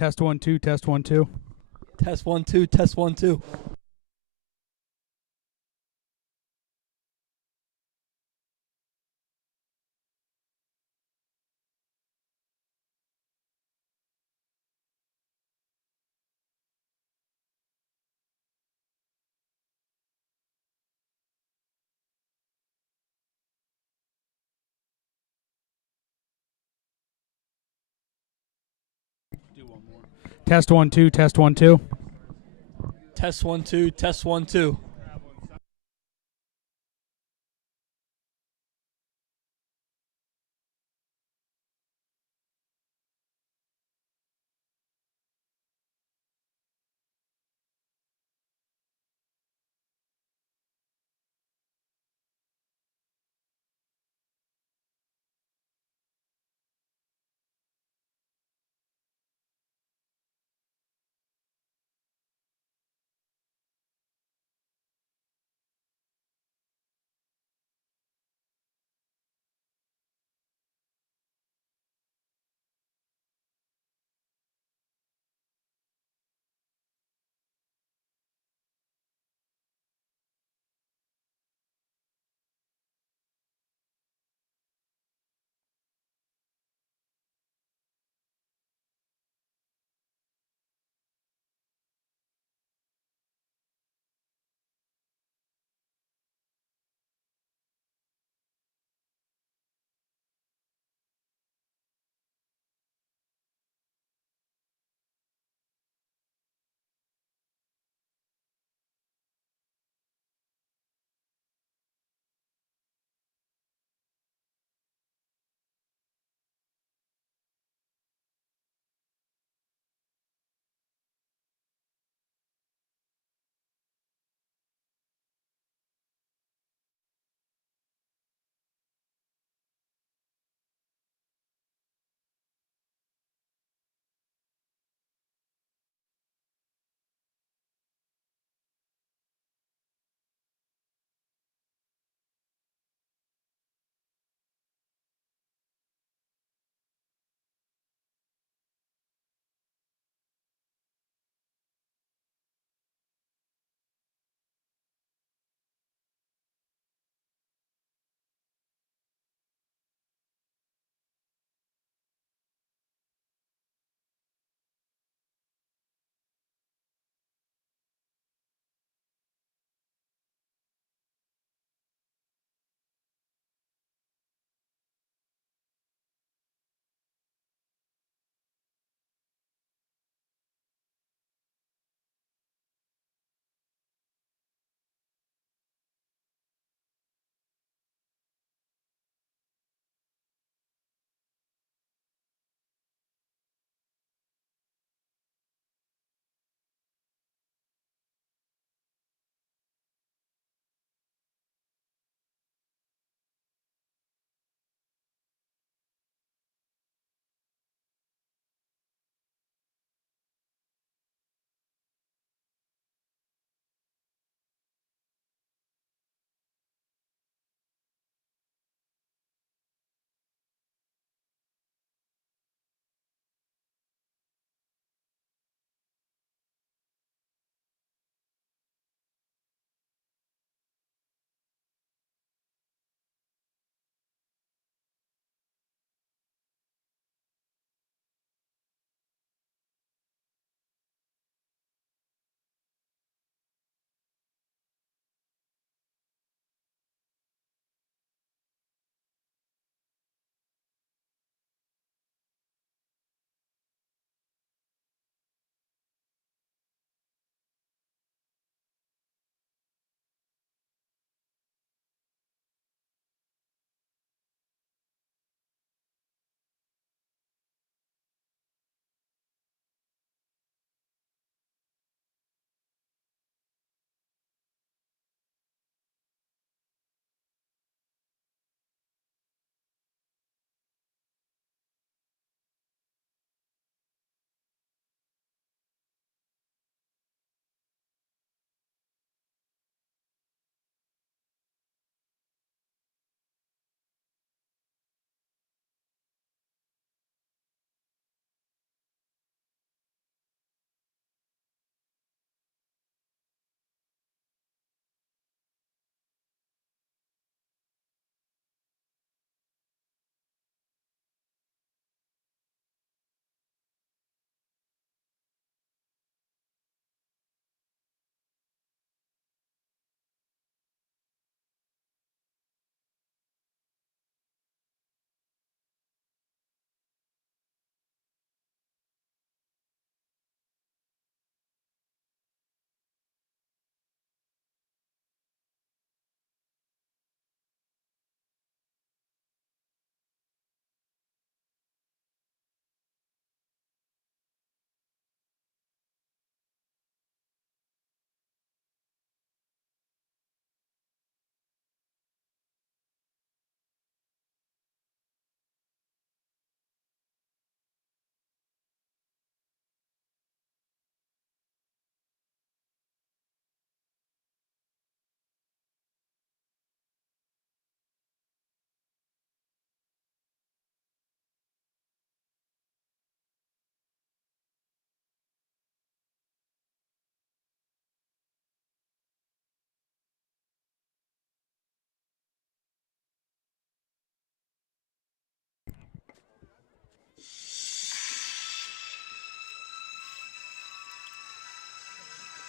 Test 1 2. Test 1 2. Test 1 2. Test 1 2. Do one more. Test 1 2. Test 1 2. Test 1 2. Test 1 2.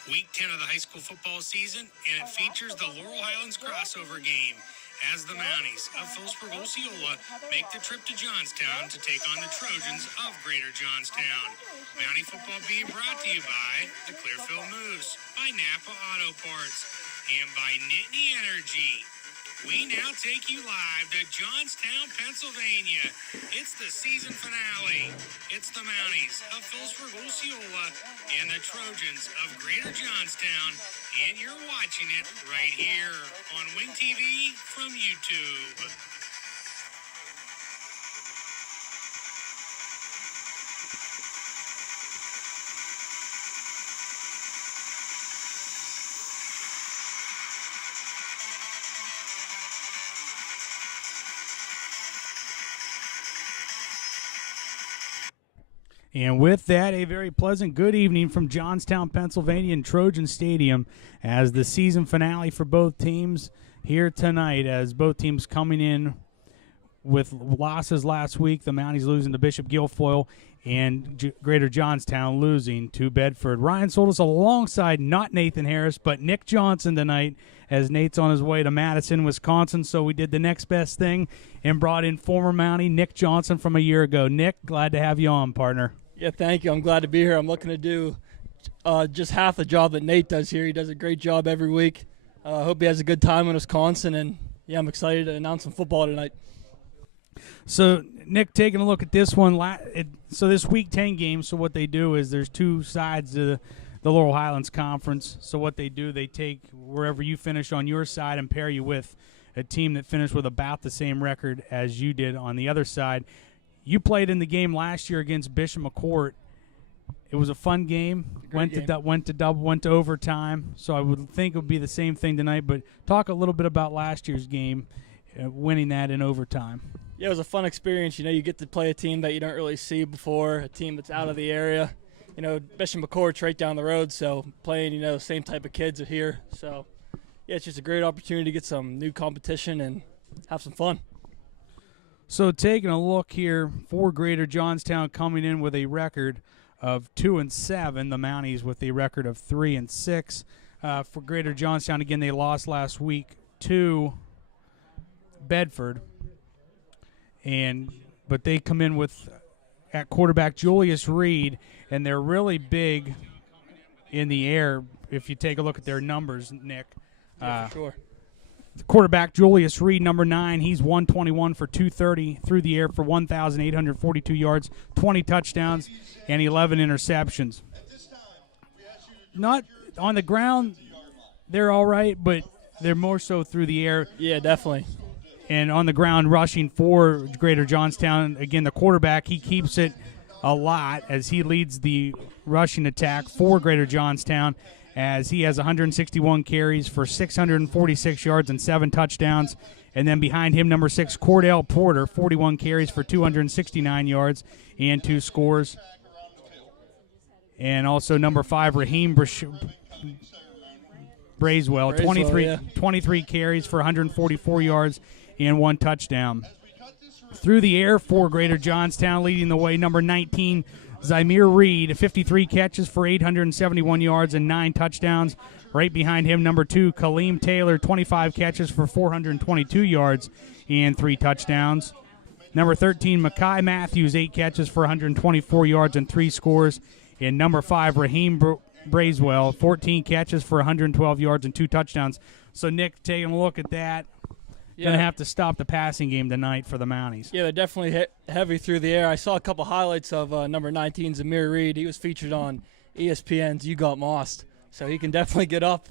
Week 10 of the high school football season, and it features the Laurel Highlands crossover game as the Mounties of PHILIPSBURG-OSCEOLA make the trip to Johnstown to take on the Trojans of Greater Johnstown. Mountie football being brought to you by the Clearfield Moose, by Napa Auto Parts, and by Nittany Energy. We now take you live to Johnstown, Pennsylvania. It's the season finale. It's the Mounties of PHILIPSBURG-OSCEOLA and the Trojans of Greater Johnstown, and you're watching it right here on Wing TV from YouTube. And with that, a very pleasant good evening from Johnstown, Pennsylvania and Trojan Stadium as the season finale for both teams here tonight, as both teams coming in with losses last week. The Mounties losing to Bishop Guilfoyle and Greater Johnstown losing to Bedford. Ryan Soltis alongside not Nathan Harris, but Nick Johnson tonight, as Nate's on his way to Madison, Wisconsin. So we did the next best thing and brought in former Mountie Nick Johnson from a year ago. Nick, glad to have you on, partner. Yeah, thank you. I'm glad to be here. I'm looking to do just half the job that Nate does here. He does a great job every week. I hope he has a good time in Wisconsin, and yeah, I'm excited to announce some football tonight. So, Nick, taking a look at this one, so this Week 10 game, so what they do is there's two sides to the Laurel Highlands Conference. So what they do, they take wherever you finish on your side and pair you with a team that finished with about the same record as you did on the other side. You played in the game last year against Bishop McCourt. It was a fun game. Went to overtime. So I would think it would be the same thing tonight. But talk a little bit about last year's game, winning that in overtime. Yeah, it was a fun experience. You know, you get to play a team that you don't really see before, a team that's out of the area. You know, Bishop McCourt's right down the road, so playing, you know, same type of kids are here. So, yeah, it's just a great opportunity to get some new competition and have some fun. So taking a look here for Greater Johnstown coming in with a record of 2-7, the Mounties with a record of 3-6. For Greater Johnstown, again, they lost last week to Bedford, but they come in with at quarterback Julius Reed, and they're really big in the air. If you take a look at their numbers, Nick. Yeah, for sure. Quarterback Julius Reed, number 9, he's 121 for 230 through the air for 1,842 yards, 20 touchdowns, and 11 interceptions. Not on the ground, they're all right, but they're more so through the air. Yeah, definitely. And on the ground, rushing for Greater Johnstown. Again, the quarterback, he keeps it a lot as he leads the rushing attack for Greater Johnstown, as he has 161 carries for 646 yards and 7 touchdowns. And then behind him, number 6, Cordell Porter, 41 carries for 269 yards and 2 scores. And also number 5, Raheem Braswell, 23 carries for 144 yards and 1 touchdown. Through the air for Greater Johnstown, leading the way, number 19, Zymir Reed, 53 catches for 871 yards and 9 touchdowns. Right behind him, number 2, Kaleem Taylor, 25 catches for 422 yards and 3 touchdowns. Number 13, Makai Matthews, 8 catches for 124 yards and 3 scores. And number 5, Raheem Braswell, 14 catches for 112 yards and 2 touchdowns. So, Nick, taking a look at that, going to have to stop the passing game tonight for the Mounties. Yeah, they're definitely heavy through the air. I saw a couple highlights of number 19, Zymir Reed. He was featured on ESPN's You Got Mossed, so he can definitely get up.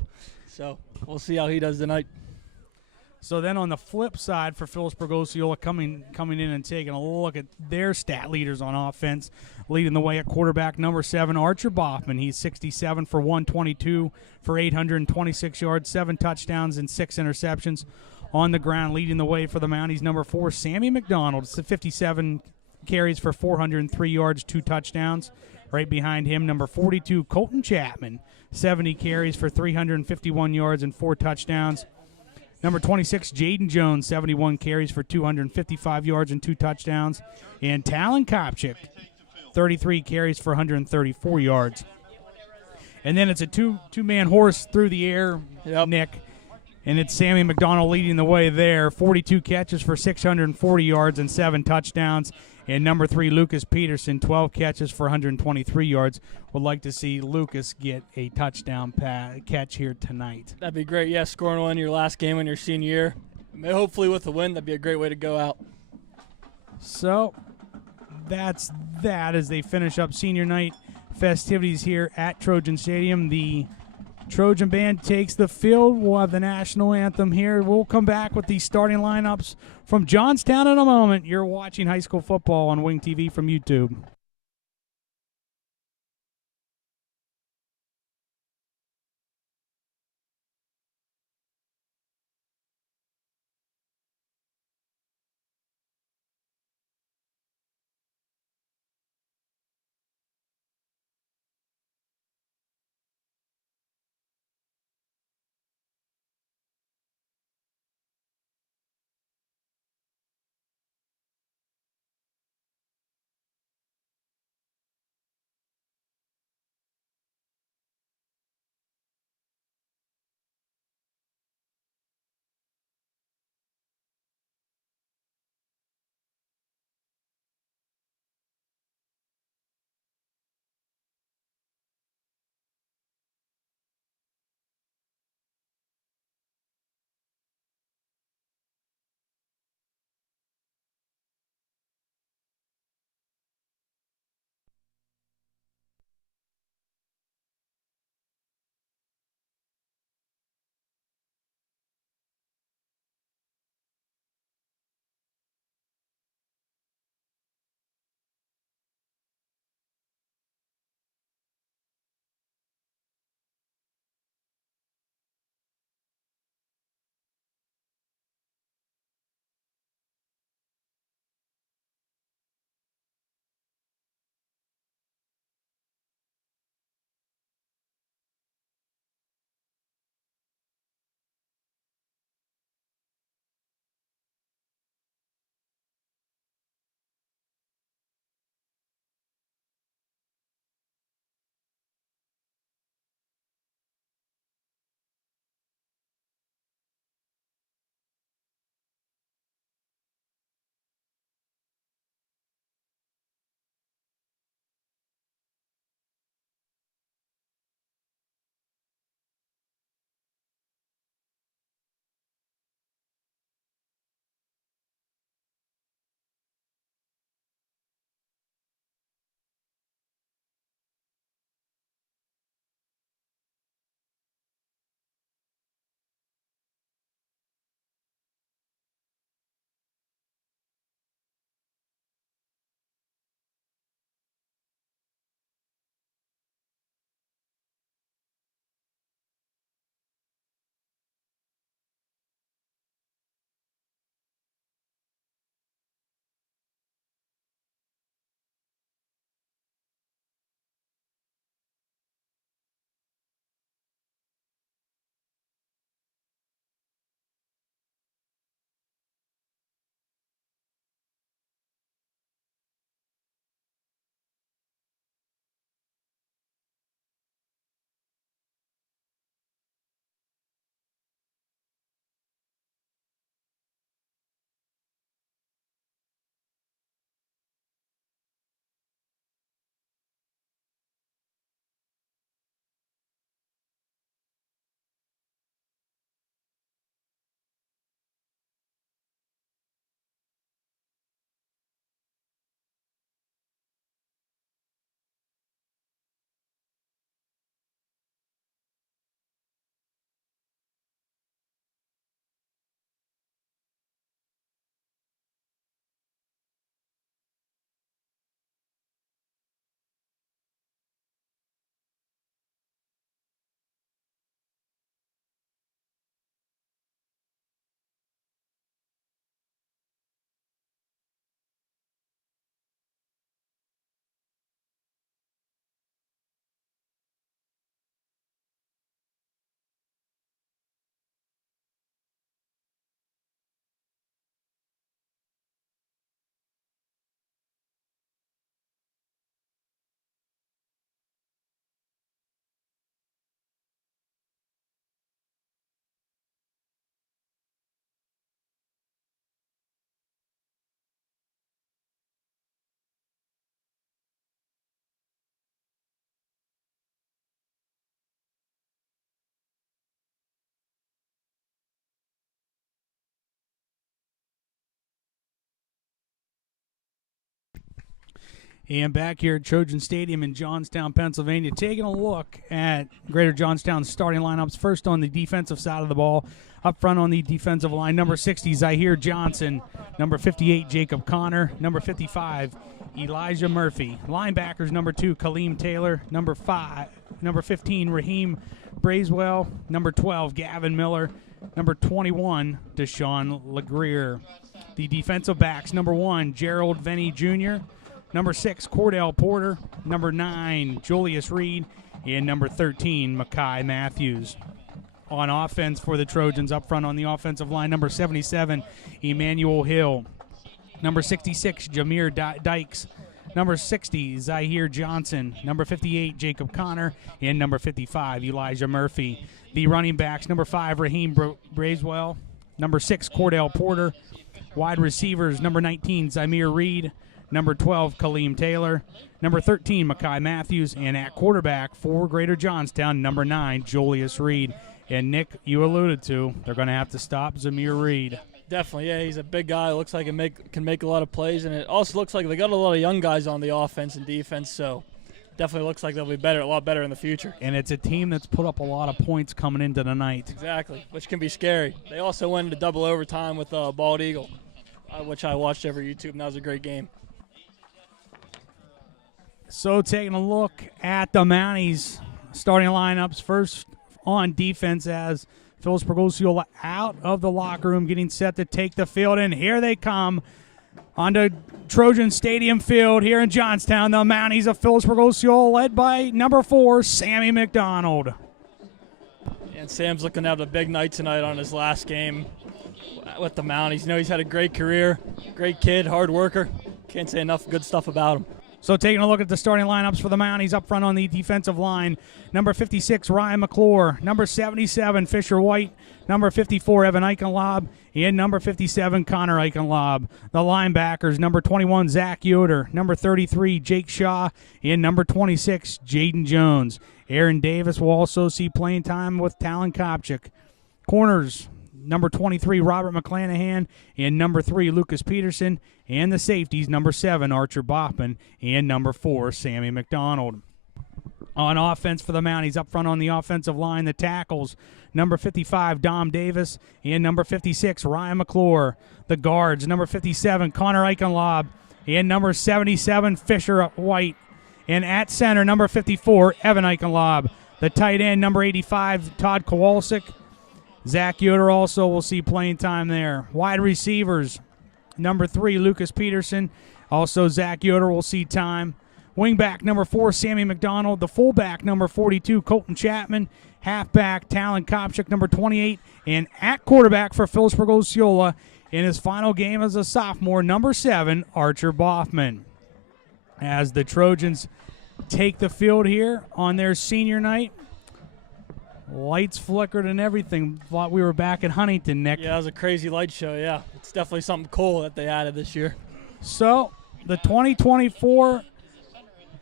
So we'll see how he does tonight. So then on the flip side for PHILIPSBURG-OSCEOLA coming in and taking a look at their stat leaders on offense, leading the way at quarterback, number 7, Archer Baughman. He's 67 for 122 for 826 yards, 7 touchdowns, and 6 interceptions. On the ground, leading the way for the Mounties, number 4, Sammy McDonald, 57 carries for 403 yards, 2 touchdowns. Right behind him, number 42, Colton Chapman, 70 carries for 351 yards and 4 touchdowns. Number 26, Jaden Jones, 71 carries for 255 yards and 2 touchdowns. And Talon Kopchik, 33 carries for 134 yards. And then it's a two-man horse through the air, Yep. Nick. And it's Sammy McDonald leading the way there. 42 catches for 640 yards and 7 touchdowns. And number 3, Lucas Peterson, 12 catches for 123 yards. Would like to see Lucas get a touchdown catch here tonight. That'd be great. Yeah, scoring one your last game in your senior year. Hopefully with a win, that'd be a great way to go out. So that's that as they finish up senior night festivities here at Trojan Stadium. The Trojan Band takes the field. We'll have the national anthem here. We'll come back with the starting lineups from Johnstown in a moment. You're watching high school football on Wing TV from YouTube. And back here at Trojan Stadium in Johnstown, Pennsylvania, taking a look at Greater Johnstown's starting lineups. First on the defensive side of the ball, up front on the defensive line, number 60, Zahir Johnson. Number 58, Jacob Connor. Number 55, Elijah Murphy. Linebackers, number 2, Kaleem Taylor. Number 15, Raheem Bracewell. Number 12, Gavin Miller. Number 21, Deshaun LeGrier. The defensive backs, number 1, Gerald Venny Jr., number 6, Cordell Porter, number 9, Julius Reed, and number 13, Makai Matthews. On offense for the Trojans, up front on the offensive line, number 77, Emmanuel Hill, number 66, Jameer Dykes, number 60, Zahir Johnson, number 58, Jacob Connor, and number 55, Elijah Murphy. The running backs, number 5, Raheem Bracewell, number 6, Cordell Porter. Wide receivers, number 19, Zymir Reed, number 12, Kaleem Taylor, number 13, Makai Matthews, and at quarterback for Greater Johnstown, number 9, Julius Reed. And Nick, you alluded to, they're going to have to stop Zymir Reed. Definitely, yeah, he's a big guy. Looks like he can make a lot of plays, and it also looks like they got a lot of young guys on the offense and defense, so definitely looks like they'll be a lot better in the future. And it's a team that's put up a lot of points coming into the night. Exactly, which can be scary. They also went into double overtime with Bald Eagle, which I watched over YouTube, and that was a great game. So taking a look at the Mounties starting lineups, first on defense as Philipsburg-Osceola out of the locker room, getting set to take the field, and here they come onto Trojan Stadium field here in Johnstown. The Mounties of Philipsburg-Osceola led by number 4, Sammy McDonald. And Sam's looking to have a big night tonight on his last game with the Mounties. You know, he's had a great career, great kid, hard worker. Can't say enough good stuff about him. So taking a look at the starting lineups for the Mounties up front on the defensive line, number 56, Ryan McClure, number 77, Fisher White, number 54, Evan Eichenlob, and number 57, Connor Eichenlob. The linebackers, number 21, Zach Yoder, number 33, Jake Shaw, and number 26, Jaden Jones. Aaron Davis will also see playing time with Talon Kopchik. Corners, number 23, Robert McClanahan, and number 3, Lucas Peterson, and the safeties, number 7, Archer Bachman, and number 4, Sammy McDonald. On offense for the Mounties, up front on the offensive line, the tackles, number 55, Dom Davis, and number 56, Ryan McClure. The guards, number 57, Connor Eichenlob, and number 77, Fisher White. And at center, number 54, Evan Eichenlob. The tight end, number 85, Todd Kowalczyk. Zach Yoder also will see playing time there. Wide receivers, number 3, Lucas Peterson. Also, Zach Yoder will see time. Wingback, number 4, Sammy McDonald. The fullback, number 42, Colton Chapman. Halfback, Talon Kopchik, number 28. And at quarterback for Philipsburg-Osceola in his final game as a sophomore, number 7, Archer Bachman. As the Trojans take the field here on their senior night, lights flickered and everything. Thought we were back at Huntington, Nick. Yeah, it was a crazy light show, yeah. It's definitely something cool that they added this year. So, the 2024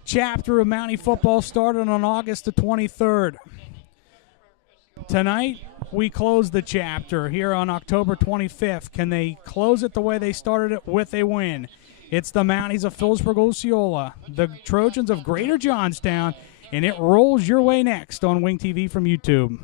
chapter of Mountie football started on August the 23rd. Tonight, we close the chapter here on October 25th. Can they close it the way they started it with a win? It's the Mounties of Philipsburg-Osceola, the Trojans of Greater Johnstown, and it rolls your way next on Wing TV from YouTube.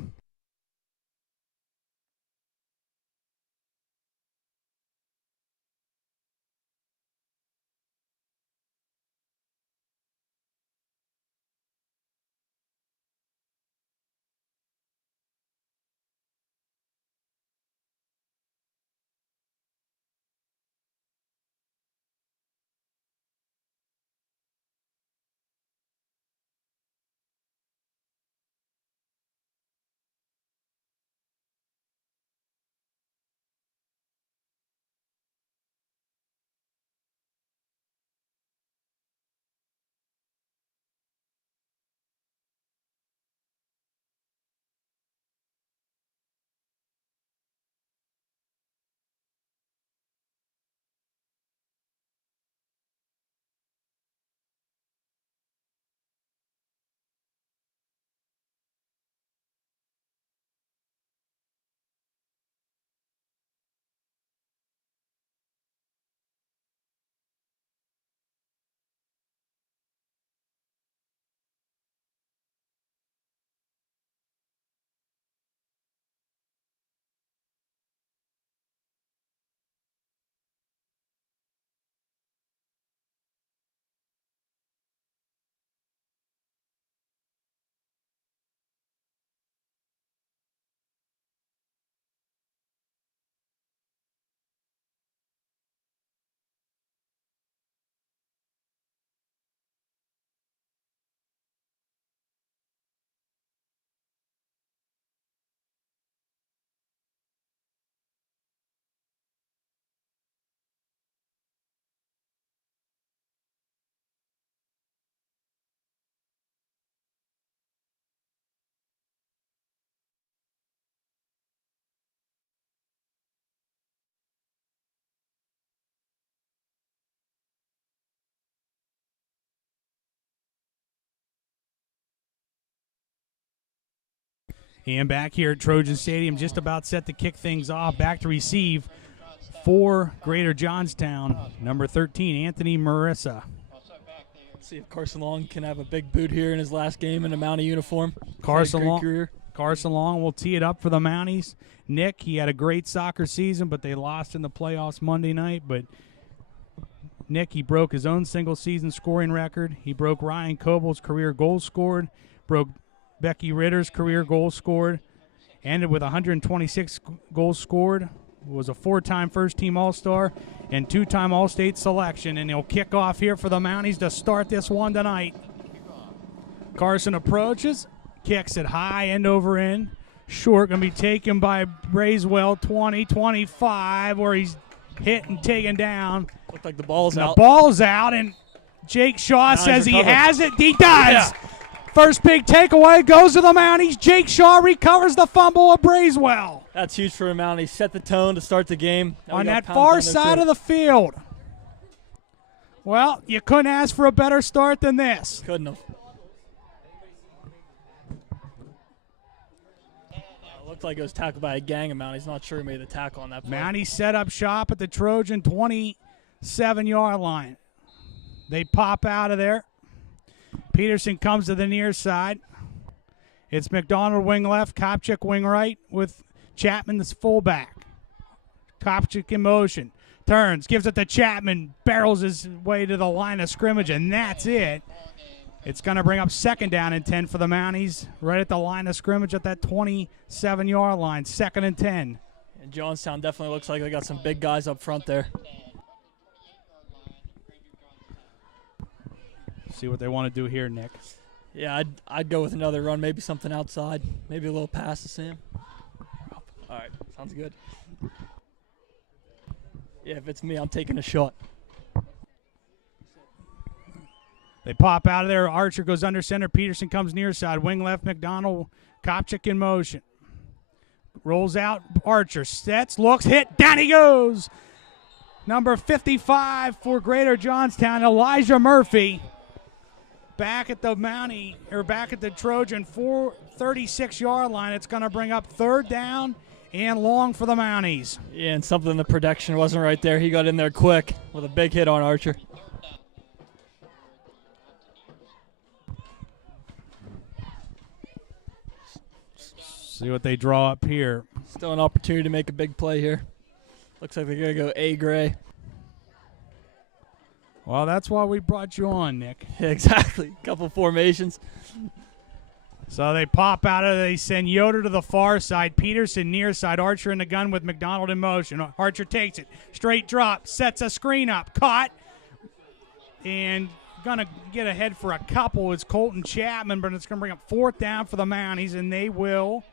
And back here at Trojan Stadium, just about set to kick things off. Back to receive for Greater Johnstown, number 13, Anthony Marissa. Let's see if Carson Long can have a big boot here in his last game in a Mountie uniform. Carson Long will tee it up for the Mounties. Nick, he had a great soccer season, but they lost in the playoffs Monday night. But Nick, he broke his own single-season scoring record. He broke Ryan Coble's career goals scored, broke Becky Ritter's career goals scored, ended with 126 goals scored, was a 4-time first-team All-Star and 2-time All-State selection. And he'll kick off here for the Mounties to start this one tonight. Carson approaches, kicks it high, end over end. Short, going to be taken by Bracewell, 20-25, where he's hit and taken down. Looked like the ball's out. The ball's out, and Jake Shaw says he has it. He does. Yeah. First big takeaway goes to the Mounties. Jake Shaw recovers the fumble of Bracewell. That's huge for the Mounties. Set the tone to start the game. On that far side of the field. Well, you couldn't ask for a better start than this. Couldn't have. Looked like it was tackled by a gang of Mounties. Not sure who made the tackle on that play. Mounties set up shop at the Trojan 27-yard line. They pop out of there. Peterson comes to the near side. It's McDonald wing left, Kopchik wing right with Chapman the fullback. Kopchik in motion. Turns, gives it to Chapman, barrels his way to the line of scrimmage, and that's it. It's going to bring up 2nd down and 10 for the Mounties, right at the line of scrimmage at that 27-yard line, 2nd and 10. And Johnstown definitely looks like they got some big guys up front there. See what they want to do here, Nick. Yeah, I'd go with another run, maybe something outside, maybe a little pass to Sam. All right, sounds good. Yeah, if it's me, I'm taking a shot. They pop out of there. Archer goes under center. Peterson comes near side. Wing left, McDonald. Kopchik in motion. Rolls out. Archer sets, looks, hit. Down he goes. Number 55 for Greater Johnstown, Elijah Murphy. Back at the Mountie, or back at the Trojan 36-yard line. It's going to bring up 3rd down and long for the Mounties. Yeah, and something in the production wasn't right there. He got in there quick with a big hit on Archer. See what they draw up here. Still an opportunity to make a big play here. Looks like they're going to go A-Gray. Well, that's why we brought you on, Nick. Yeah, exactly. Couple formations. So they pop out of it. They send Yoder to the far side. Peterson near side. Archer in the gun with McDonald in motion. Archer takes it. Straight drop. Sets a screen up. Caught. And going to get ahead for a couple. It's Colton Chapman, but it's going to bring up 4th down for the Mounties, and they will.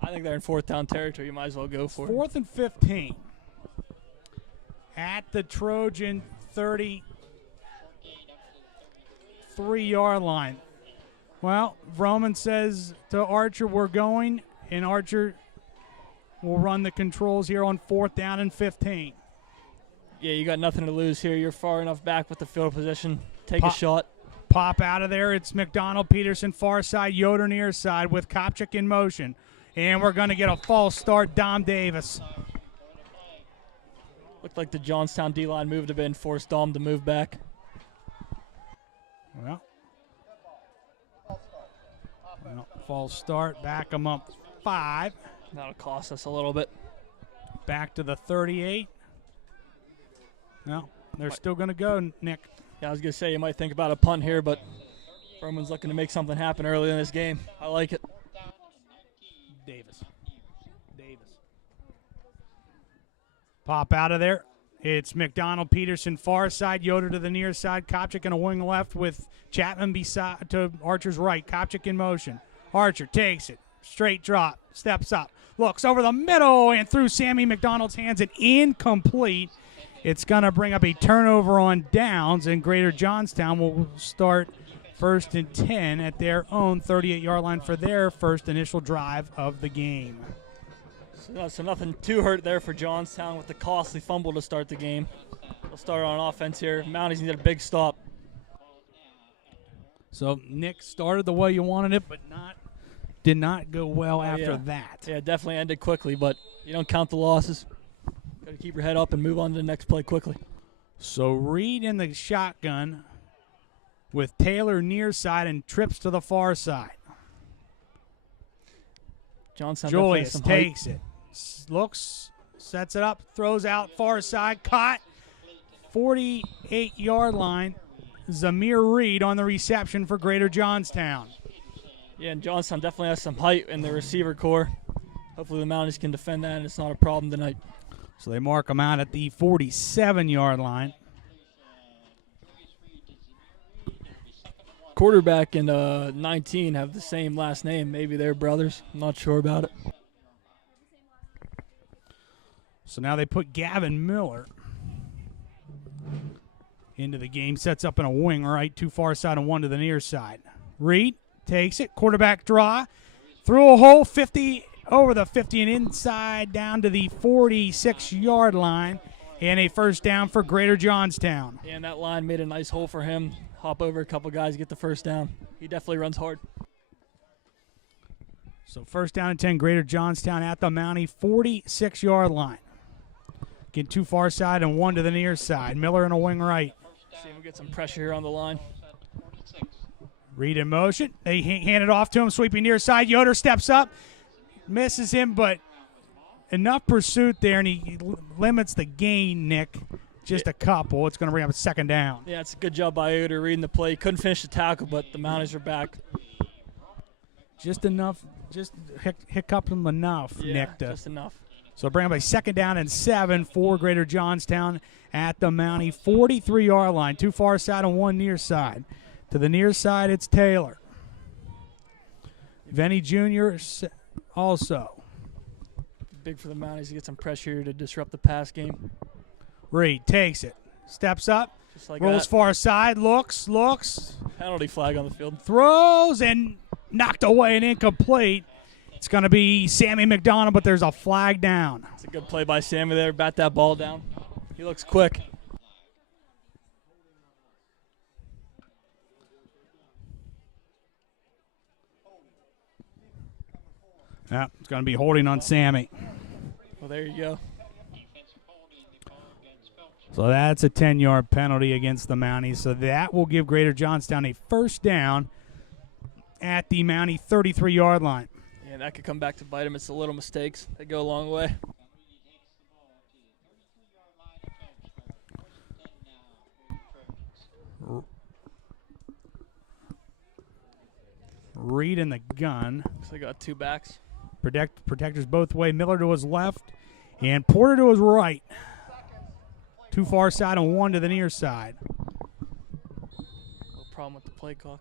I think they're in 4th down territory. You might as well go for it. 4th and 15. At the Trojan 33-yard line. Well, Vroman says to Archer, we're going, and Archer will run the controls here on 4th down and 15. Yeah, you got nothing to lose here. You're far enough back with the field position. Take a shot. Pop out of there. It's McDonald, Peterson, far side, Yoder near side with Kopchik in motion. And we're going to get a false start, Dom Davis. Looked like the Johnstown D-line moved a bit and forced Dom to move back. Well, false start, back them up 5. That'll cost us a little bit. Back to the 38. No, they're still going to go, Nick. Yeah, I was going to say you might think about a punt here, but Roman's looking to make something happen early in this game. I like it. Davis. Pop out of there. It's McDonald, Peterson, far side, Yoder to the near side, Kopchik in a wing left with Chapman beside to Archer's right. Kopchik in motion. Archer takes it. Straight drop. Steps up. Looks over the middle and through Sammy McDonald's hands and incomplete. It's going to bring up a turnover on downs, and Greater Johnstown will start 1st and 10 at their own 38-yard line for their first initial drive of the game. So nothing too hurt there for Johnstown with the costly fumble to start the game. They'll start on offense here. Mounties need a big stop. So Nick started the way you wanted it, but not did not go well after yeah. that. Yeah, definitely ended quickly, but you don't count the losses. Got to keep your head up and move on to the next play quickly. So Reed in the shotgun with Taylor near side and trips to the far side. Johnstown Julius takes it, looks, sets it up, throws out far side, caught, 48-yard line. Zamir Reed on the reception for Greater Johnstown. Yeah, and Johnstown definitely has some height in the receiver core. Hopefully the Mounties can defend that, and it's not a problem tonight. So they mark him out at the 47-yard line. Quarterback and 19 have the same last name. Maybe they're brothers. I'm not sure about it. So now they put Gavin Miller into the game. Sets up in a wing right, two far side and one to the near side. Reed takes it. Quarterback draw. Through a hole, 50 over the 50 and inside down to the 46-yard line. And a first down for Greater Johnstown. And that line made a nice hole for him. Hop over a couple guys, get the first down. He definitely runs hard. So first down and 10, Greater Johnstown at the Mountie 46-yard line. Get two far side and one to the near side. Miller in a wing right. See him get some pressure here on the line. Reed in motion. They hand it off to him, sweeping near side. Yoder steps up, misses him, but enough pursuit there, and he limits the gain, Nick. Just a couple. It's going to bring up a second down. Yeah, it's a good job by Yoder reading the play. He couldn't finish the tackle, but the Mounties are back. Just enough, just hiccup them enough, Yeah, Nick. just enough. So bring up a second down and 7 for Greater Johnstown at the Mountie 43-yard line. Two far side and one near side. To the near side, it's Taylor. Venny Jr. also. Big for the Mounties to get some pressure here to disrupt the pass game. Reed takes it. Steps up. Just like Rolls that. far side. Looks. Penalty flag on the field. Throws and knocked away and incomplete. It's going to be Sammy McDonald, but there's a flag down. It's a good play by Sammy there. Bat that ball down. He looks quick. Yeah, it's going to be holding on Sammy. Well, there you go. So that's a 10-yard penalty against the Mounties. So that will give Greater Johnstown a first down at the Mountie 33-yard line. Yeah, that could come back to bite him. It's the little mistakes. They go a long way. Reed in the gun. So they got two backs. Protectors both way. Miller to his left and Porter to his right. Two far side and one to the near side. No problem with the play clock.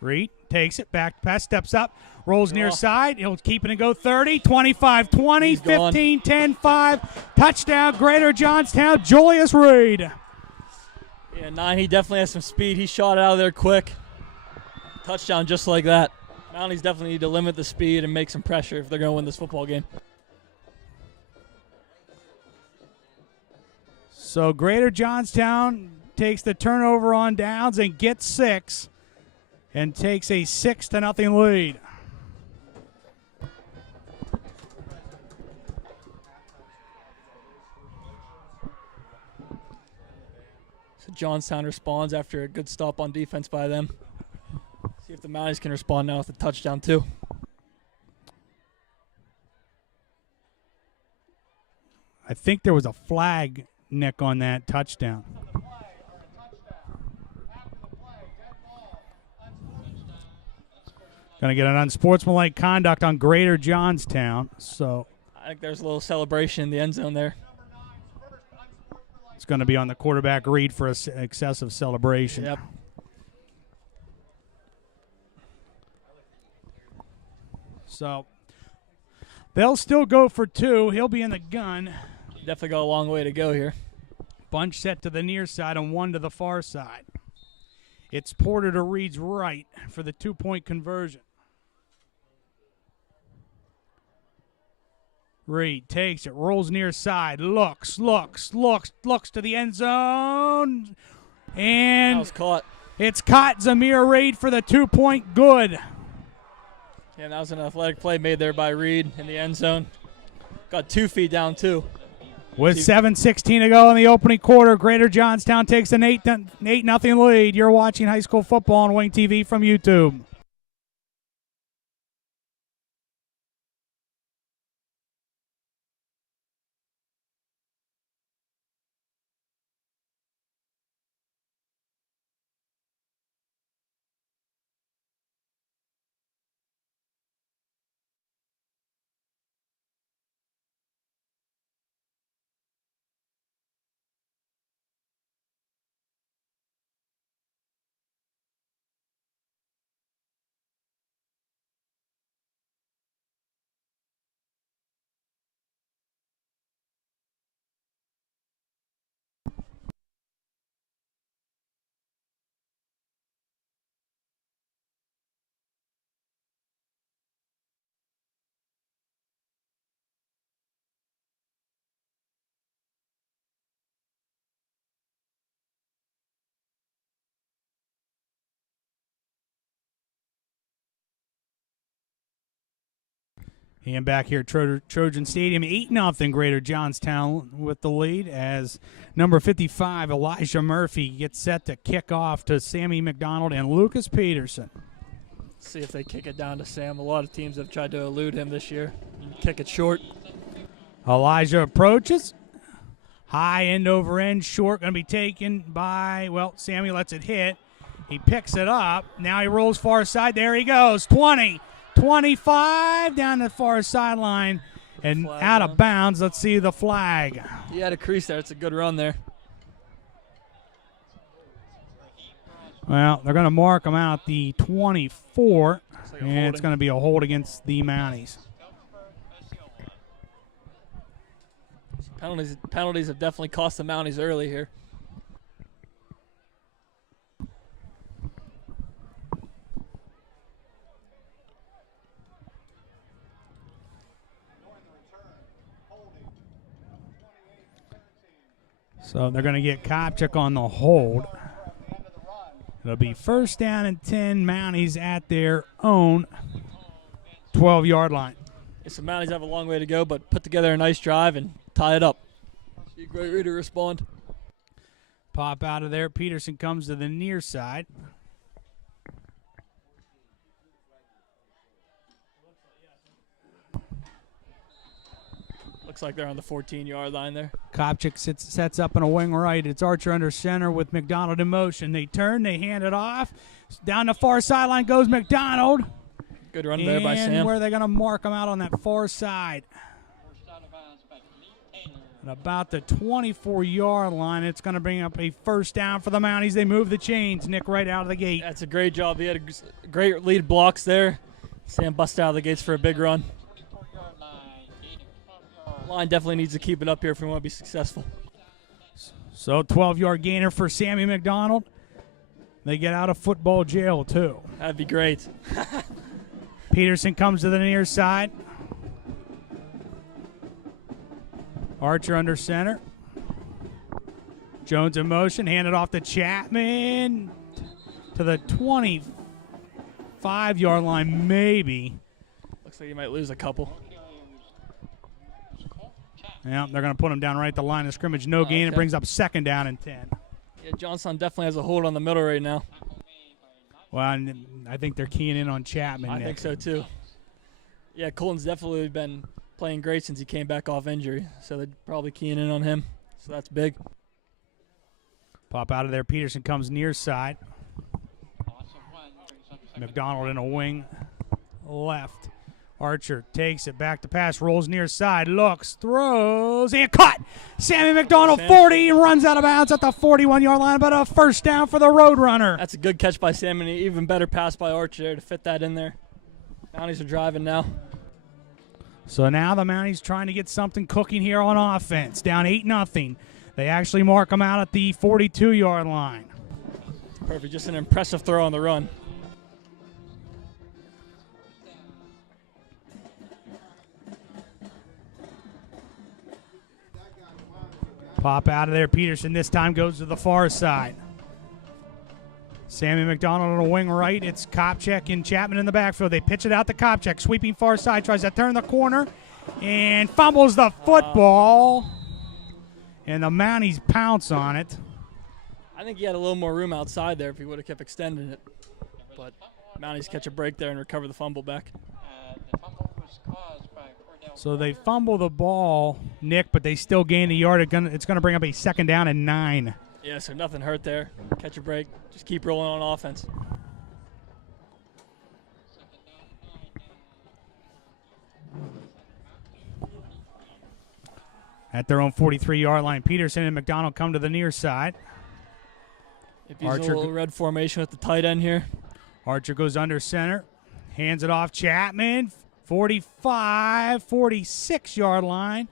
Reed takes it, back pass, steps up, rolls near side. He'll keep it and go 30, 25, 20, 15, 10, 5. Touchdown, Greater Johnstown, Julius Reed. Yeah, 9, he definitely has some speed. He shot out of there quick. Touchdown just like that. Mounties definitely need to limit the speed and make some pressure if they're going to win this football game. So Greater Johnstown takes the turnover on downs and gets 6 and takes a 6-0 lead. So Johnstown responds after a good stop on defense by them. See if the Mounties can respond now with a touchdown too. I think there was a flag, Nick, on that touchdown. Going to get an unsportsmanlike conduct on Greater Johnstown. So I think there's a little celebration in the end zone there. it's going to be on the quarterback Reed for excessive celebration. Yep. So they'll still go for 2. He'll be in the gun. Definitely got a long way to go here. Bunch set to the near side and one to the far side. It's Porter to Reed's right for the 2-point conversion. Reed takes it, rolls near side, looks to the end zone, and That was caught. it's caught. Zamir Reed for the 2-point good. Yeah, that was an athletic play made there by Reed in the end zone. Got 2 feet down, too. With 7:16 to go in the opening quarter, Greater Johnstown takes an 8-0 lead. You're watching high school football on Wing TV from YouTube. And back here at Trojan Stadium, 8-0 Greater Johnstown with the lead as number 55, Elijah Murphy, gets set to kick off to Sammy McDonald and Lucas Peterson. See if they kick it down to Sam. A lot of teams have tried to elude him this year and kick it short. Elijah approaches. High end over end, short, going to be taken by, well, Sammy lets it hit. He picks it up. Now he rolls far side. There he goes. 20. 25 down the far sideline and out of bounds. Let's see the flag. He had a crease there. It's a good run there. Well, they're going to mark him out the 24, and it's going to be a hold against the Mounties. Penalties have definitely cost the Mounties early here. So they're going to get Kopchak on the hold. It'll be first down and 10, Mounties at their own 12-yard line. Yes, the Mounties have a long way to go, but put together a nice drive and tie it up. Be great way to respond. Pop out of there. Peterson comes to the near side. Looks like they're on the 14-yard line there. Kopchak sets up in a wing right. It's Archer under center with McDonald in motion. They turn, they hand it off. Down the far sideline goes McDonald. Good run there by Sam. And where are they going to mark him out on that far side? At about the 24-yard line, it's going to bring up a first down for the Mounties. They move the chains. Nick right out of the gate. That's a great job. He had a great lead blocks there. Sam busted out of the gates for a big run. Line definitely needs to keep it up here if we want to be successful. So 12-yard gainer for Sammy McDonald. They get out of football jail, too. That'd be great. Peterson comes to the near side. Archer under center. Jones in motion. Handed off to Chapman to the 25-yard line, maybe. Looks like he might lose a couple. Yeah, they're going to put him down right at the line of scrimmage. No gain. It brings up second down and 10. Yeah, Johnstown definitely has a hold on the middle right now. Well, I think they're keying in on Chapman. I think so, too. Yeah, Colton's definitely been playing great since he came back off injury, so they're probably keying in on him. So that's big. Pop out of there. Peterson comes near side. McDonald in a wing left. Archer takes it back to pass, rolls near side, looks, throws, and caught. Sammy McDonald, 40, runs out of bounds at the 41-yard line, but a first down for the Roadrunner. That's a good catch by Sam, and an even better pass by Archer there to fit that in there. Mounties are driving now. So now the Mounties trying to get something cooking here on offense. Down 8-0. They actually mark them out at the 42-yard line. Perfect, just an impressive throw on the run. Pop out of there. Peterson this time goes to the far side. Sammy McDonald on a wing right. It's Kopchak and Chapman in the backfield. They pitch it out to Kopchak. Sweeping far side. Tries to turn the corner and fumbles the football. And the Mounties pounce on it. I think he had a little more room outside there if he would have kept extending it. But Mounties catch a break there and recover the fumble back. The fumble was caused by Cordell. So they fumble the ball, Nick, but they still gain a yard. It's going to bring up a 2nd down and 9. Yeah, so nothing hurt there. Catch a break. Just keep rolling on offense. At their own 43-yard line, Peterson and McDonald come to the near side. If he's a little red formation with the tight end here. Archer goes under center, hands it off Chapman, 45, 46-yard line,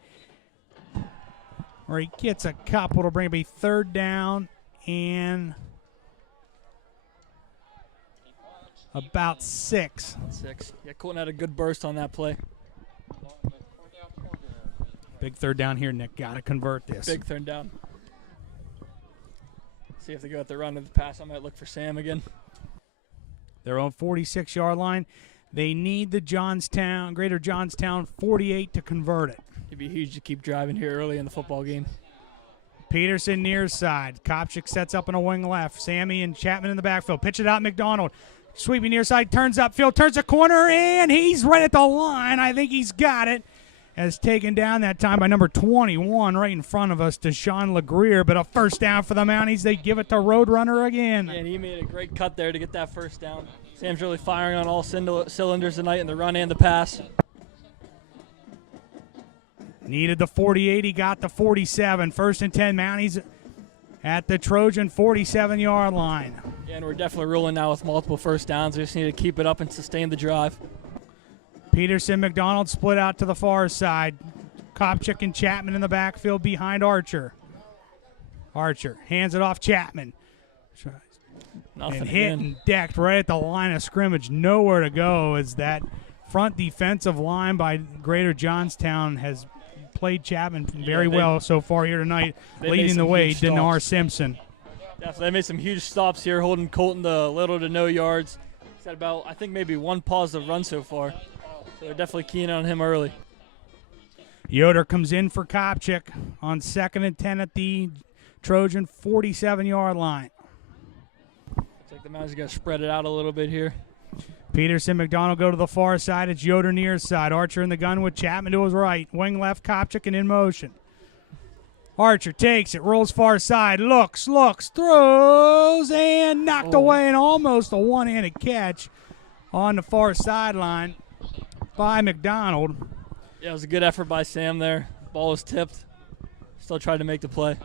where he gets a couple to bring up a 3rd down and about 6. 6. Yeah, Colton had a good burst on that play. Big 3rd down here, Nick. Got to convert this. Big 3rd down. See if they go at the run or the pass. I might look for Sam again. Their own 46-yard line. They need the Greater Johnstown 48 to convert it. It'd be huge to keep driving here early in the football game. Peterson near side. Kopchak sets up on a wing left. Sammy and Chapman in the backfield. Pitch it out McDonald. Sweeping near side, turns upfield, turns a corner, and he's right at the line. I think he's got it. As taken down that time by number 21 right in front of us, Deshaun LeGrier. But a 1st down for the Mounties. They give it to Roadrunner again. Yeah, and he made a great cut there to get that 1st down. Sam's really firing on all cylinders tonight in the run and the pass. Needed the 48. He got the 47. 1st and 10 Mounties at the Trojan 47-yard line. Yeah, and we're definitely rolling now with multiple 1st downs. We just need to keep it up and sustain the drive. Peterson, McDonald split out to the far side. Kopchak and Chapman in the backfield behind Archer. Archer hands it off Chapman. Nothing and hit and decked right at the line of scrimmage. Nowhere to go as that front defensive line by Greater Johnstown has played Chapman very well so far here tonight. Leading the way, Dinar Simpson. Yeah, so they made some huge stops here, holding Colton to little to no yards. He's had about, I think, maybe 1 positive run so far. So they're definitely keen on him early. Yoder comes in for Kopchak on 2nd and 10 at the Trojan 47-yard line. Looks like the Mounties got to spread it out a little bit here. Peterson, McDonald go to the far side. It's Yoder near side. Archer in the gun with Chapman to his right. Wing left, Kopchak and in motion. Archer takes it, rolls far side, looks, throws, and knocked away, and almost a one-handed catch on the far sideline by McDonald. Yeah, it was a good effort by Sam there. Ball was tipped. Still tried to make the play.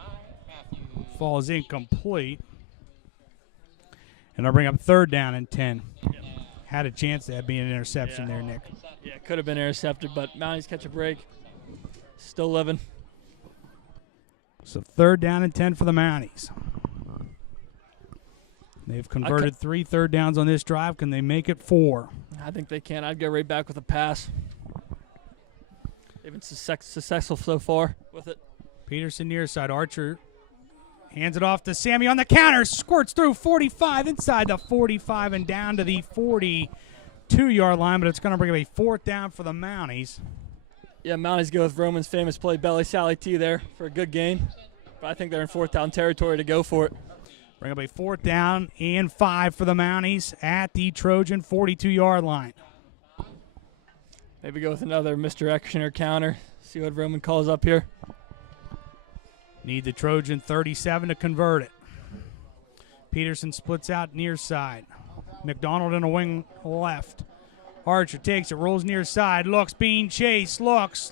Falls incomplete. And they'll bring up 3rd down and 10. Yep. Had a chance to have been an interception there, Nick. Yeah, it could have been intercepted, but Mounties catch a break. Still living. So 3rd down and 10 for the Mounties. They've converted 3 3rd downs on this drive. Can they make it 4? I think they can. I'd go right back with a pass. They've been successful so far with it. Peterson near side. Archer hands it off to Sammy on the counter. Squirts through 45, inside the 45 and down to the 42-yard line, but it's going to bring up a 4th down for the Mounties. Yeah, Mounties go with Roman's famous play, belly Sally T there for a good gain. But I think they're in 4th down territory to go for it. Bring up a 4th down and 5 for the Mounties at the Trojan 42-yard line. Maybe go with another misdirection or counter. See what Roman calls up here. Need the Trojan 37 to convert it. Peterson splits out near side. McDonald in a wing left. Archer takes it, rolls near side, looks, being chased, looks,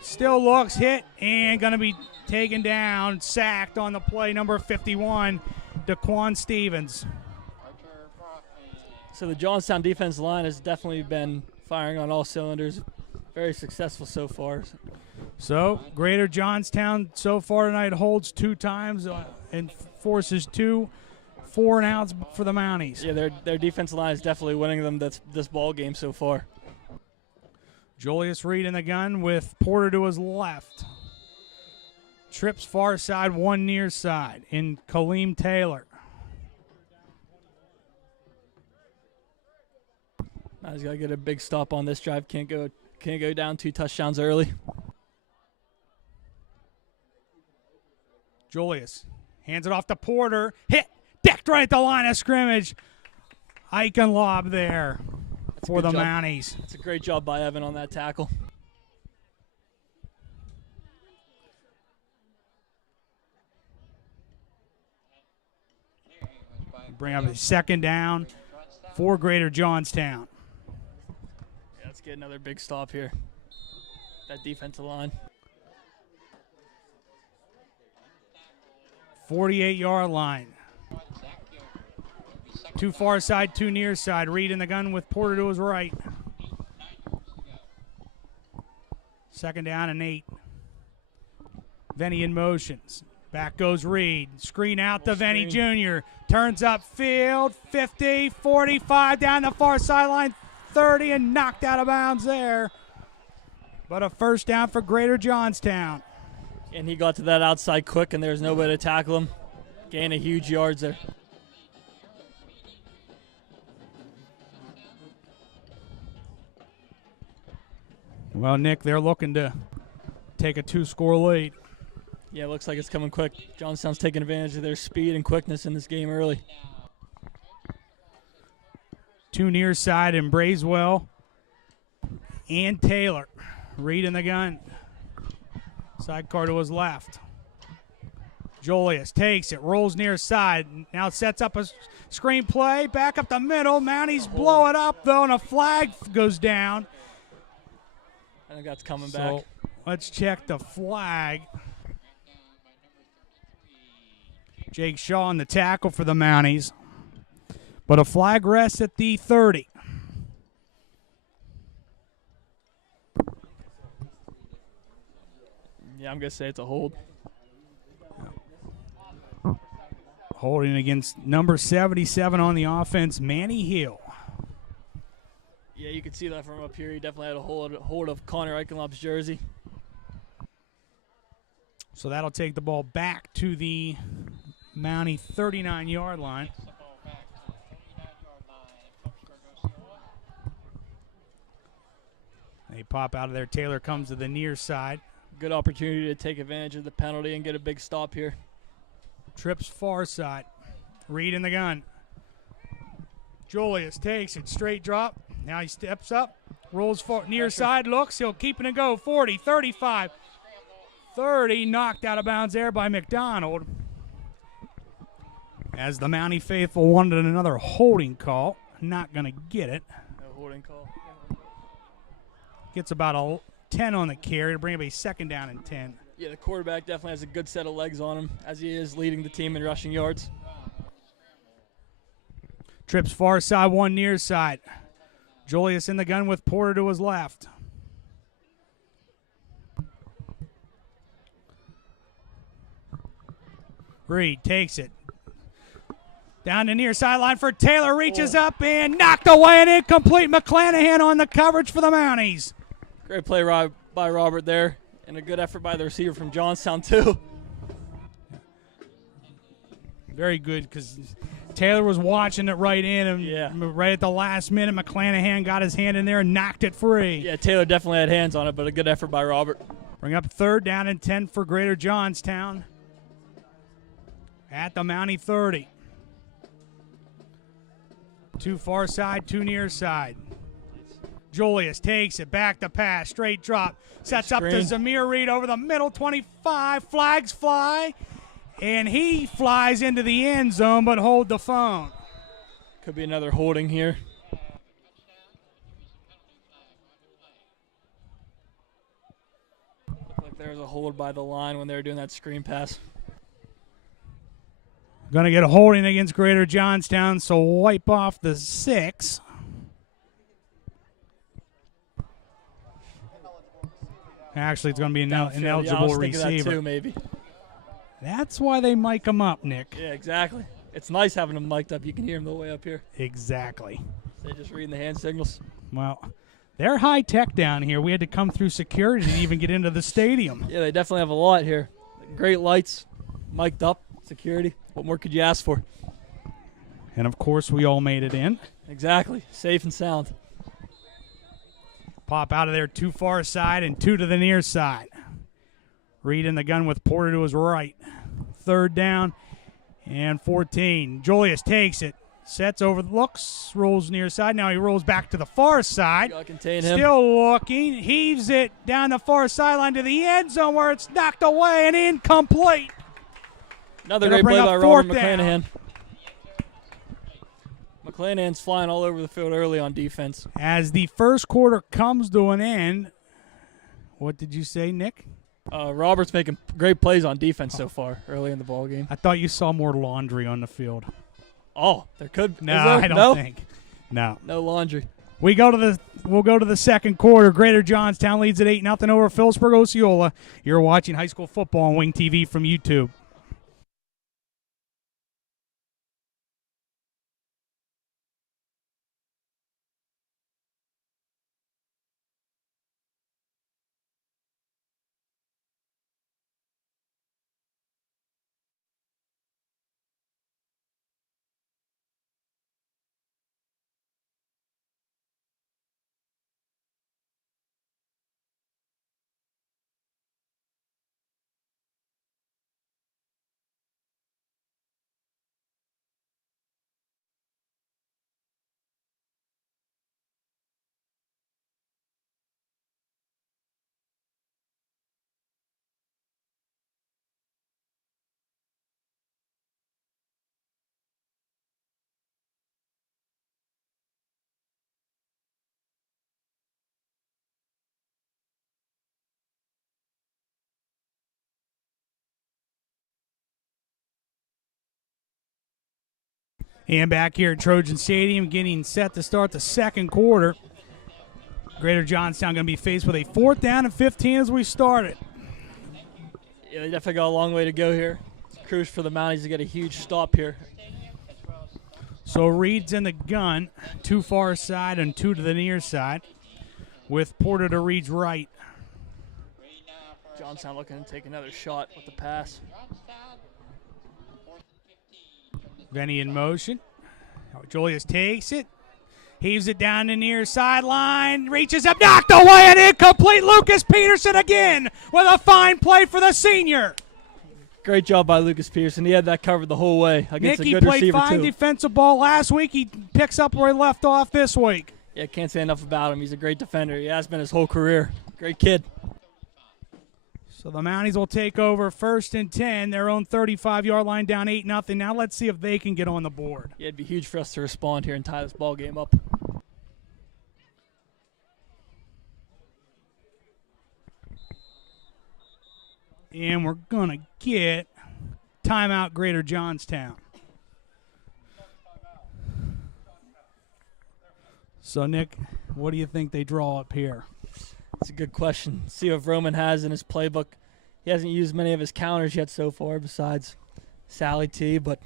still looks, hit, and going to be taken down, sacked on the play, number 51, Daquan Stevens. So the Johnstown defense line has definitely been firing on all cylinders. Very successful so far. So Greater Johnstown so far tonight holds 2 times and forces 2 4-and-outs for the Mounties. Yeah, their defense line is definitely winning them this ball game so far. Julius Reed in the gun with Porter to his left. Trips far side, one near side in Kaleem Taylor. Now he's got to get a big stop on this drive. Can't go down 2 touchdowns early. Julius hands it off to Porter. Hit, decked right at the line of scrimmage. Ike and lob there for the Mounties. It's a great job by Evan on that tackle. Bring up a second down for Greater Johnstown. Yeah, let's get another big stop here. That defensive line. 48-yard line. 2 far side, 2 near side. Reed in the gun with Porter to his right. Second down and 8. Venny in motions. Back goes Reed. Screen out to Venny Jr. Turns up field. 50, 45 down the far sideline. 30 and knocked out of bounds there. But a first down for Greater Johnstown. And he got to that outside quick, and there's nobody to tackle him. Gain a huge yards there. Well, Nick, they're looking to take a 2-score lead. Yeah, it looks like it's coming quick. Johnstown's taking advantage of their speed and quickness in this game early. 2 near side in Bracewell and Taylor. Reed in the gun. Sidecar to his left. Julius takes it, rolls near side. Now sets up a screen play. Back up the middle. Mounties blow it up, though, and a flag goes down. I think that's coming back. Let's check the flag. Jake Shaw on the tackle for the Mounties. But a flag rests at the 30. Yeah, I'm going to say it's a hold. Holding against number 77 on the offense, Manny Hill. Yeah, you could see that from up here. He definitely had a hold of Connor Eichenlop's jersey. So that'll take the ball back to the Mountie 39-yard line. They pop out of there. Taylor comes to the near side. Good opportunity to take advantage of the penalty and get a big stop here. Trips far side. Reed in the gun. Julius takes it. Straight drop. Now he steps up. Rolls far, near side. Looks. He'll keep it and go. 40, 35, 30. Knocked out of bounds there by McDonald. As the Mountie faithful wanted another holding call. Not going to get it. No holding call. Gets about a 10 on the carry to bring up a second down and 10. Yeah, the quarterback definitely has a good set of legs on him, as he is leading the team in rushing yards. Trips far side, 1 near side. Julius in the gun with Porter to his left. Reed takes it. Down the near sideline for Taylor. Reaches up and knocked away and incomplete. McClanahan on the coverage for the Mounties. Great play by Robert there, and a good effort by the receiver from Johnstown, too. Very good, because Taylor was watching it right in, and Yeah. right at the last minute, McClanahan got his hand in there and knocked it free. Yeah, Taylor definitely had hands on it, but a good effort by Robert. Bring up third down and 10 for Greater Johnstown at the Mountie 30. 2 far side, 2 near side. Julius takes it, back to pass, straight drop. Sets up to Zamir Reed over the middle, 25. Flags fly, and he flies into the end zone, but hold the phone. Could be another holding here. Looked like there was a hold by the line when they were doing that screen pass. Going to get a holding against Greater Johnstown, so wipe off the 6. Actually, it's going to be an ineligible receiver. That too, maybe. That's why they mic him up, Nick. Yeah, exactly. It's nice having them mic'd up. You can hear them the way up here. Exactly. They're just reading the hand signals. Well, they're high tech down here. We had to come through security to even get into the stadium. Yeah, they definitely have a lot here. Great lights, mic'd up, security. What more could you ask for? And, of course, we all made it in. Exactly. Safe and sound. Pop out of there, 2 far side and 2 to the near side. Reed in the gun with Porter to his right. 3rd down and 14. Julius takes it. Sets over the looks, rolls near side. Now he rolls back to the far side. Gotta contain him. Still looking, heaves it down the far sideline to the end zone where it's knocked away and incomplete. Another Gonna great bring play up by Robert 4th down. McClanahan. McClanahan's flying all over the field early on defense. As the first quarter comes to an end, what did you say, Nick? Robert's making great plays on defense so far early in the ball game. I thought you saw more laundry on the field. Oh, there could. No, is there? I don't No? think. No. No laundry. We'll go to the second quarter. Greater Johnstown leads at 8-0 over Philipsburg-Osceola. You're watching high school football on Wing TV from YouTube. And back here at Trojan Stadium, getting set to start the second quarter. Greater Johnstown going to be faced with a 4th down and 15 as we start it. Yeah, they definitely got a long way to go here. It's crucial for the Mounties to get a huge stop here. So Reed's in the gun, 2 far side and 2 to the near side, with Porter to Reed's right. Johnstown looking to take another shot with the pass. Venny in motion. Julius takes it. Heaves it down the near sideline. Reaches up, knocked away and incomplete. Lucas Peterson again with a fine play for the senior. Great job by Lucas Peterson. He had that covered the whole way against Nicky a good played receiver fine too. defensive ball last week. He picks up where he left off this week. Yeah, can't say enough about him. He's a great defender. He has been his whole career. Great kid. So the Mounties will take over 1st and 10, their own 35-yard line, down 8-0. Now let's see if they can get on the board. Yeah, it'd be huge for us to respond here and tie this ball game up. And we're going to get timeout Greater Johnstown. So, Nick, what do you think they draw up here? That's a good question. See what Roman has in his playbook. He hasn't used many of his counters yet so far besides Sally T, but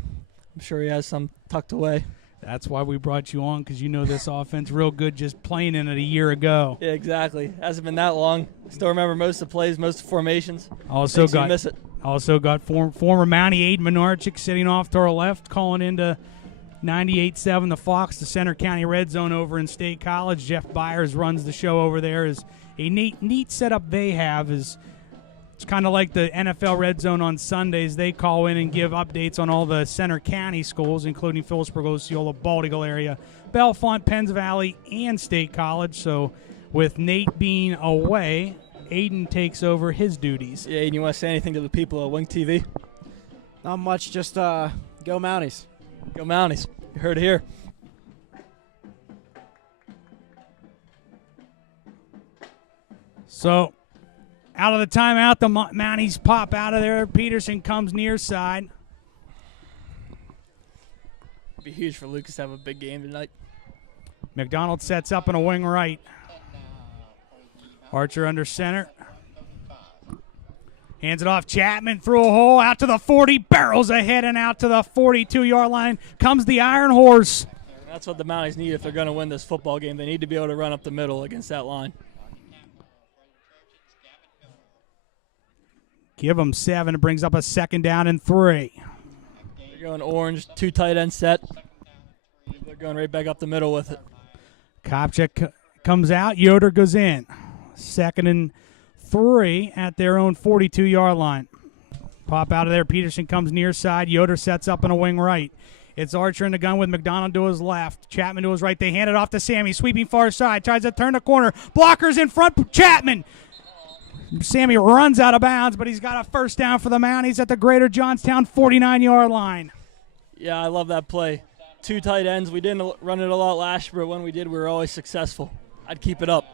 I'm sure he has some tucked away. That's why we brought you on, because you know this offense real good just playing in it a year ago. Yeah, exactly. Hasn't been that long. Still remember most of the plays, most of the formations. Also Makes you got miss it. former Mountie Aiden Menarchik sitting off to our left, calling into 98.7 the Fox, the Center County Red Zone over in State College. Jeff Byers runs the show over there. Is a neat setup they have. Is it's kind of like the NFL Red Zone on Sundays. They call in and give updates on all the Center County schools, including Philipsburg-Osceola, Bald Eagle area, Bellefonte, Penns Valley, and State College. So with Nate being away, Aiden takes over his duties. Yeah, Aiden, you want to say anything to the people at Wing TV? Not much, just go Mounties. Go Mounties. You heard it here. So out of the timeout, the Mounties pop out of there. Peterson comes near side. It'd be huge for Lucas to have a big game tonight. McDonald sets up in a wing right. Archer under center. Hands it off. Chapman through a hole out to the 40. Barrels ahead and out to the 42-yard line. Comes the Iron Horse. That's what the Mounties need if they're going to win this football game. They need to be able to run up the middle against that line. Give them 7. It brings up a 2nd down and 3. They're going orange, 2 tight end set. They're going right back up the middle with it. Kopchak comes out. Yoder goes in. 2nd and 3 at their own 42-yard line. Pop out of there. Peterson comes near side. Yoder sets up in a wing right. It's Archer in the gun with McDonald to his left. Chapman to his right. They hand it off to Sammy. Sweeping far side. Tries to turn the corner. Blockers in front. Chapman. Sammy runs out of bounds, but he's got a 1st down for the Mounties at the Greater Johnstown 49-yard line. Yeah, I love that play. 2 tight ends. We didn't run it a lot last year, but when we did, we were always successful. I'd keep it up.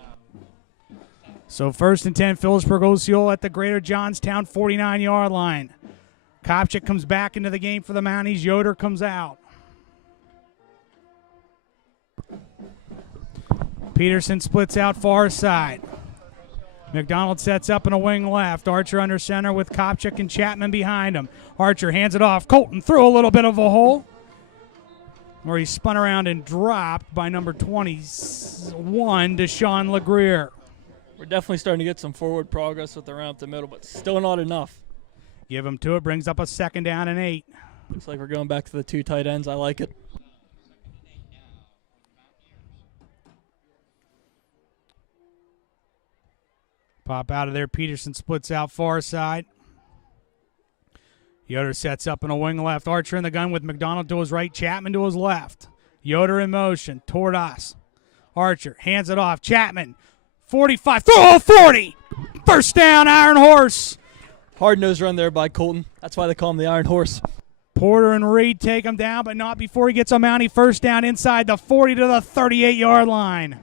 So 1st and 10, Philipsburg-Osceola at the Greater Johnstown 49-yard line. Kopchak comes back into the game for the Mounties. Yoder comes out. Peterson splits out far side. McDonald sets up in a wing left. Archer under center with Kopchak and Chapman behind him. Archer hands it off. Colton threw a little bit of a hole, where he spun around and dropped by number 21, Deshaun LeGrier. We're definitely starting to get some forward progress with the round up the middle, but still not enough. Give him to it. Brings up a 2nd down and 8. Looks like we're going back to the 2 tight ends. I like it. Pop out of there. Peterson splits out far side. Yoder sets up in a wing left. Archer in the gun with McDonald to his right. Chapman to his left. Yoder in motion toward us. Archer hands it off. Chapman, 45. Throw 40. 1st down, Iron Horse. Hard-nosed run there by Colton. That's why they call him the Iron Horse. Porter and Reed take him down, but not before he gets a Mountie 1st down inside the 40 to the 38-yard line.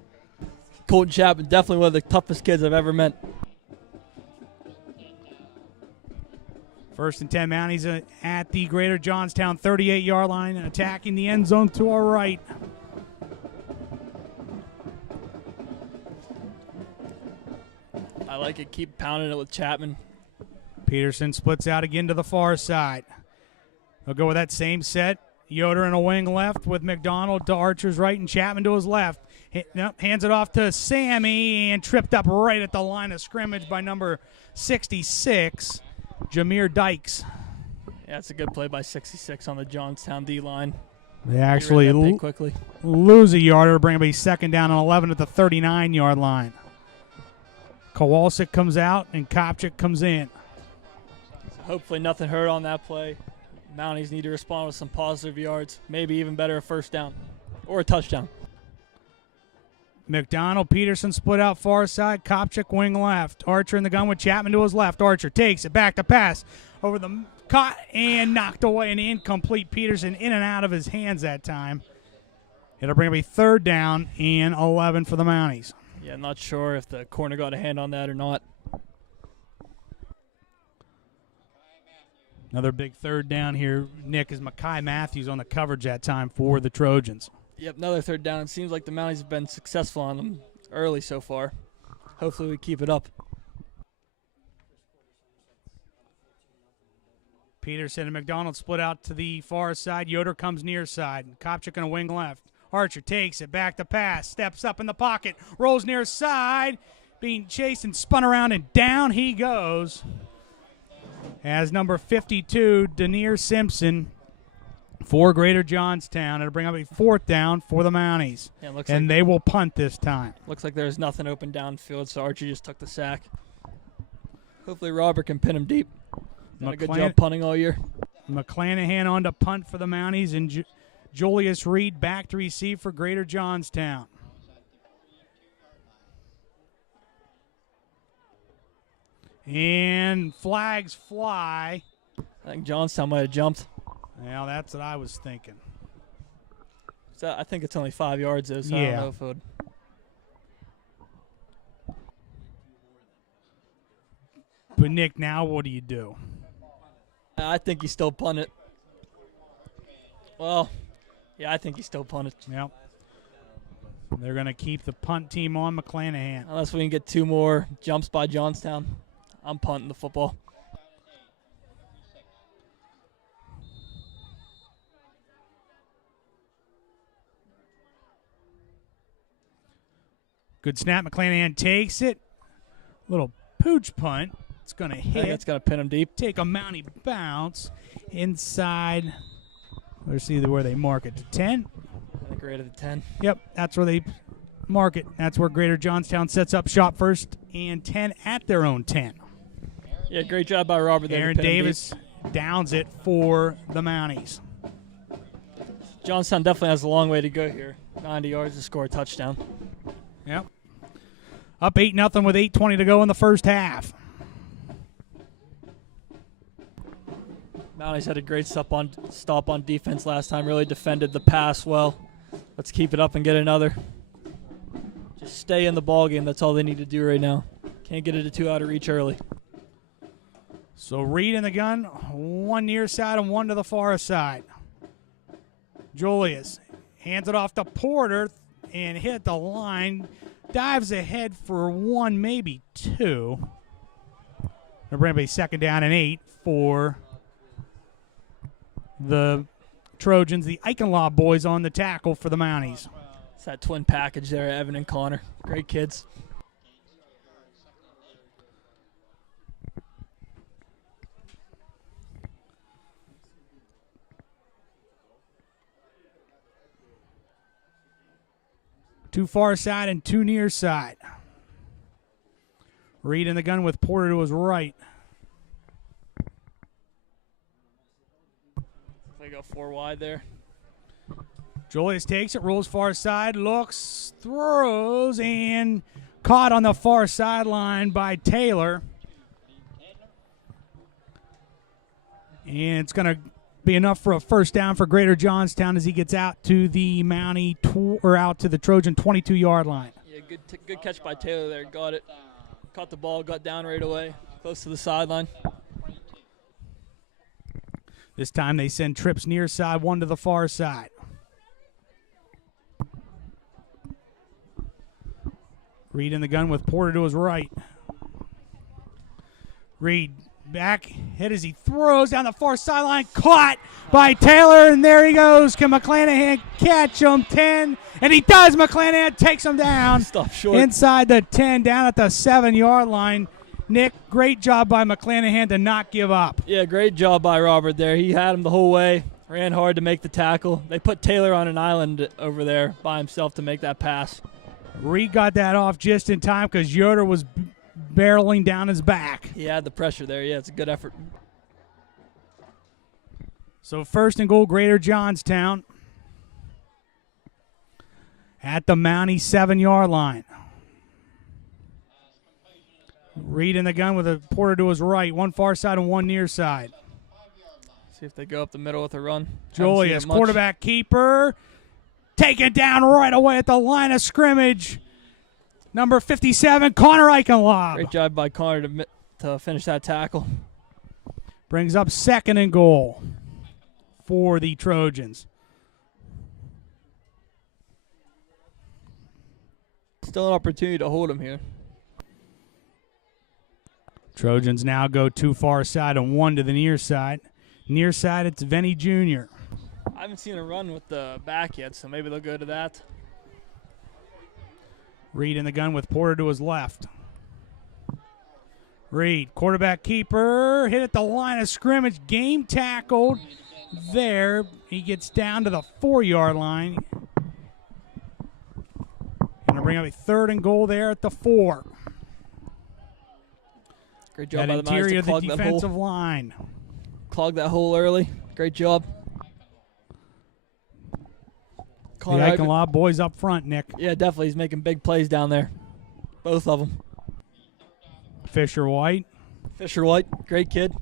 Colton Chapman, definitely one of the toughest kids I've ever met. 1st and 10, Mounties at the Greater Johnstown 38-yard line, attacking the end zone to our right. I like it. Keep pounding it with Chapman. Peterson splits out again to the far side. They'll go with that same set. Yoder in a wing left with McDonald to Archer's right and Chapman to his left. Hands it off to Sammy and tripped up right at the line of scrimmage by number 66, Jameer Dykes. Yeah, it's a good play by 66 on the Johnstown D-line. They actually quickly lose a yarder, bring up a 2nd down and 11 at the 39-yard line. Kowalczyk comes out and Kopchak comes in. Hopefully nothing hurt on that play. Mounties need to respond with some positive yards, maybe even better a 1st down or a touchdown. McDonald, Peterson split out far side. Kopchak wing left. Archer in the gun with Chapman to his left. Archer takes it back to pass over the caught and knocked away. An incomplete. Peterson in and out of his hands that time. It'll bring up a 3rd down and 11 for the Mounties. Yeah, I'm not sure if the corner got a hand on that or not. Another big 3rd down here, Nick, is Mekhi Matthews on the coverage that time for the Trojans. Yep, another 3rd down. It seems like the Mounties have been successful on them early so far. Hopefully we keep it up. Peterson and McDonald split out to the far side. Yoder comes near side. Kopchak in a wing left. Archer takes it back to pass. Steps up in the pocket. Rolls near side. Being chased and spun around and down he goes. As number 52, Denier Simpson for Greater Johnstown. It'll bring up a 4th down for the Mounties. Yeah, and they will punt this time. Looks like there's nothing open downfield, so Archie just took the sack. Hopefully Robert can pin him deep. Done a good job punting all year. McClanahan on to punt for the Mounties, and Julius Reed back to receive for Greater Johnstown. And flags fly. I think Johnstown might have jumped. Well, that's what I was thinking. So I think it's only 5 yards, though, so I don't know if it would. But, Nick, now what do you do? I think he still punt it. Well, yeah, I think he still punt it. Yep. They're going to keep the punt team on McClanahan. Unless we can get 2 more jumps by Johnstown, I'm punting the football. Good snap. McClanahan takes it. Little pooch punt. It's going to I think hit. it's going to pin him deep. Take a Mountie bounce inside. Let's see where they mark it. To 10. I think right at the 10. Yep, that's where they mark it. That's where Greater Johnstown sets up shop first and 10 at their own 10. Yeah, great job by Robert there. Aaron Davis downs it for the Mounties. Johnstown definitely has a long way to go here. 90 yards to score a touchdown. Yep. Up 8-0 with 8:20 to go in the first half. Mounties had a great stop on defense last time. Really defended the pass well. Let's keep it up and get another. Just stay in the ball game. That's all they need to do right now. Can't get it to 2 out of reach early. So Reed in the gun, one near side and one to the far side. Julius hands it off to Porter and hit the line. Dives ahead for one, maybe two. They're going to be second down and 8 for the Trojans. The Eichenlaw boys on the tackle for the Mounties. It's that twin package there, Evan and Connor. Great kids. Two far side and two near side. Reed in the gun with Porter to his right. They go 4 wide there. Julius takes it, rolls far side, looks, throws, and caught on the far sideline by Taylor. And it's going to be enough for a first down for Greater Johnstown as he gets out to the Mountie out to the Trojan 22-yard line. Yeah, good catch by Taylor there. Got it. Caught the ball, got down right away, close to the sideline. This time they send trips near side, one to the far side. Reed in the gun with Porter to his right. Reed back, hit as he throws down the far sideline, caught by Taylor, and there he goes. Can McClanahan catch him? 10, and he does. McClanahan takes him down. Stop short. Inside the 10, down at the 7-yard line. Nick, great job by McClanahan to not give up. Yeah, great job by Robert there. He had him the whole way, ran hard to make the tackle. They put Taylor on an island over there by himself to make that pass. Reed got that off just in time because Yoder was barreling down his back. He had the pressure there. Yeah, it's a good effort. So first and goal, Greater Johnstown at the Mountie 7-yard line. Reed in the gun with a Porter to his right, one far side and one near side. See if they go up the middle with a run. Julius, quarterback keeper, taken down right away at the line of scrimmage. Number 57, Connor Eichenlaw. Great job by Connor to finish that tackle. Brings up second and goal for the Trojans. Still an opportunity to hold him here. Trojans now go two far side and one to the near side. Near side, it's Venny Jr. I haven't seen a run with the back yet, so maybe they'll go to that. Reed in the gun with Porter to his left. Reed, quarterback keeper, hit at the line of scrimmage, game tackled there. He gets down to the 4-yard line. Going to bring up a third and goal there at the 4. Great job That by the Mounties interior to of the clog that defensive hole. line. Clog that hole early. Great job. The Eichenlaw boys up front, Nick. Yeah, definitely. He's making big plays down there. Both of them. Fisher White. Fisher White, great kid.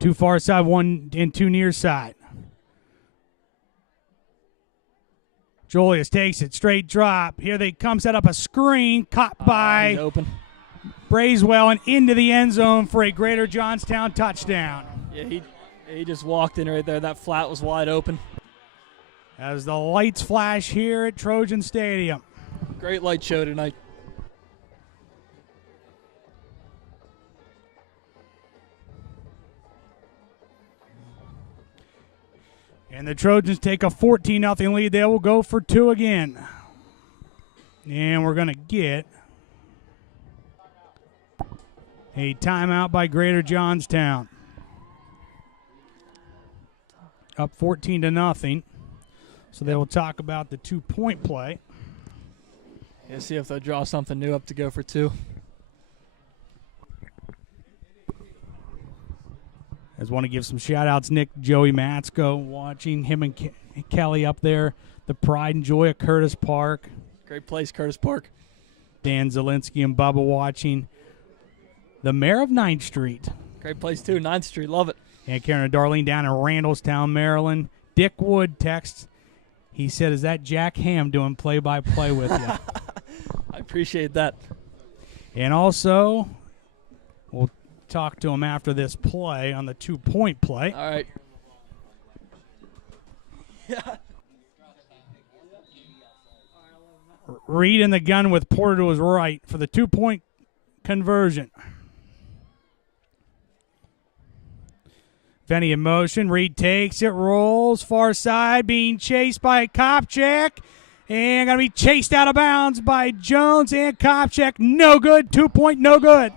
Two far side, one and two near side. Julius takes it, straight drop. Here they come, set up a screen, caught He's by open. Bracewell and into the end zone for a Greater Johnstown touchdown. Yeah, he just walked in right there. That flat was wide open. As the lights flash here at Trojan Stadium. Great light show tonight. And the Trojans take a 14-0 lead. They will go for two again. And we're going to get a timeout by Greater Johnstown. Up 14-0. So they will talk about the 2-point play. Yeah, see if they'll draw something new up to go for 2. I just want to give some shout-outs. Nick, Joey Matsko watching, him and Kelly up there. The pride and joy of Curtis Park. Great place, Curtis Park. Dan Zielinski and Bubba watching. The mayor of 9th Street. Great place, too. 9th Street. Love it. And Karen and Darlene down in Randallstown, Maryland. Dick Wood texts. He said, is that Jack Ham doing play-by-play with you? I appreciate that. And also, we'll talk to him after this play on the 2-point play. All right. Reed in the gun with Porter to his right for the 2-point conversion. Venny in motion. Reed takes it, rolls far side, being chased by Kopchak. And going to be chased out of bounds by Jones and Kopchak. No good. 2-point, no good.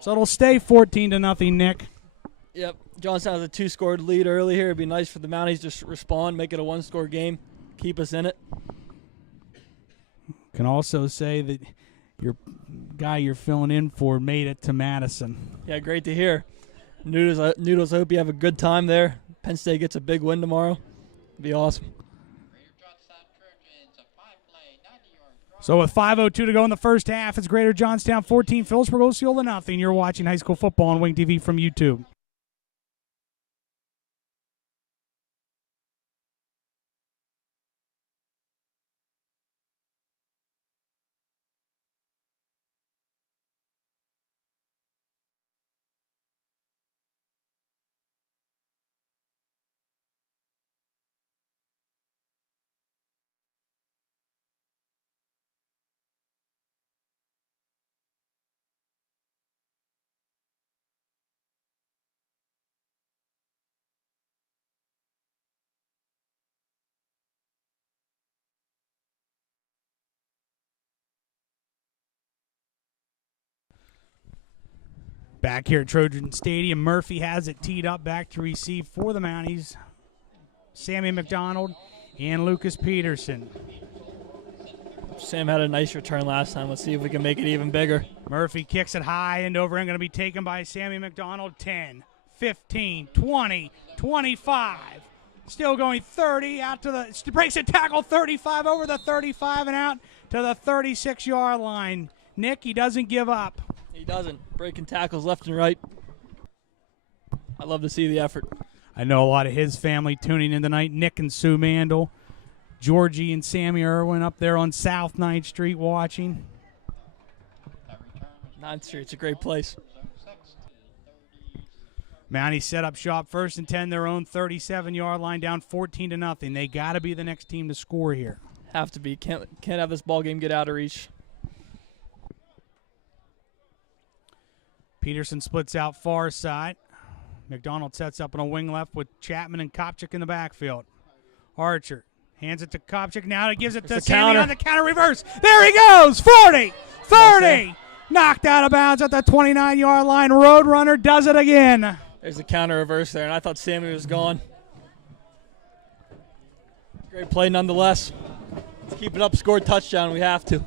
So it'll stay 14-0, Nick. Yep. Johnstown has a 2-score lead early here. It'd be nice for the Mounties to just respond, make it a 1-score game, keep us in it. Can also say that your guy you're filling in for made it to Madison. Yeah, great to hear. Noodles, I hope you have a good time there. Penn State gets a big win tomorrow. It'd be awesome. So with 5:02 to go in the first half, it's Greater Johnstown 14, Phillipsburg-Osceola nothing. You're watching high school football on Wing TV from YouTube. Back here at Trojan Stadium, Murphy has it teed up back to receive for the Mounties. Sammy McDonald and Lucas Peterson. Sam had a nice return last time. Let's see if we can make it even bigger. Murphy kicks it high and over and going to be taken by Sammy McDonald. 10, 15, 20, 25. Still going 30 out to the, breaks a tackle 35 over the 35 and out to the 36-yard line. Nick, he doesn't give up. He doesn't. Breaking tackles left and right. I love to see the effort. I know a lot of his family tuning in tonight. Nick and Sue Mandel. Georgie and Sammy Irwin up there on South 9th Street watching. 9th Street's a great place. Mountie set up shop first and 10, their own 37-yard line, down 14-0. They got to be the next team to score here. Have to be. Can't have this ball game get out of reach. Peterson splits out far side. McDonald sets up on a wing left with Chapman and Kopchak in the backfield. Archer hands it to Kopchak. Now he gives it to Sammy on the counter reverse. There he goes. 40, 30. Knocked out of bounds at the 29-yard line. Roadrunner does it again. There's a counter reverse there, and I thought Sammy was gone. Great play nonetheless. Let's keep it up. Score touchdown. We have to.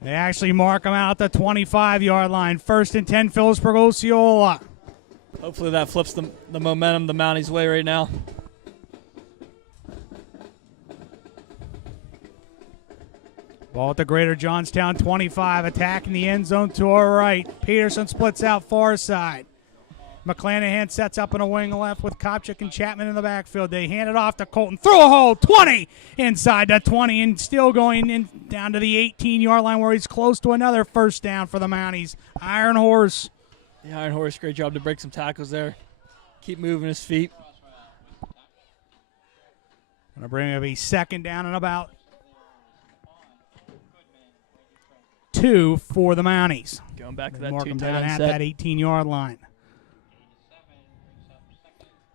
They actually mark him out at the 25-yard line. 1st and 10, Phillipsburg-Osceola. Hopefully that flips the momentum the Mounties' way right now. Ball at the Greater Johnstown 25, attacking the end zone to our right. Peterson splits out far side. McClanahan sets up in a wing left with Kopchak and Chapman in the backfield. They hand it off to Colton. Through a hole, 20, inside the 20, and still going in down to the 18-yard line where he's close to another first down for the Mounties. Iron Horse. The Iron Horse, great job to break some tackles there. Keep moving his feet. Going to bring up a second down and about 2 for the Mounties. Going back to They that mark them two-tight down end at set. that 18-yard line.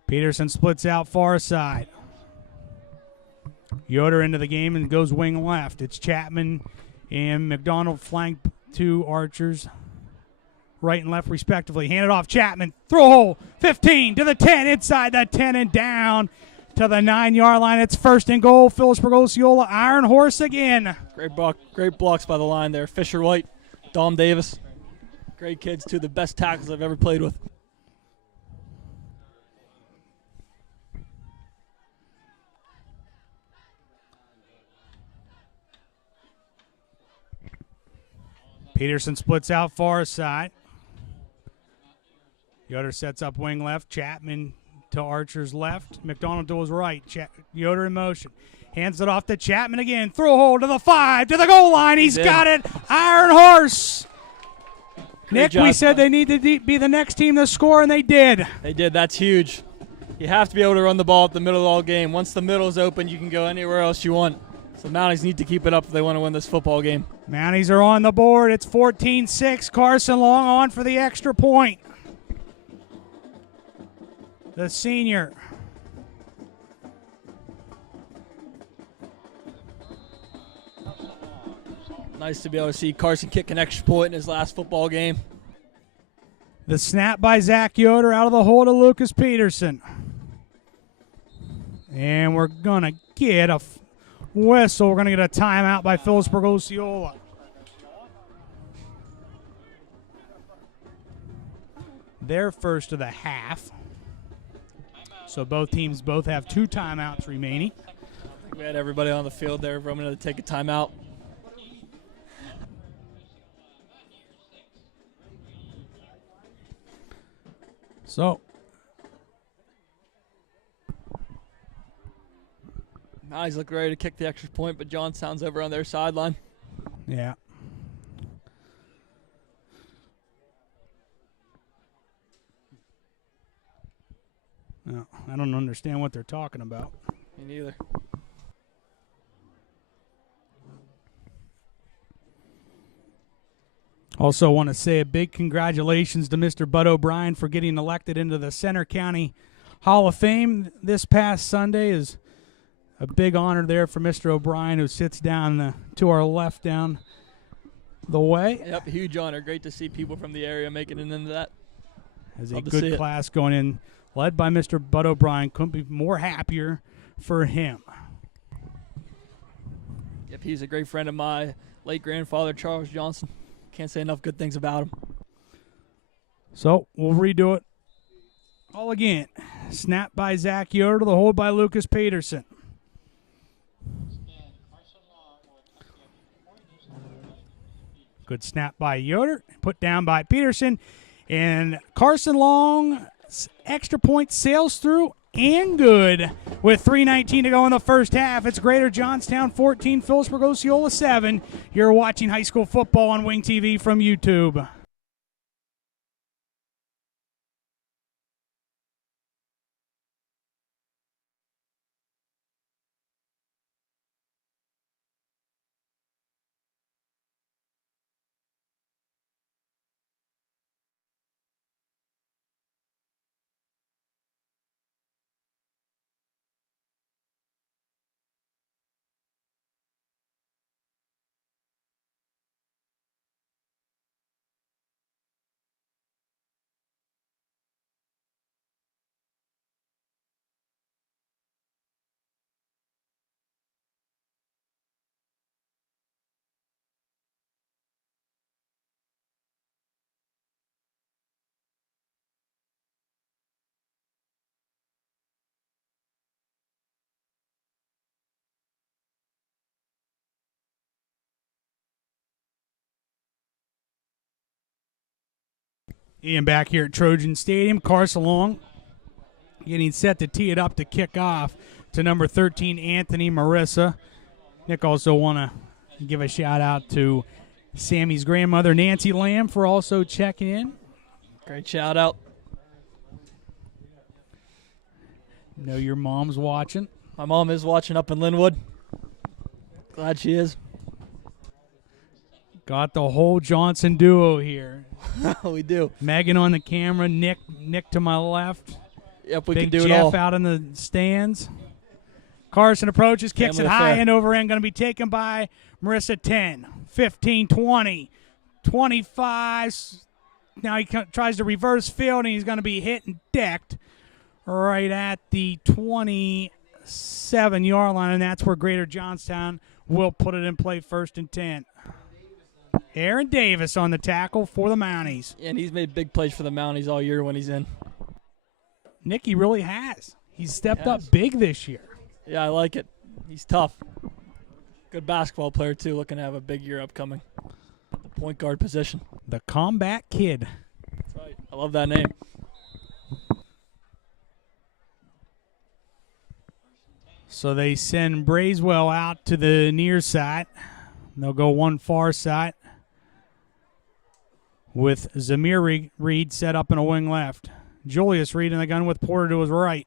Peterson splits out far side. Yoder into the game and goes wing left. It's Chapman and McDonald flank to Archers. Right and left respectively. Hand it off. Chapman. Throw hole. 15 to the 10. Inside the 10 and down to the 9-yard line. It's first and goal. Phillipsburg-Osceola. Iron Horse again. Great blocks by the line there. Fisher White, Dom Davis. Great kids, too. The best tackles I've ever played with. Peterson splits out far side. Yoder sets up wing left. Chapman to Archer's left. McDonald to his right. Yoder in motion. Hands it off to Chapman again. Throw hole to the 5, to the goal line. He's got it. Iron Horse. Nick, we said they need to be the next team to score, and they did. They did. That's huge. You have to be able to run the ball at the middle of all game. Once the middle is open, you can go anywhere else you want. So Mounties need to keep it up if they want to win this football game. Mounties are on the board. It's 14-6. Carson Long on for the extra point. The senior. Nice to be able to see Carson kick an extra point in his last football game. The snap by Zach Yoder out of the hole to Lucas Peterson. And we're going to get a whistle. We're going to get a timeout by Phillipsburg-Osceola. Their first of the half. So both teams have 2 timeouts remaining. I think we had everybody on the field there. Roman had to take a timeout. So Mounties look ready to kick the extra point, but Johnstown's over on their sideline. yeah. No, I don't understand what they're talking about. Me neither. Also want to say a big congratulations to Mr. Bud O'Brien for getting elected into the Center County Hall of Fame this past Sunday. Is a big honor there for Mr. O'Brien, who sits down to our left down the way. Yep, huge honor. Great to see people from the area making it into that. Has a good class going in, led by Mr. Bud O'Brien. Couldn't be more happier for him. Yep, he's a great friend of my late grandfather, Charles Johnson. Can't say enough good things about him. So we'll redo it all again. Snap by Zach Yoder, the hold by Lucas Peterson. Good snap by Yoder, put down by Peterson. And Carson Long, extra point sails through and good with 3:19 to go in the first half. It's Greater Johnstown 14, Phillipsburg-Osceola 7. You're watching high school football on Wing TV from YouTube. Ian back here at Trojan Stadium. Carson Long getting set to tee it up to kick off to number 13, Anthony Marissa. Nick also want to give a shout out to Sammy's grandmother, Nancy Lamb, for also checking in. Great shout out. Know your mom's watching. My mom is watching up in Linwood. Glad she is. Got the whole Johnson duo here. We do. Megan on the camera, Nick to my left. Yep, we Big can do Jeff it all. out in the stands. Carson approaches, kicks Family it high, affair. end over end, going to be taken by Marissa. 10, 15, 20, 25. Now he tries to reverse field, and he's going to be hit and decked right at the 27-yard line, and that's where Greater Johnstown will put it in play, 1st and 10. Aaron Davis on the tackle for the Mounties. And he's made big plays for the Mounties all year when he's in. Nick, he really has. He's stepped He up has. big this year. Yeah, I like it. He's tough. Good basketball player, too, looking to have a big year upcoming. The point guard position. The Combat Kid. That's right. I love that name. So they send Bracewell out to the near side. They'll go one far side with Zamir Reed set up in a wing left. Julius Reed in the gun with Porter to his right.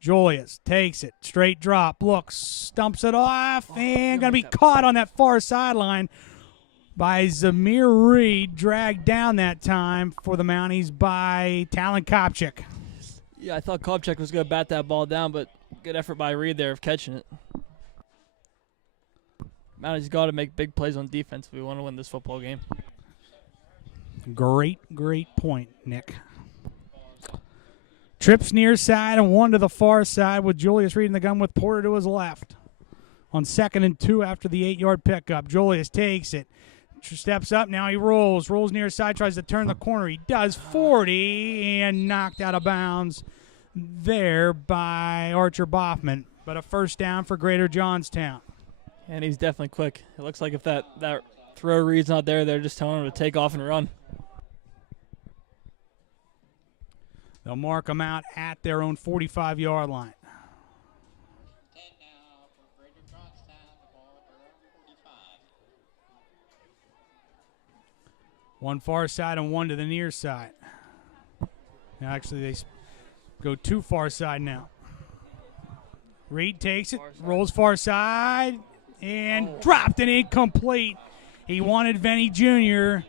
Julius takes it, straight drop, looks, stumps it off, and going to be caught on that far sideline by Zamir Reed, dragged down that time for the Mounties by Talon Kopchik. Yeah, I thought Kopchak was going to bat that ball down, but good effort by Reed there of catching it. Mounties got to make big plays on defense if we want to win this football game. Great point, Nick. Trips near side and one to the far side with Julius Reed in the gun with Porter to his left. On 2nd and 2 after the 8-yard pickup. Julius takes it. Steps up, now he rolls near side, tries to turn the corner. He does, 40, and knocked out of bounds there by Archer Boffman. But a first down for Greater Johnstown. And he's definitely quick. It looks like if that throw read's not there, they're just telling him to take off and run. They'll mark him out at their own 45-yard line. 10 now for Greater Johnstown, the ball at their own 45. One far side and one to the near side. Now, actually, they go too far side now. Reed takes it, rolls far side, and dropped an incomplete. He wanted Venny Jr.,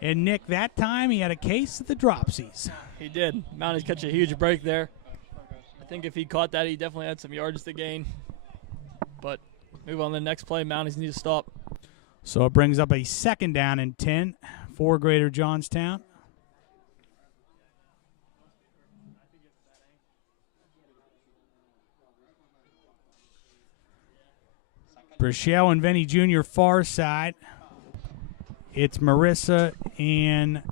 and Nick, that time he had a case of the dropsies. He did. Mounties catch a huge break there. I think if he caught that, he definitely had some yards to gain. But move on to the next play. Mounties need to stop. So it brings up a 2nd down and 10 for Greater Johnstown. Brichelle and Venny Jr. far side. It's Marissa and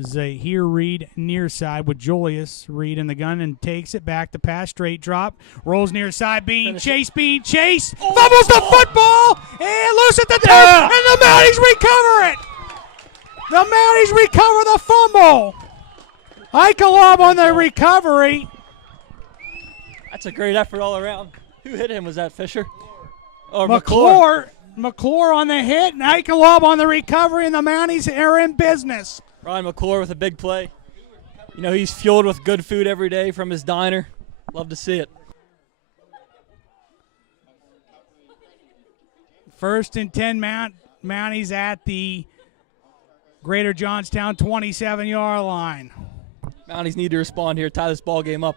Zahir Reed near side with Julius Reed in the gun and takes it back to pass, straight drop, rolls near side, being chased, fumbles the football, and loose at the turf, and the Mounties recover it. The Mounties recover the fumble. Eichelab on the recovery. That's a great effort all around. Who hit him? Was that Fisher? Or McClure? McClure on the hit, and Eichelab on the recovery, and the Mounties are in business. Ryan McClure with a big play. You know, he's fueled with good food every day from his diner. Love to see it. 1st and 10 Mounties at the Greater Johnstown 27-yard line. Mounties need to respond here, tie this ball game up.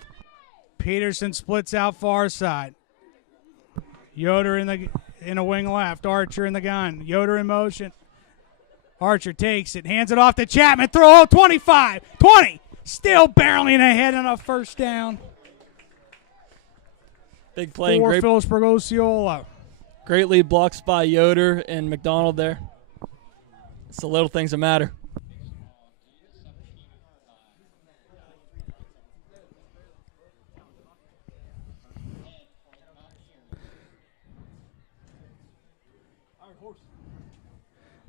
Peterson splits out far side. Yoder in a wing left. Archer in the gun. Yoder in motion. Archer takes it, hands it off to Chapman. Throw 25, 20. Still barreling ahead on a first down. Big play. For Great, Phillipsburg-Osceola. great lead blocks by Yoder and McDonald there. It's the little things that matter.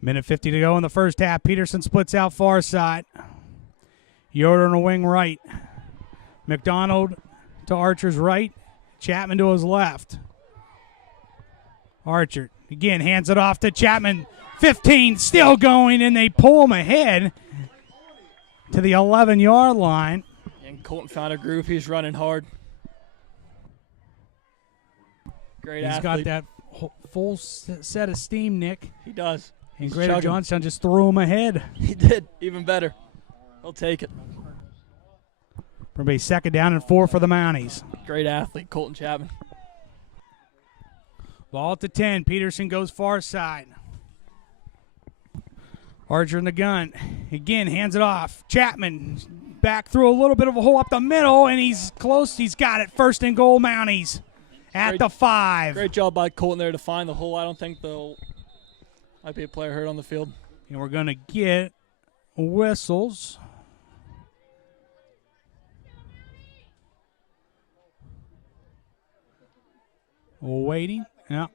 Minute 50 to go in the first half. Peterson splits out far side. Yoder on the wing right. McDonald to Archer's right. Chapman to his left. Archer again hands it off to Chapman. 15 still going, and they pull him ahead to the 11-yard line. And Colton found a groove. He's running hard. Great He's athlete. got that full set of steam, Nick. He does. And He's Greater chugging. Johnstown just threw him ahead. He did. Even better. He'll take it. Probably 2nd down and 4 for the Mounties. Great athlete, Colton Chapman. Ball to 10. Peterson goes far side. Archer in the gun. Again, hands it off. Chapman back through a little bit of a hole up the middle, and he's close. He's got it. First and goal, Mounties at the 5. Great job by Colton there to find the hole. I don't think might be a player hurt on the field. And we're going to get whistles. Waiting. Yeah.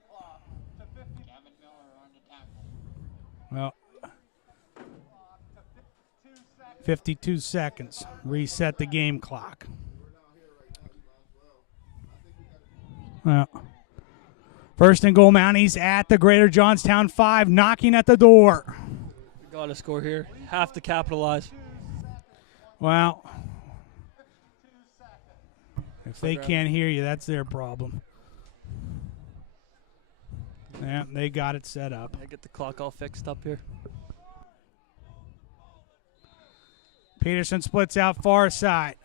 Well, 52 seconds. Reset the game clock. Well, first and goal, Mounties at the Greater Johnstown 5, knocking at the door. We got to score here. Have to capitalize. Well, if they can't hear you, that's their problem. Yeah, they got it set up. Yeah, get the clock all fixed up here. Peterson splits out far side.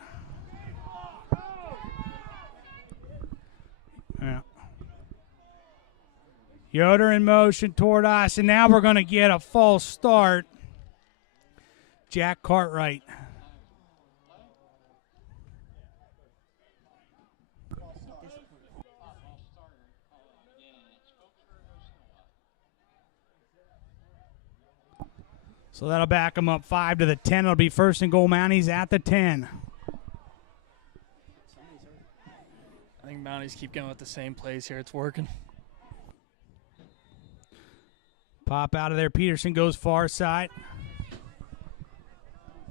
Yeah. Yoder in motion toward us, and now we're going to get a false start. Jack Cartwright. So that'll back them up 5 to the 10. It'll be first and goal, Mounties at the 10. I think Mounties keep going with the same plays here. It's working. Pop out of there. Peterson goes far side.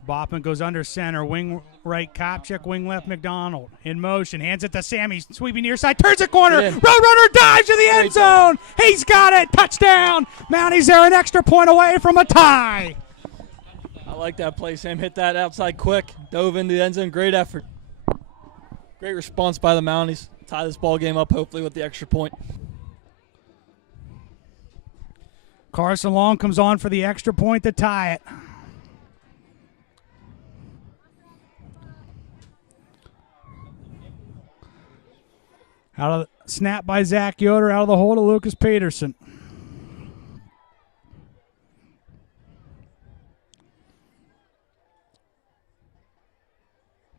Boppman goes under center. Wing right, Kopchak. Wing left, McDonald. In motion. Hands it to Sammy. Sweeping near side. Turns the corner. Roadrunner dives to the end zone. He's got it. Touchdown. Mounties are an extra point away from a tie. I like that play. Sam hit that outside quick. Dove into the end zone. Great effort. Great response by the Mounties. Tie this ball game up, hopefully, with the extra point. Carson Long comes on for the extra point to tie it. Out of the snap by Zach Yoder, out of the hole to Lucas Peterson.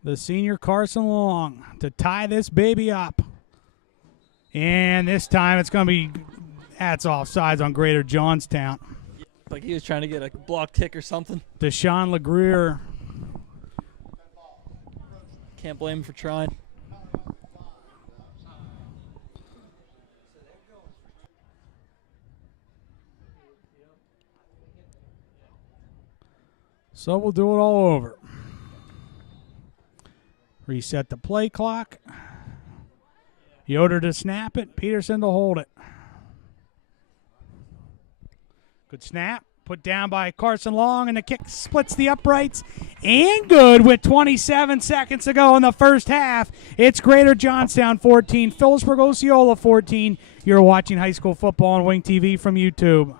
The senior Carson Long to tie this baby up. And this time it's going to be hats offsides on Greater Johnstown. Like he was trying to get a block kick or something. Deshaun LeGrier. Can't blame him for trying. So we'll do it all over. Reset the play clock. Yoder to snap it. Peterson to hold it. Good snap. Put down by Carson Long, and the kick splits the uprights. And good with 27 seconds to go in the first half. It's Greater Johnstown 14, Philipsburg-Osceola 14. You're watching high school football on Wing TV from YouTube.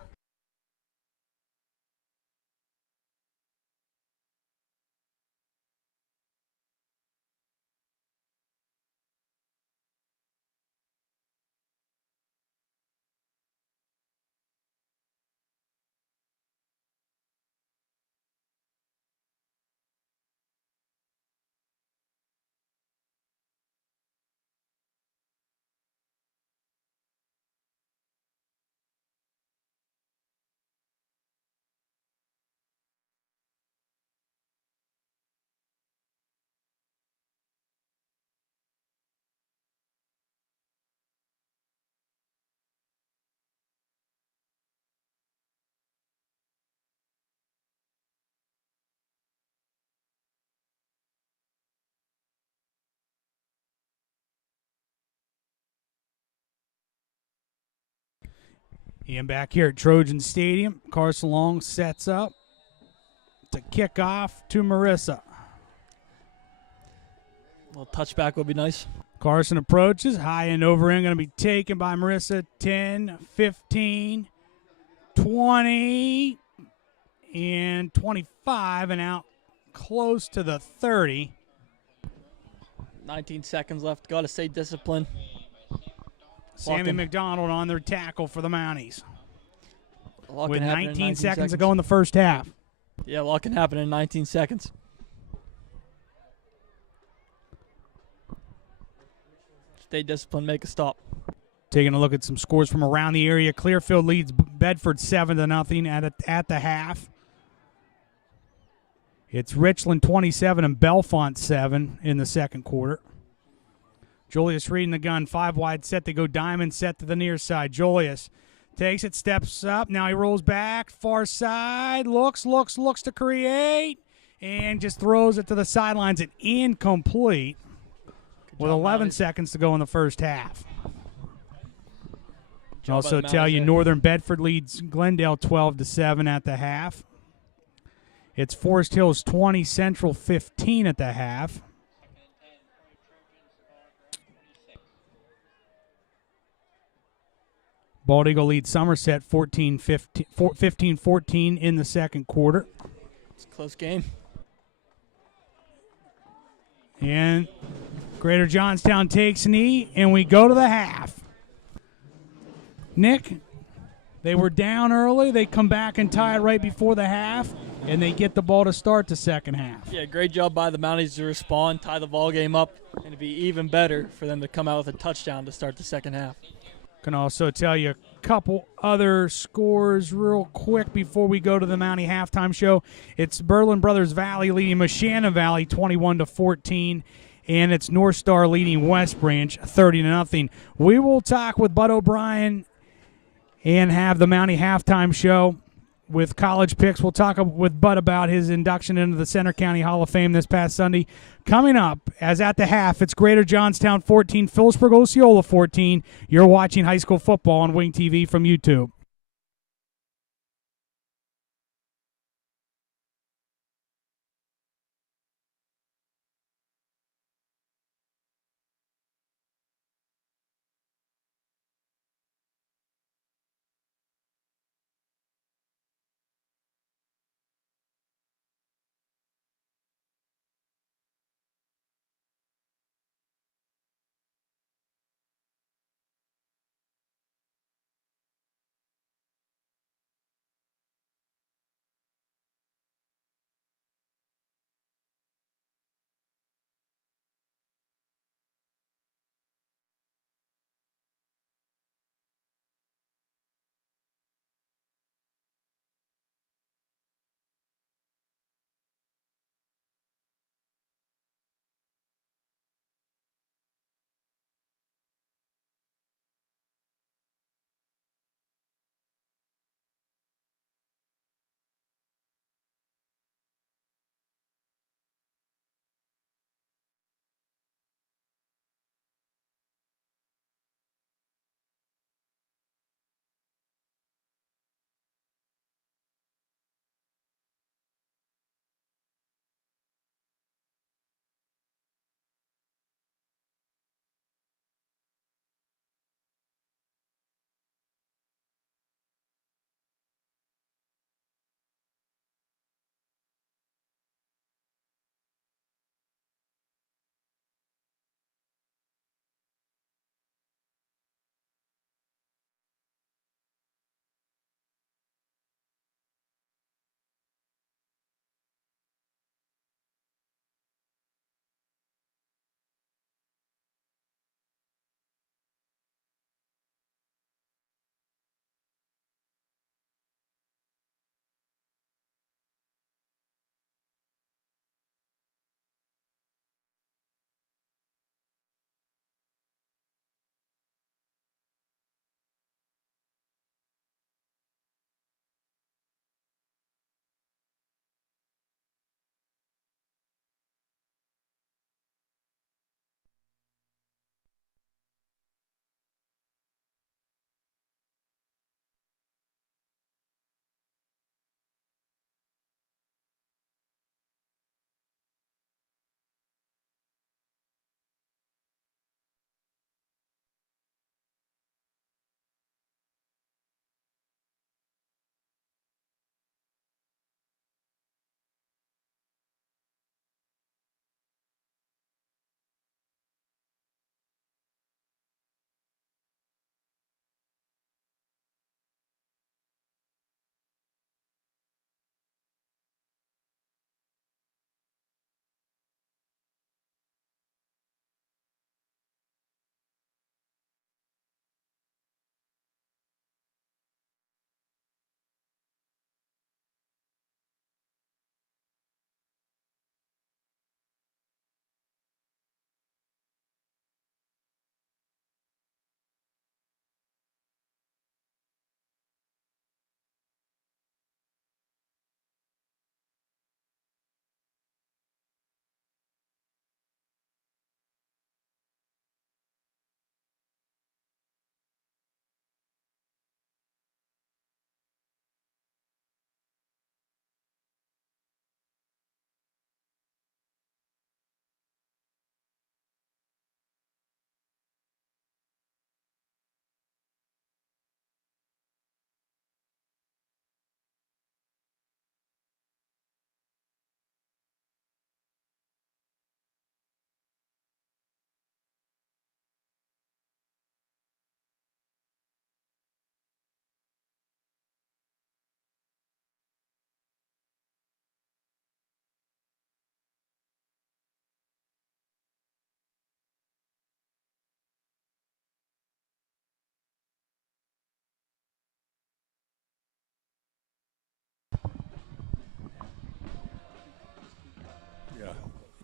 And back here at Trojan Stadium, Carson Long sets up to kick off to Marissa. A little touchback would be nice. Carson approaches, high end over end, going to be taken by Marissa. 10, 15, 20, and 25, and out close to the 30. 19 seconds left. Got to stay disciplined. Sammy Walking. McDonald on their tackle for the Mounties. A lot With can happen in 19 seconds to go in the first half. Yeah, a lot can happen in 19 seconds. Stay disciplined, make a stop. Taking a look at some scores from around the area. Clearfield leads Bedford 7-0 at the half. It's Richland 27 and Belfont 7 in the second quarter. Julius reading the gun, 5 wide set. They go diamond set to the near side. Julius takes it, steps up. Now he rolls back, far side, looks to create, and just throws it to the sidelines. An incomplete with 11 seconds to go in the first half. Also tell you, Northern Bedford leads Glendale 12-7 at the half. It's Forest Hills 20, Central 15 at the half. Bald Eagle leads Somerset 15-14 in the second quarter. It's a close game. And Greater Johnstown takes a knee, and we go to the half. Nick, they were down early. They come back and tie it right before the half, and they get the ball to start the second half. Yeah, great job by the Mounties to respond, tie the ball game up, and it'd be even better for them to come out with a touchdown to start the second half. Can also tell you a couple other scores real quick before we go to the Mountie halftime show. It's Berlin Brothers Valley leading Mashana Valley 21-14, and it's North Star leading West Branch 30-0. We will talk with Bud O'Brien and have the Mountie halftime show with college picks. We'll talk with Bud about his induction into the Center County Hall of Fame this past Sunday. Coming up, as at the half, it's Greater Johnstown 14, Philipsburg-Osceola 14. You're watching high school football on Wing TV from YouTube.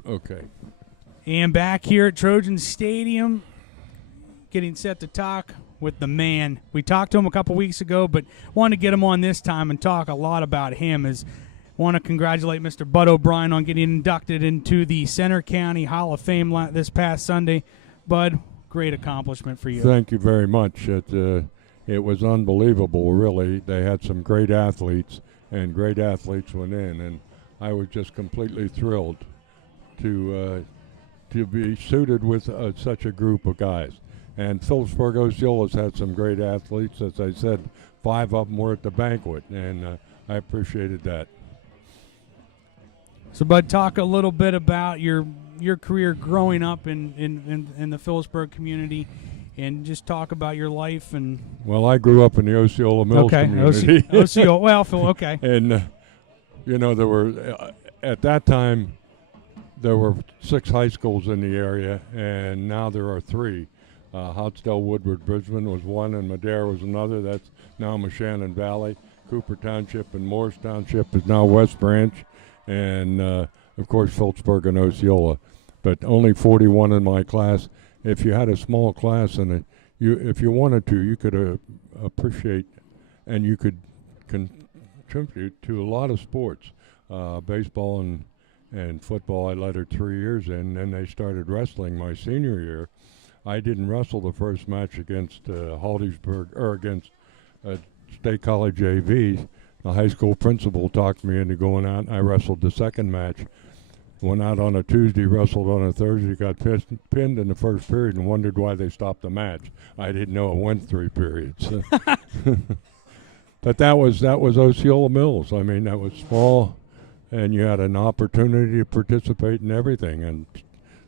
Okay. And back here at Trojan Stadium, getting set to talk with the man. We talked to him a couple weeks ago, but wanted to get him on this time and talk a lot about him. Want to congratulate Mr. Bud O'Brien on getting inducted into the Center County Hall of Fame this past Sunday. Bud, great accomplishment for you. Thank you very much. It was unbelievable, really. They had some great athletes, and great athletes went in, and I was just completely thrilled to be suited with such a group of guys. And PHILIPSBURG-OSCEOLA's had some great athletes. As I said, 5 of them were at the banquet, and I appreciated that. So, Bud, talk a little bit about your career growing up in the Phillipsburg community, and just talk about your life. And well, I grew up in the Osceola Mills community. Osceola, well, Phil, okay. And there were at that time there were 6 high schools in the area, and now there are 3. Houtzdale, Woodward, Brisbane was one, and Madera was another. That's now Moshannon Valley. Cooper Township and Morris Township is now West Branch, and of course Phillipsburg and Osceola. But only 41 in my class. If you had a small class and if you wanted to, you could appreciate and you could contribute to a lot of sports. Baseball and football I lettered 3 years in, and they started wrestling my senior year. I didn't wrestle the first match against Haldysburg or against State College AV. The high school principal talked me into going out, and I wrestled the second match. Went out on a Tuesday, wrestled on a Thursday, got pinned in the first period, and wondered why they stopped the match. I didn't know it went 3 periods. But that was Osceola Mills. I mean, that was small, and you had an opportunity to participate in everything, and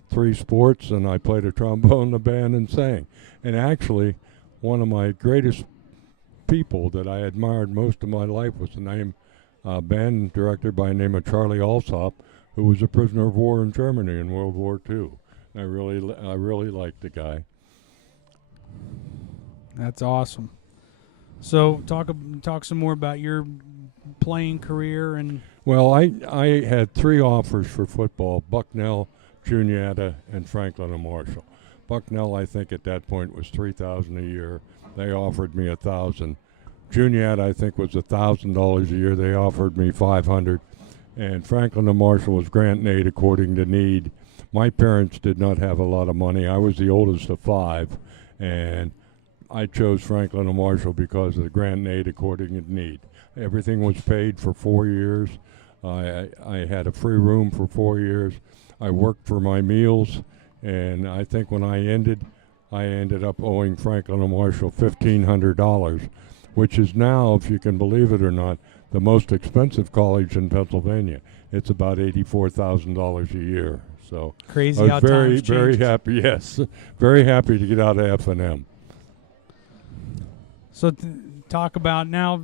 3 sports, and I played a trombone, the band, and sang. And actually, one of my greatest people that I admired most of my life was the band director by the name of Charlie Alsop, who was a prisoner of war in Germany in World War II. I really liked the guy. That's awesome. So talk some more about your playing career. And well, I had 3 offers for football: Bucknell, Juniata, and Franklin and Marshall. Bucknell, I think at that point, was $3,000 a year. They offered me $1,000. Juniata, I think, was $1,000 a year. They offered me $500. And Franklin and Marshall was grant and aid according to need. My parents did not have a lot of money. I was the oldest of 5, and I chose Franklin and Marshall because of the grant and aid according to need. Everything was paid for 4 years. I had a free room for 4 years. I worked for my meals, and I think when I ended up owing Franklin and Marshall $1,500, which is now, if you can believe it or not, the most expensive college in Pennsylvania. It's about $84,000 a year. So crazy I how was times very changed. happy. Yes, very happy to get out of F&M. So talk about now.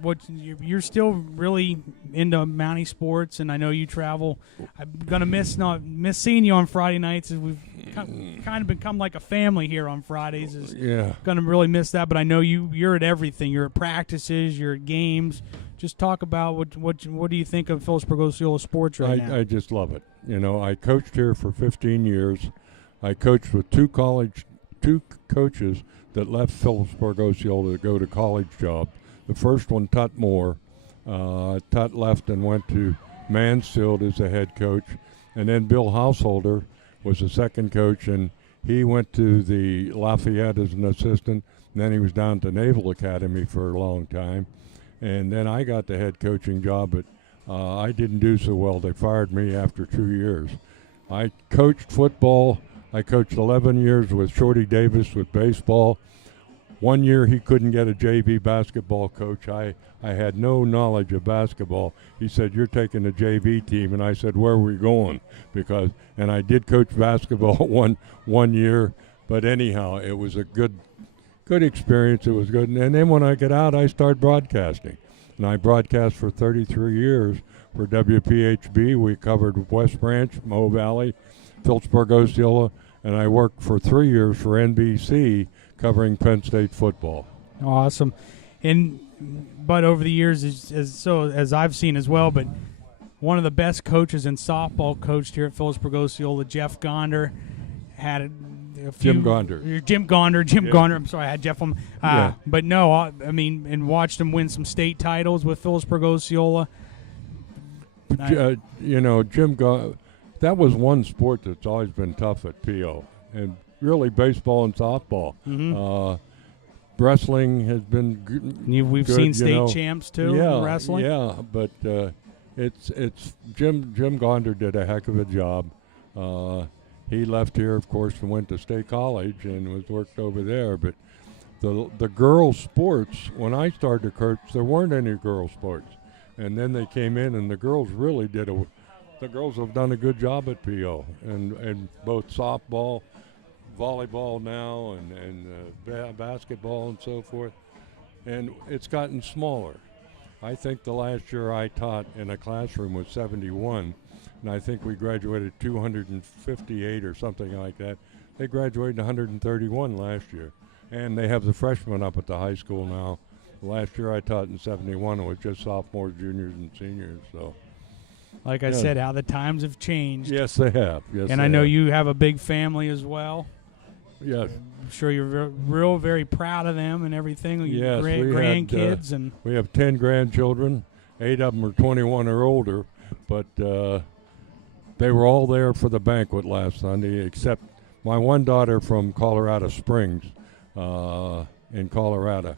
What you're still really into Mountie sports, and I know you travel. I'm gonna miss seeing you on Friday nights, as we've kind of become like a family here on Fridays. Yeah, gonna really miss that. But I know you're at everything. You're at practices. You're at games. Just talk about what do you think of Phillipsburg-Osceola sports right now? I just love it. I coached here for 15 years. I coached with two coaches that left Phillipsburg-Osceola to go to college jobs. The first one, Tut Moore. Tut left and went to Mansfield as a head coach. And then Bill Householder was the second coach, and he went to the Lafayette as an assistant. And then he was down to Naval Academy for a long time. And then I got the head coaching job, but I didn't do so well. They fired me after 2 years. I coached football. I coached 11 years with Shorty Davis with baseball. 1 year he couldn't get a JV basketball coach. I had no knowledge of basketball. He said, "You're taking the JV team." And I said, "Where are we going?" And I did coach basketball one year. But anyhow, it was a good experience. It was good. And then when I got out, I started broadcasting. And I broadcast for 33 years for WPHB. We covered West Branch, Mo Valley, Phillipsburg-Osceola, and I worked for 3 years for NBC covering Penn State football. Awesome. But over the years, as I've seen as well, but one of the best coaches in softball coached here at Philipsburg-Osceola, Jeff Gonder, had a few. Jim Gonder. Jim Gonder. I'm sorry, I had Jeff on. Yeah. But no, I mean, and watched him win some state titles with Philipsburg-Osceola. Jim that was one sport that's always been tough at PO, and really baseball and softball. Mm-hmm. Wrestling has been We've good, seen state champs too in wrestling. Yeah, but it's Jim Gonder did a heck of a job. He left here, of course, and went to State College and was worked over there. But the girls' sports, when I started to coach, there weren't any girls' sports. And then they came in, and the girls really did the girls have done a good job at PO, and both softball, volleyball now, and basketball and so forth. And it's gotten smaller. I think the last year I taught in a classroom was 71, and I think we graduated 258 or something like that. They graduated 131 last year, and they have the freshmen up at the high school now. Last year I taught in 71. It was just sophomores, juniors, and seniors. So, like I said, how the times have changed. Yes, they have. Yes, and I know you have a big family as well. Yes. I'm sure you're very proud of them and everything. Yes, grandkids and we have 10 grandchildren. 8 of them are 21 or older, but they were all there for the banquet last Sunday, except my one daughter from Colorado Springs in Colorado.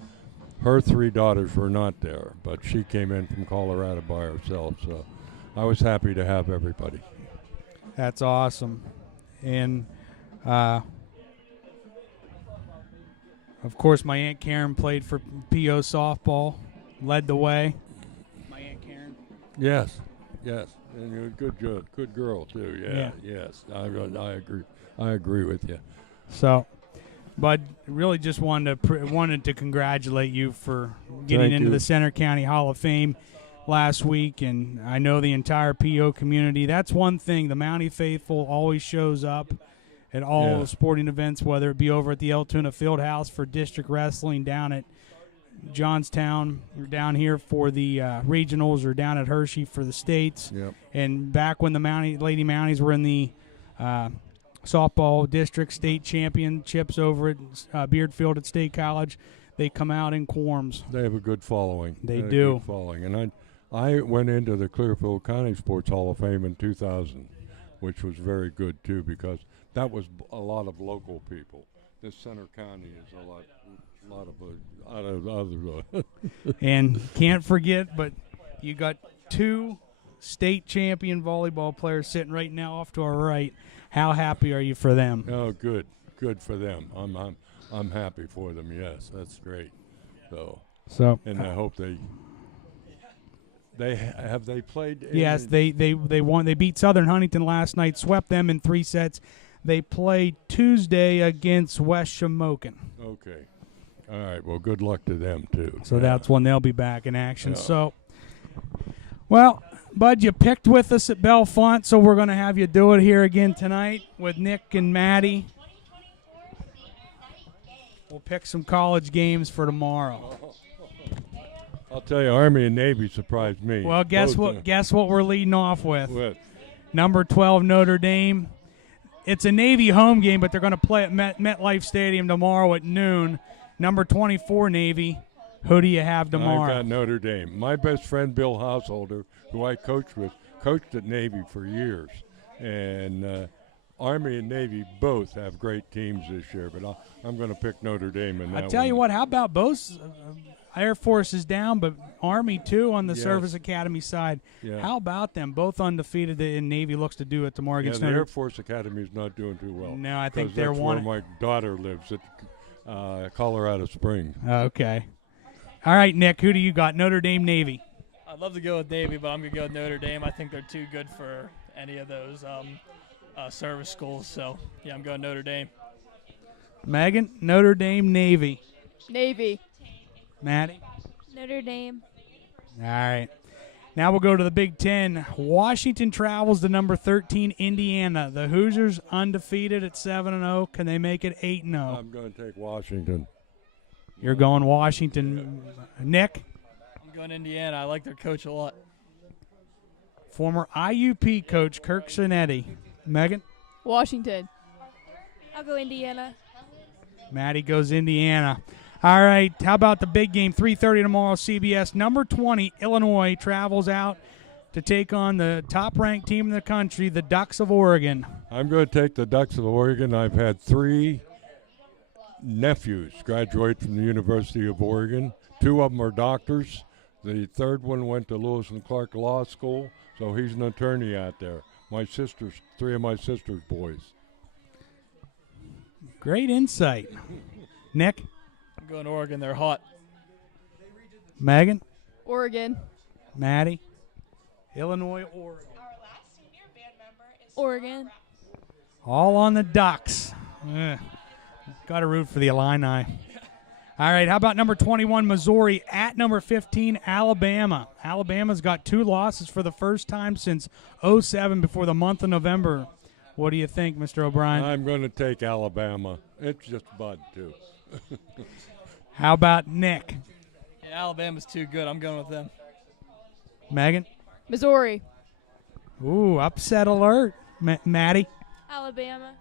Her 3 daughters were not there, but she came in from Colorado by herself, so I was happy to have everybody. That's awesome. And, of course, my Aunt Karen played for PO softball, led the way. My Aunt Karen. Yes, and you're a good girl, too. Yeah. Yes, I agree. I agree with you. So, but really just wanted to congratulate you for getting into the Center County Hall of Fame last week, and I know the entire PO community. That's one thing. The Mountie faithful always shows up at all the sporting events, whether it be over at the Altoona Fieldhouse for district wrestling, down at Johnstown, or down here for the regionals, or down at Hershey for the states. Yep. And back when the Lady Mounties were in the softball district state championships over at Beardfield at State College, they come out in quorums. They have a good following. They do. A good following. And I went into the Clearfield County Sports Hall of Fame in 2000, which was very good, too, because that was a lot of local people. This Center County is a lot of other. And can't forget, but you got 2 state champion volleyball players sitting right now off to our right. How happy are you for them? Oh, good for them. I'm happy for them. Yes, that's great. So and I hope they played. Yes, they won. They beat Southern Huntington last night, swept them in 3 sets. They play Tuesday against West Shamokin. Okay. All right. Well, good luck to them too. So that's when they'll be back in action. Yeah. So, well, Bud, you picked with us at Bellefonte, so we're going to have you do it here again tonight with Nick and Maddie. We'll pick some college games for tomorrow. I'll tell you, Army and Navy surprised me. Well, guess what we're leading off with? Number 12, Notre Dame. It's a Navy home game, but they're going to play at MetLife Stadium tomorrow at noon. Number 24, Navy. Who do you have tomorrow? I've got Notre Dame. My best friend, Bill Householder, who I coached with, coached at Navy for years. And Army and Navy both have great teams this year, but I'm going to pick Notre Dame in that one. I tell you what, how about both? Air Force is down, but Army, too, on the Service Academy side. Yeah. How about them? Both undefeated, and Navy looks to do it tomorrow against the Air Force Academy is not doing too well. No, I think they're one. That's where my daughter lives, at Colorado Springs. Okay. All right, Nick, who do you got? Notre Dame, Navy. I'd love to go with Navy, but I'm going to go with Notre Dame. I think they're too good for any of those service schools. So, I'm going Notre Dame. Megan, Notre Dame, Navy. Navy. Maddie? Notre Dame. All right. Now we'll go to the Big Ten. Washington travels to number 13, Indiana. The Hoosiers undefeated at 7-0. Can they make it 8-0? I'm going to take Washington. You're going Washington. Nick? I'm going Indiana. I like their coach a lot. former IUP coach Kirk Cinetti. Megan? Washington. I'll go Indiana. Maddie goes Indiana. All right, how about the big game, 3:30 tomorrow, CBS. Number 20, Illinois, travels out to take on the top-ranked team in the country, the Ducks of Oregon. I'm going to take the Ducks of Oregon. I've had 3 nephews graduate from the University of Oregon. 2 of them are doctors. The third one went to Lewis and Clark Law School, so he's an attorney out there. 3 of my sister's boys. Great insight. Nick? I'm going Oregon. They're hot. Megan? Oregon. Maddie? Illinois, Oregon. Oregon. All on the Ducks. Got to root for the Illini. All right, how about number 21, Missouri, at number 15, Alabama. Alabama's got 2 losses for the first time since 2007 before the month of November. What do you think, Mr. O'Brien? I'm going to take Alabama. It's just Bud, too. How about Nick? Yeah, Alabama's too good. I'm going with them. Megan? Missouri. Ooh, upset alert. Maddie? Alabama.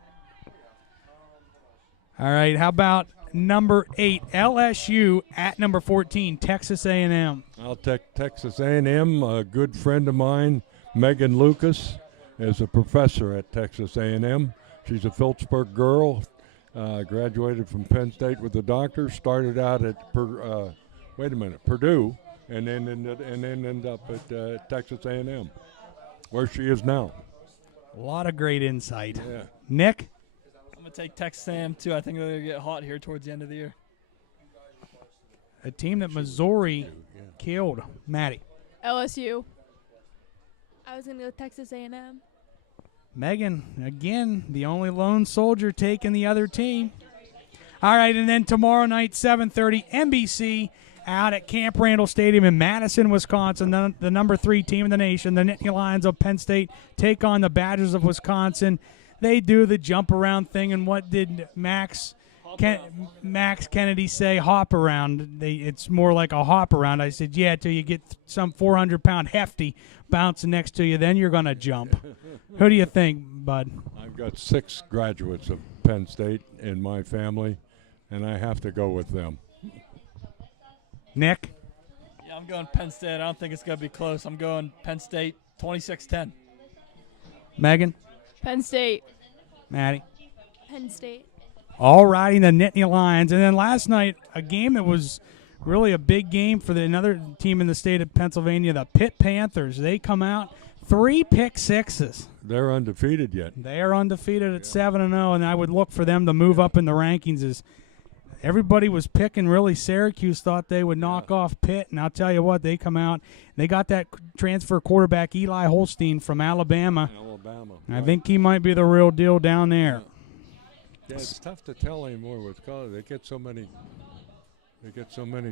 All right, how about number 8, LSU, at number 14, Texas A&M. I'll take Texas A&M. A good friend of mine, Megan Lucas, is a professor at Texas A&M. She's a PHILIPSBURG girl, graduated from Penn State with a doctor, started out at Purdue, and then ended up at Texas A&M, where she is now. A lot of great insight. Yeah. Nick? I'm going to take Texas A&M, too. I think they're going to get hot here towards the end of the year. A team that Missouri killed. Maddie? LSU. I was going to go Texas A&M. Megan, again, the only lone soldier taking the other team. All right, and then tomorrow night, 7:30, NBC out at Camp Randall Stadium in Madison, Wisconsin. The number 3 team in the nation, the Nittany Lions of Penn State, take on the Badgers of Wisconsin. They do the jump around thing, and what did Max Kennedy say? Hop around. It's more like a hop around. I said, yeah, till you get some 400-pound hefty bouncing next to you, then you're going to jump. Who do you think, Bud? I've got 6 graduates of Penn State in my family, and I have to go with them. Nick? Yeah, I'm going Penn State. I don't think it's going to be close. I'm going Penn State 26-10. Megan? Penn State. Maddie? Penn State. All riding the Nittany Lions. And then last night, a game that was really a big game for another team in the state of Pennsylvania, the Pitt Panthers. They come out 3 pick sixes. They're undefeated yet. They are undefeated at 7-0, and I would look for them to move up in the rankings. As everybody was picking, really, Syracuse thought they would knock off Pitt, and I'll tell you what, they come out. They got that transfer quarterback, Eli Holstein, from Alabama. I think he might be the real deal down there. Yeah, it's tough to tell anymore with college. They get so many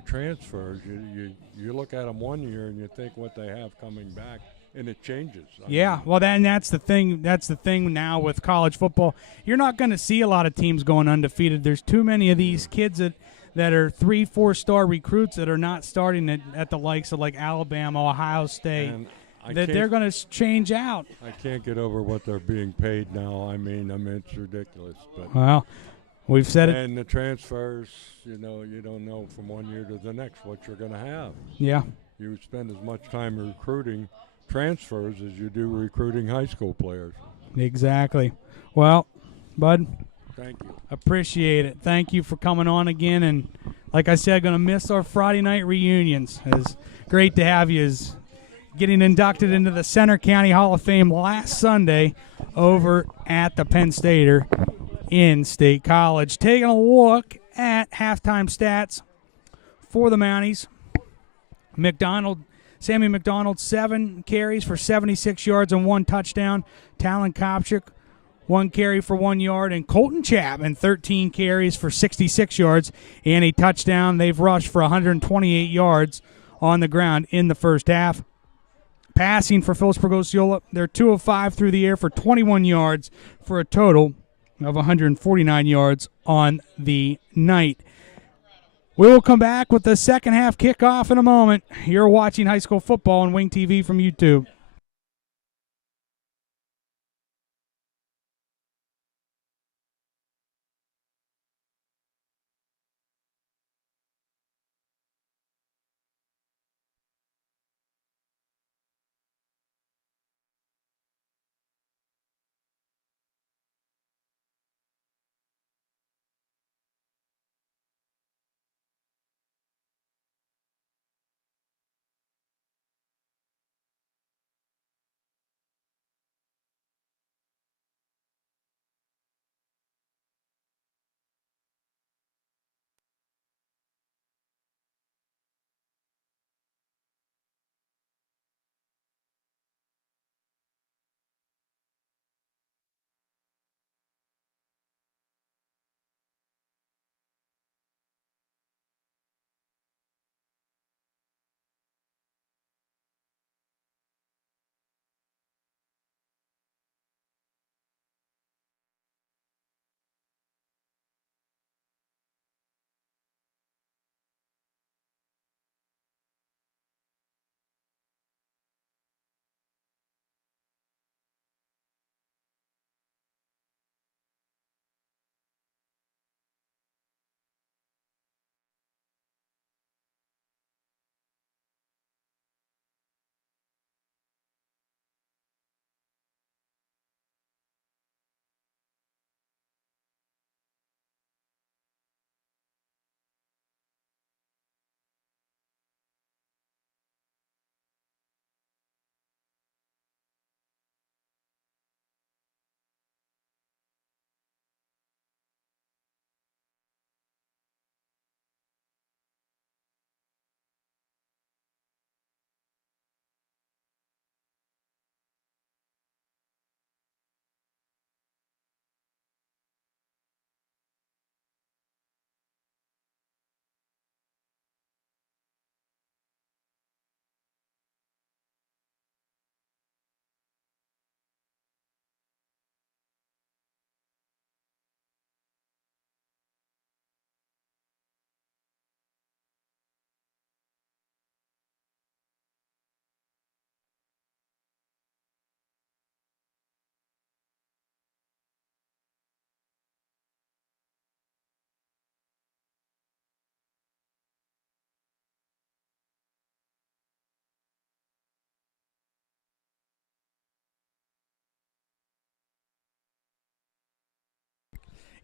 transfers. You look at them one year and you think what they have coming back, and it changes. That's the thing. That's the thing now with college football. You're not going to see a lot of teams going undefeated. There's too many of these kids that are 3-4-star recruits that are not starting at the likes of like Alabama, Ohio State. That they're going to change out. I can't get over what they're being paid now. I mean, it's ridiculous. But well, we've said it. And the transfers, you don't know from one year to the next what you're going to have. Yeah. You spend as much time recruiting transfers as you do recruiting high school players. Exactly. Well, Bud, thank you. Appreciate it. Thank you for coming on again. And like I said, going to miss our Friday night reunions. It's great to have you as getting inducted into the Center County Hall of Fame last Sunday over at the Penn Stater in State College. Taking a look at halftime stats for the Mounties. Sammy McDonald, 7 carries for 76 yards and 1 touchdown. Talon Kopchik, 1 carry for 1 yard. And Colton Chapman, 13 carries for 66 yards and a touchdown. They've rushed for 128 yards on the ground in the first half. Passing for PHILIPSBURG-OSCEOLA, they're 2 of 5 through the air for 21 yards for a total of 149 yards on the night. We will come back with the second half kickoff in a moment. You're watching high school football on Wing TV from YouTube.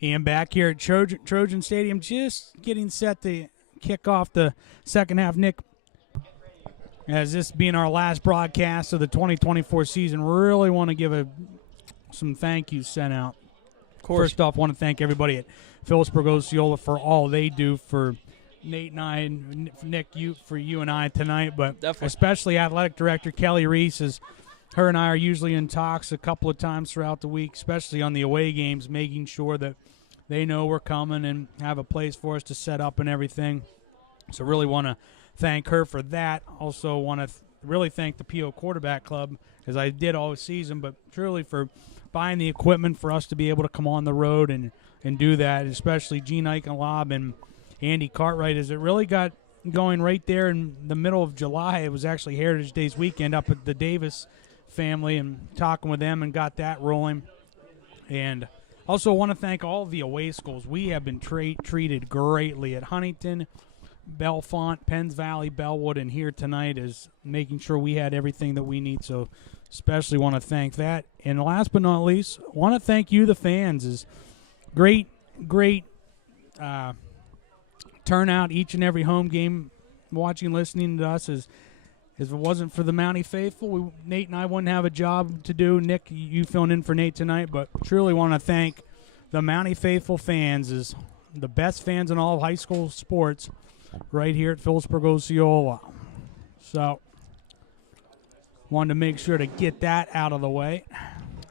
And back here at Trojan Stadium, just getting set to kick off the second half. Nick, as this being our last broadcast of the 2024 season, really want to give some thank yous sent out. First off, want to thank everybody at PHILIPSBURG-OSCEOLA for all they do for Nate and I, and Nick, for you and I tonight, but Definitely. Especially athletic director Kelly Reese, as her and I are usually in talks a couple of times throughout the week, especially on the away games, making sure that they know we're coming and have a place for us to set up and everything. So really want to thank her for that. Also want to really thank the PO Quarterback Club, as I did all season, but truly for buying the equipment for us to be able to come on the road and do that, especially Gene Eichenlob and Andy Cartwright, as it really got going right there in the middle of July. It was actually Heritage Days weekend up at the Davis family, and talking with them and got that rolling. And also want to thank all of the away schools. We have been treated greatly at Huntington, Bellefonte, Penns Valley, Bellwood, and here tonight is making sure we had everything that we need. So especially want to thank that. And last but not least, want to thank you, the fans. Is great turnout each and every home game, watching, listening to us. As if it wasn't for the Mountie faithful, Nate and I wouldn't have a job to do. Nick, you filling in for Nate tonight, but truly want to thank the Mountie faithful fans, as the best fans in all of high school sports right here at PHILIPSBURG-OSCEOLA. So wanted to make sure to get that out of the way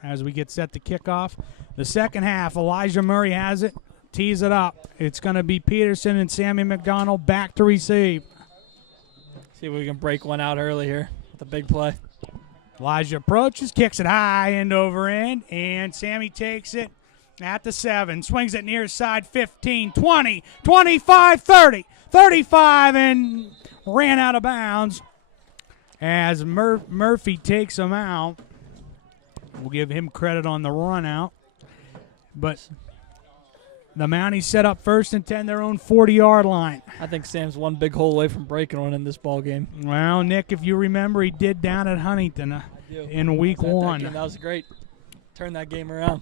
as we get set to kick off the second half. Elijah Murray has it, tees it up. It's going to be Peterson and Sammy McDonald back to receive. See if we can break one out early here with a big play. Elijah approaches, kicks it high, end over end, and Sammy takes it at the 7. Swings it near side, 15, 20, 25, 30, 35, and ran out of bounds as Murphy takes him out. We'll give him credit on the run out. But the Mounties set up 1st and 10, their own 40-yard line. I think Sam's one big hole away from breaking one in this ball game. Well, Nick, if you remember, he did down at Huntington in week 1. That was great. Turn that game around.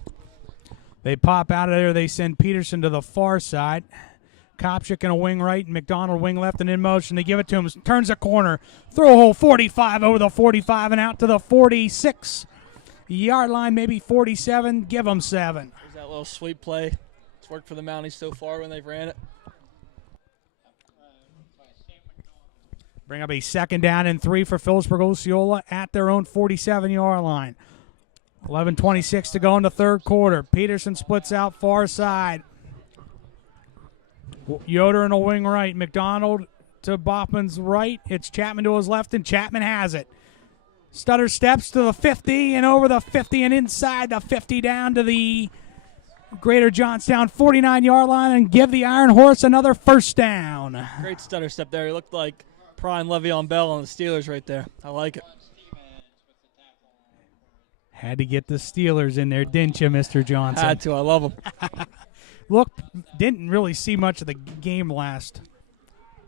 They pop out of there. They send Peterson to the far side. Kopchik in a wing right, and McDonald wing left and in motion. They give it to him. Turns a corner. Throw a hole 45 over the 45 and out to the 46-yard line, maybe 47. Give them 7. There's that little sweep play. It's worked for the Mounties so far when they've ran it. Bring up a 2nd down and 3 for PHILIPSBURG-OSCEOLA at their own 47-yard line. 11:26 to go in the third quarter. Peterson splits out far side. Yoder in a wing right. McDonald to Baughman's right. It's Chapman to his left, and Chapman has it. Stutter steps to the 50 and over the 50 and inside the 50 down to the Greater Johnstown 49-yard line and give the Iron Horse another first down. Great stutter step there. He looked like prime Le'Veon Bell on the Steelers right there. I like it. Had to get the Steelers in there, didn't you, Mr. Johnson? Had to. I love them. Look, didn't really see much of the game last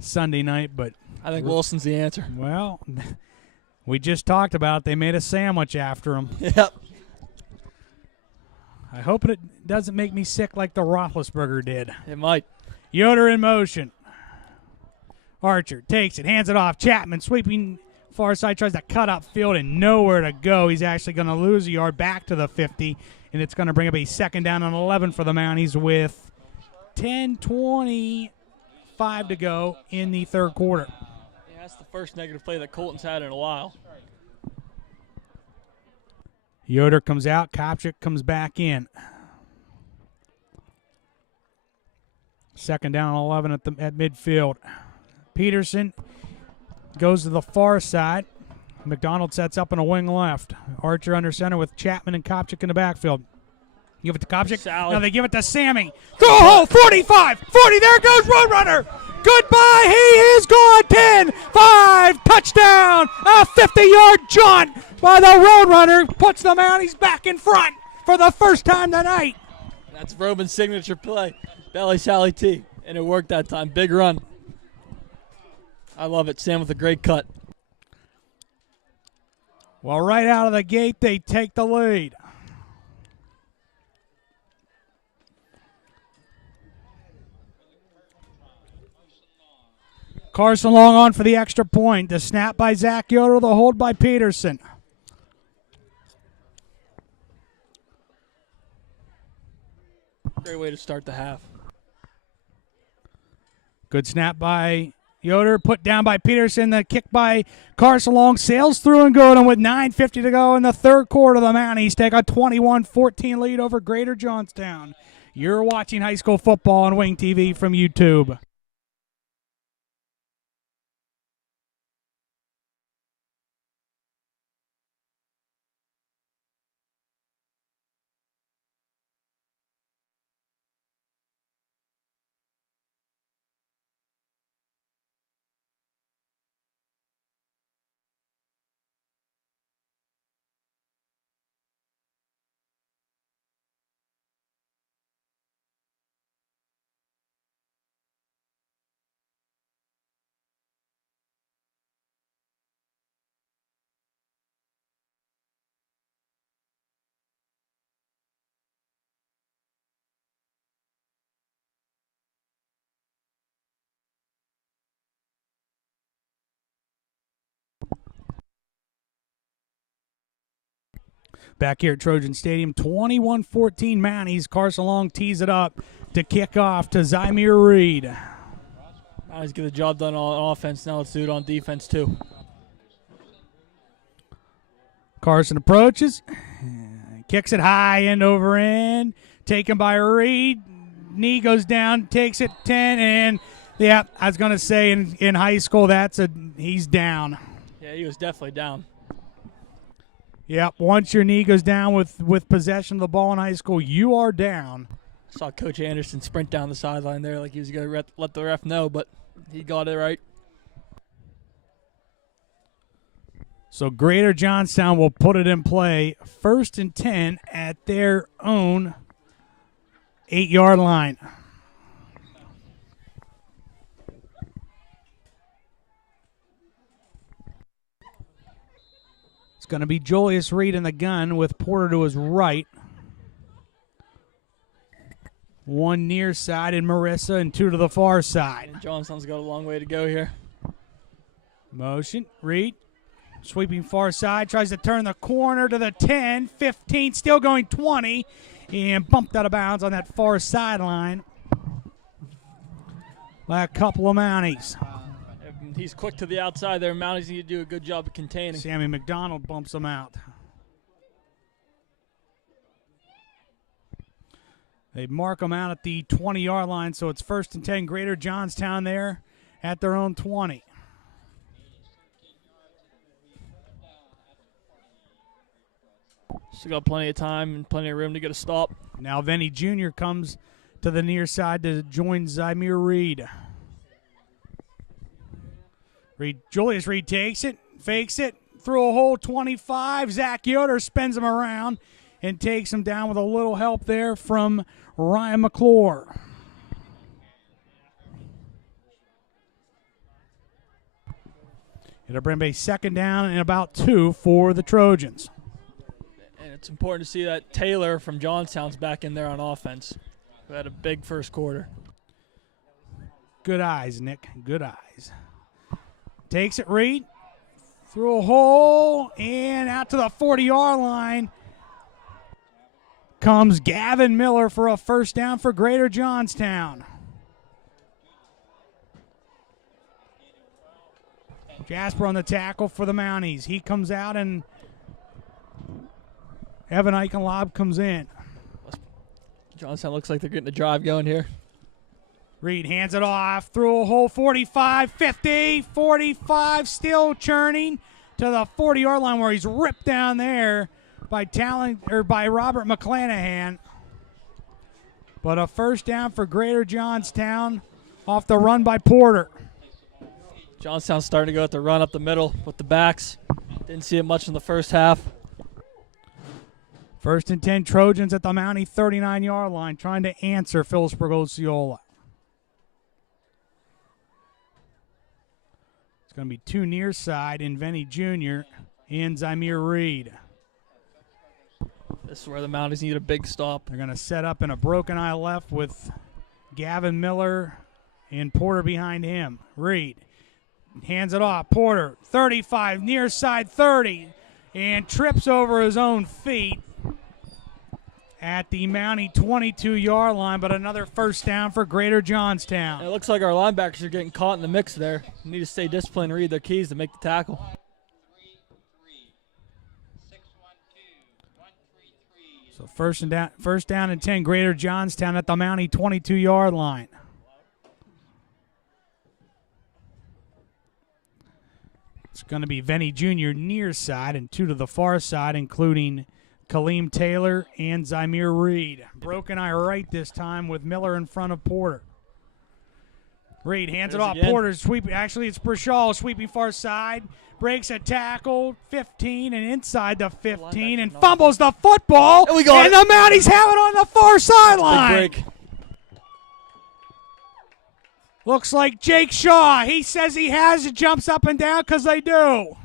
Sunday night, but I think Wilson's the answer. Well, we just talked about it. They made a sandwich after him. Yep. I hope it doesn't make me sick like the Roethlisberger did. It might. Yoder in motion. Archer takes it, hands it off. Chapman sweeping far side, tries to cut up field and nowhere to go. He's actually going to lose a yard back to the 50, and it's going to bring up a 2nd down and 11 for the Mounties with 10:25 to go in the third quarter. Yeah, that's the first negative play that Colton's had in a while. Yoder comes out. Kopchik comes back in. 2nd down and 11 at midfield. Peterson goes to the far side. McDonald sets up in a wing left. Archer under center with Chapman and Kopchik in the backfield. Give it to Kopchik. Now they give it to Sammy. Throw a hole, 45, 40. There goes Roadrunner. Goodbye. He is gone. 10, 5, touchdown. A 50-yard jaunt by the Roadrunner puts the Mounties back in front for the first time tonight. That's Robin's signature play. Belly Sally T. And it worked that time. Big run. I love it. Sam with a great cut. Well, right out of the gate, they take the lead. Carson Long on for the extra point. The snap by Zach Yoder, the hold by Peterson. Great way to start the half. Good snap by Yoder, put down by Peterson. The kick by Carson Long sails through and good. And with 9:50 to go in the third quarter, the Mounties take a 21-14 lead over Greater Johnstown. You're watching high school football on Wing TV from YouTube. Back here at Trojan Stadium, 21-14 Mounties. Carson Long tees it up to kick off to Zymir Reed. Let's get the job done on offense. Now let's do it on defense, too. Carson approaches, kicks it high, end over end, taken by Reed. Knee goes down, takes it 10, and yeah, I was going to say in high school, he's down. Yeah, he was definitely down. Yep, once your knee goes down with possession of the ball in high school, you are down. Saw Coach Anderson sprint down the sideline there like he was going to let the ref know, but he got it right. So Greater Johnstown will put it in play, 1st and 10 at their own 8-yard line. It's going to be Julius Reed in the gun with Porter to his right. One near side and Marissa, and 2 to the far side. And Johnstown's got a long way to go here. Motion, Reed. Sweeping far side, tries to turn the corner to the 10, 15, still going 20, and bumped out of bounds on that far sideline by a couple of Mounties. He's quick to the outside there. Mounties need to do a good job of containing. Sammy McDonald bumps him out. They mark him out at the 20-yard line, so it's 1st and 10, Greater Johnstown there at their own 20. Still got plenty of time and plenty of room to get a stop. Now Venny Jr. comes to the near side to join Zymir Reed. Julius Reed takes it, fakes it, through a hole, 25. Zach Yoder spins him around and takes him down with a little help there from Ryan McClure. It'll bring a 2nd down and about 2 for the Trojans. And it's important to see that Taylor from Johnstown's back in there on offense, who had a big first quarter. Good eyes, Nick. Good eyes. Takes it, Reed. Through a hole and out to the 40-yard line comes Gavin Miller for a 1st down for Greater Johnstown. Jasper on the tackle for the Mounties. He comes out and Evan Eichenlob comes in. Johnstown looks like they're getting the drive going here. Reed hands it off through a hole, 45, 50, 45, still churning to the 40-yard line where he's ripped down there by Robert McClanahan. But a 1st down for Greater Johnstown off the run by Porter. Johnstown's starting to go at the run up the middle with the backs. Didn't see it much in the first half. 1st and 10, Trojans at the Mountie 39-yard line trying to answer Phillipsburg-Osceola. It's going to be 2 near side in Venny Jr. and Zymir Reed. This is where the Mounties need a big stop. They're going to set up in a broken eye left with Gavin Miller and Porter behind him. Reed hands it off. Porter, 35, near side 30, and trips over his own feet at the Mountie 22-yard line, but another first down for Greater Johnstown. It looks like our linebackers are getting caught in the mix there. They need to stay disciplined and read their keys to make the tackle. 3-3, 6-1-2, 1-3-3. So first down and 10, Greater Johnstown at the Mountie 22-yard line. It's going to be Venny Jr. near side and 2 to the far side, including Kaleem Taylor and Zymir Reed. Broken eye right this time with Miller in front of Porter. Reed hands it off. Again. Porter sweeping. Actually, it's Brashall sweeping far side. Breaks a tackle, 15 and inside the 15 and fumbles the football. And we got and it. the Mounties have it on the far sideline. Big break. Looks like Jake Shaw. He says he has it, jumps up and down because they do.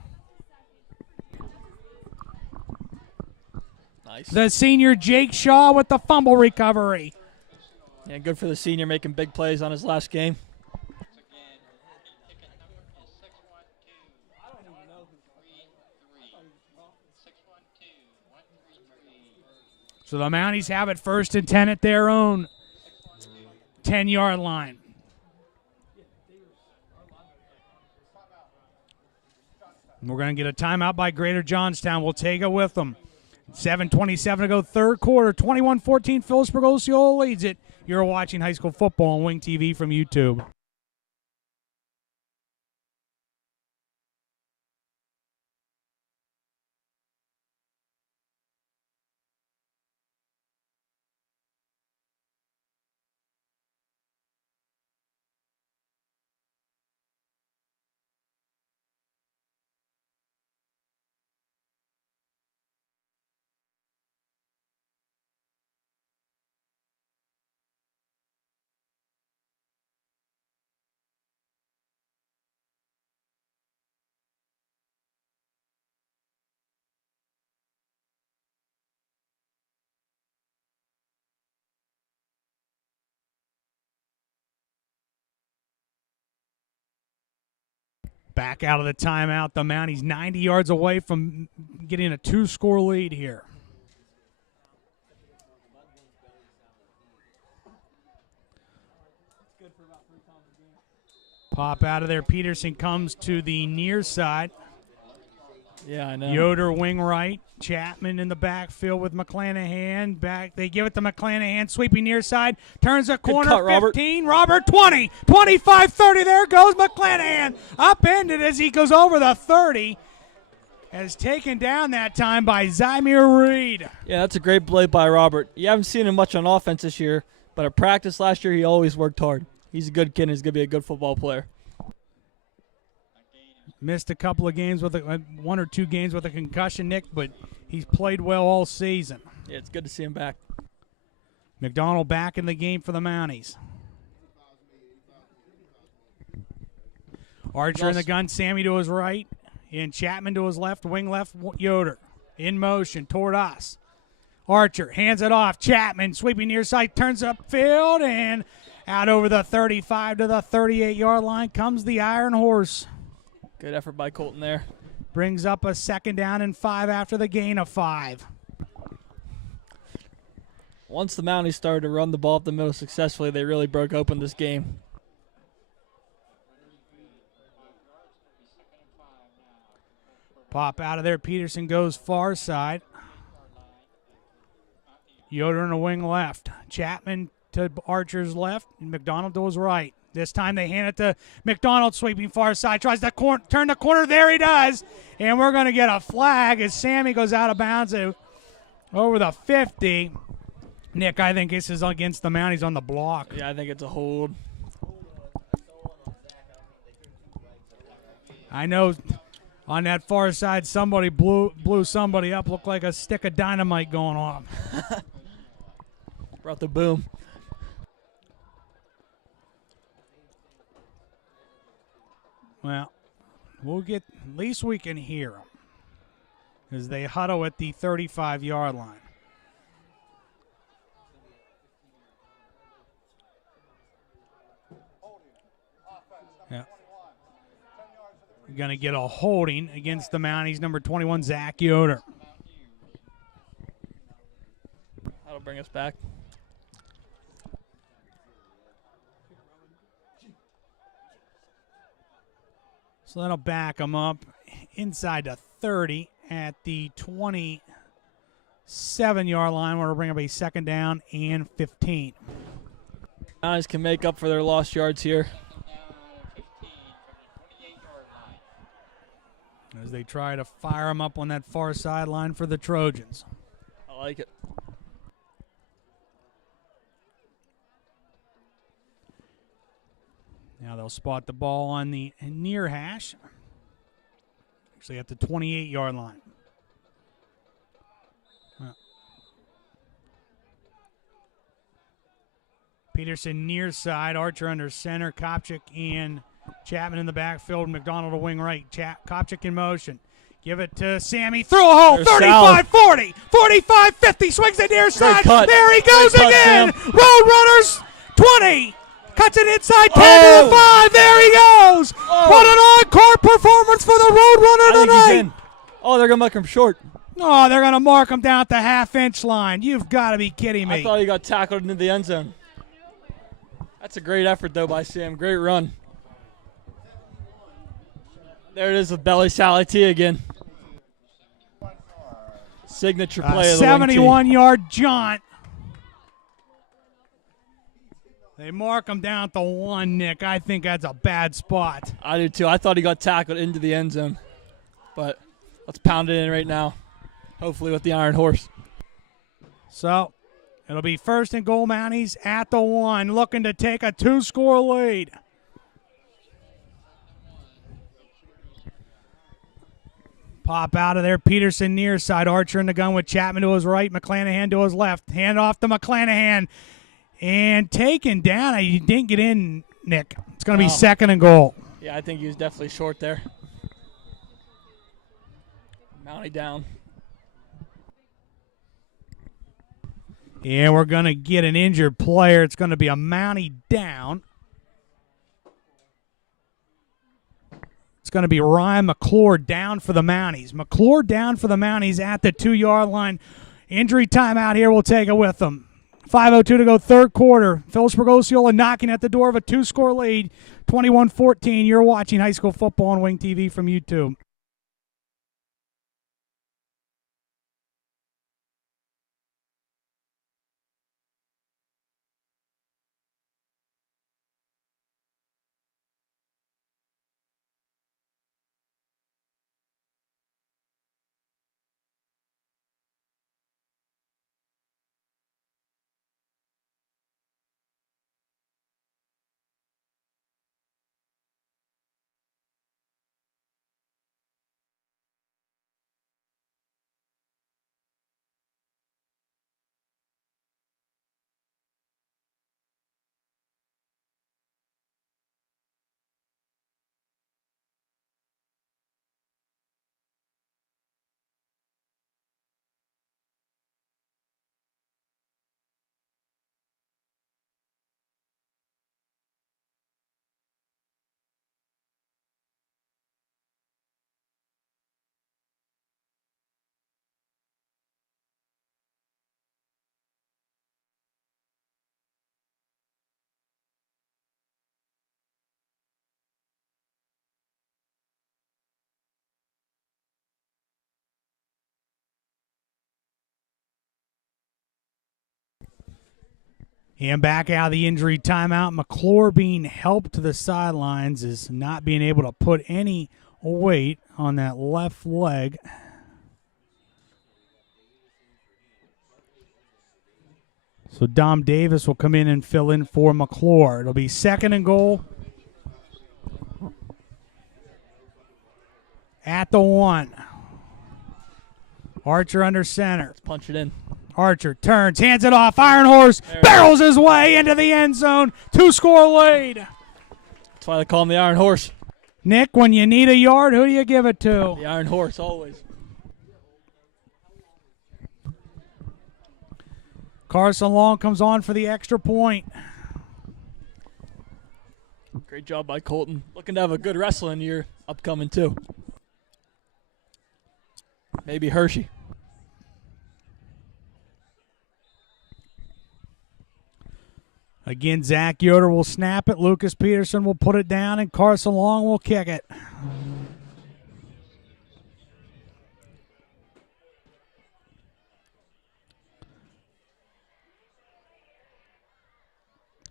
Nice. The senior Jake Shaw with the fumble recovery. Yeah, good for the senior making big plays on his last game. Ticket number is 6-1-2, 1-3-3. 6-1-2, 1-3-3. So the Mounties have it first and 10 at their own 10-yard line. We're going to get a timeout by Greater Johnstown. We'll take it with them. 7:27 to go, third quarter. 21-14, Philipsburg-Osceola leads it. You're watching high school football on Wing TV from YouTube. Back out of the timeout. The Mounties 90 yards away from getting a 2-score lead here. Pop out of there. Peterson comes to the near side. Yeah, I know. Yoder wing right. Chapman in the backfield with McClanahan. Back, they give it to McClanahan. Sweeping near side. Turns a corner. cut, Robert. 15. Robert 20. 25, 30. There goes McClanahan. Upended as he goes over the 30. As taken down that time by Zymir Reed. Yeah, that's a great play by Robert. You haven't seen him much on offense this year, but at practice last year he always worked hard. He's a good kid and he's going to be a good football player. Missed a couple of games with one or two games with a concussion, Nick, but he's played well all season. Yeah, it's good to see him back. McDonald back in the game for the Mounties. Archer in the gun, Sammy to his right, and Chapman to his left, wing left, Yoder. In motion toward us. Archer hands it off. Chapman sweeping near side, turns upfield, and out over the 35 to the 38-yard line comes the Iron Horse. Good effort by Colton there. Brings up a second down and 5 after the gain of 5. Once the Mounties started to run the ball up the middle successfully, they really broke open this game. Pop out of there. Peterson goes far side. Yoder in the wing left. Chapman to Archer's left, and McDonald to his right. This time they hand it to McDonald, sweeping far side. Tries to turn the corner. There he does. And we're going to get a flag as Sammy goes out of bounds over the 50. Nick, I think this is against the Mounties on the block. Yeah, I think it's a hold. I know on that far side somebody blew somebody up. Looked like a stick of dynamite going on. Brought the boom. Well, we'll get, at least we can hear them as they huddle at the 35-yard line. Yeah. Going to get a holding against the Mounties, number 21, Zach Yoder. That'll bring us back. So that'll back them up inside the 30 at the 27-yard line. We're going to bring up a second down and 15. Mounties can make up for their lost yards here. As they try to fire them up on that far sideline for the Trojans. I like it. Now they'll spot the ball on the near hash. Actually at the 28-yard line. Peterson near side, Archer under center, Kopchik and Chapman in the backfield, McDonald to wing right. Kopchik in motion. Give it to Sammy. Through a hole. There's 35, 40, 45, 50. Swings it near side. cut. There he goes Great cut, again. Sam. Roadrunners. 20. Cuts it inside 10 to the 5. There he goes. What an encore performance for the Roadrunner I think he's tonight. in. Oh, they're going to make him short. Oh, they're going to mark him down at the half-inch line. You've got to be kidding me. I thought he got tackled into the end zone. That's a great effort, though, by Sam. Great run. There it is with Belly Sally T again. Signature play of the wing T. 71-yard jaunt. They mark him down at the 1, Nick. I think that's a bad spot. I do, too. I thought he got tackled into the end zone. But let's pound it in right now, hopefully with the Iron Horse. So it'll be first and goal, Mounties at the 1, looking to take a 2-score lead. Pop out of there. Peterson near side. Archer in the gun with Chapman to his right. McClanahan to his left. Hand off to McClanahan. And taken down. He didn't get in, Nick. It's going to be second and goal. Yeah, I think he was definitely short there. Mountie down. And we're going to get an injured player. It's going to be a Mountie down. It's going to be Ryan McClure down for the Mounties. McClure down for the Mounties at the 2-yard line. Injury timeout here. We'll take it with them. 5:02 to go, third quarter. Phillipsburg-Osceola knocking at the door of a 2-score lead, 21-14. You're watching high school football on Wing TV from YouTube. And back out of the injury timeout. McClure being helped to the sidelines is not being able to put any weight on that left leg. So Dom Davis will come in and fill in for McClure. It'll be second and goal at the 1. Archer under center. Let's punch it in. Archer turns, hands it off. Iron Horse barrels his way into the end zone. 2-score lead. That's why they call him the Iron Horse. Nick, when you need a yard, who do you give it to? The Iron Horse, always. Carson Long comes on for the extra point. Great job by Colton. Looking to have a good wrestling year upcoming too. Maybe Hershey. Again, Zach Yoder will snap it. Lucas Peterson will put it down, and Carson Long will kick it.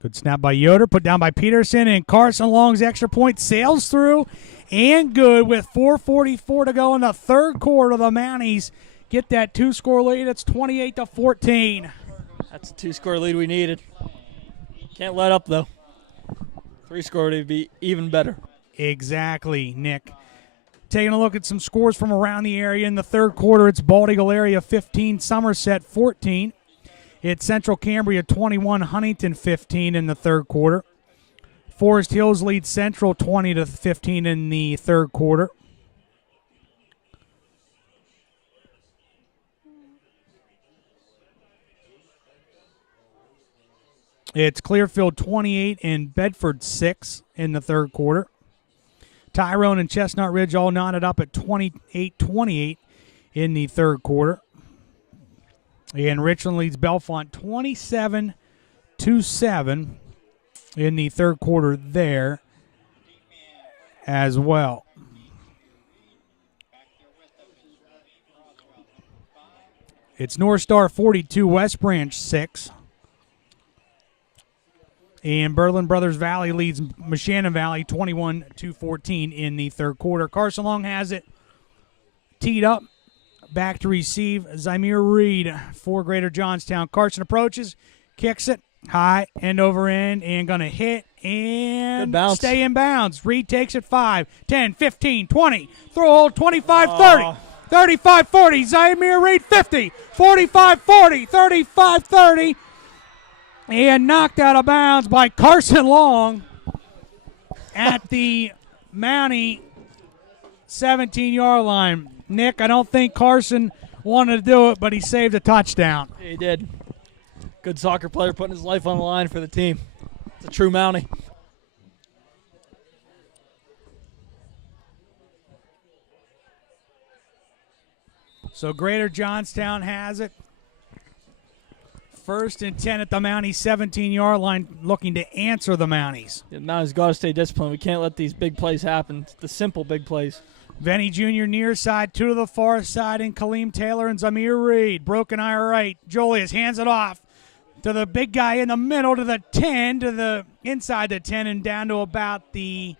Good snap by Yoder, put down by Peterson, and Carson Long's extra point sails through, and good with 4:44 to go in the third quarter. The Mounties get that two-score lead. It's 28-14. That's a two-score lead we needed. Can't let up, though. Three-score would be even better. Exactly, Nick. Taking a look at some scores from around the area in the third quarter, it's Bald Eagle area 15, Somerset 14. It's Central Cambria 21, Huntington 15 in the third quarter. Forest Hills leads Central 20-15 in the third quarter. It's Clearfield 28 and Bedford 6 in the third quarter. Tyrone and Chestnut Ridge all knotted up at 28-28 in the third quarter. And Richland leads Belfont 27-7 in the third quarter there as well. It's North Star 42, West Branch 6. And Berlin Brothers Valley leads Moshannon Valley 21-14 in the third quarter. Carson Long has it teed up. Back to receive, Zymir Reed for Greater Johnstown. Carson approaches, kicks it high, end over end, and going to hit and stay in bounds. Reed takes it 5, 10, 15, 20. Throw hold 25, 30, 35, 40. Zymir Reed 50, 45, 40, 35, 30. And knocked out of bounds by Carson Long at the Mountie 17-yard line. Nick, I don't think Carson wanted to do it, but he saved a touchdown. He did. Good soccer player putting his life on the line for the team. It's a true Mountie. So Greater Johnstown has it. First and 10 at the Mountie 17-yard line, looking to answer the Mounties. The Mounties got to stay disciplined. We can't let these big plays happen. The simple big plays. Venny Jr. near side, two to the far side, and Kaleem Taylor and Zamir Reed. Broken eye right. Julius hands it off to the big guy in the middle, to the 10, to the inside the 10, and down to about the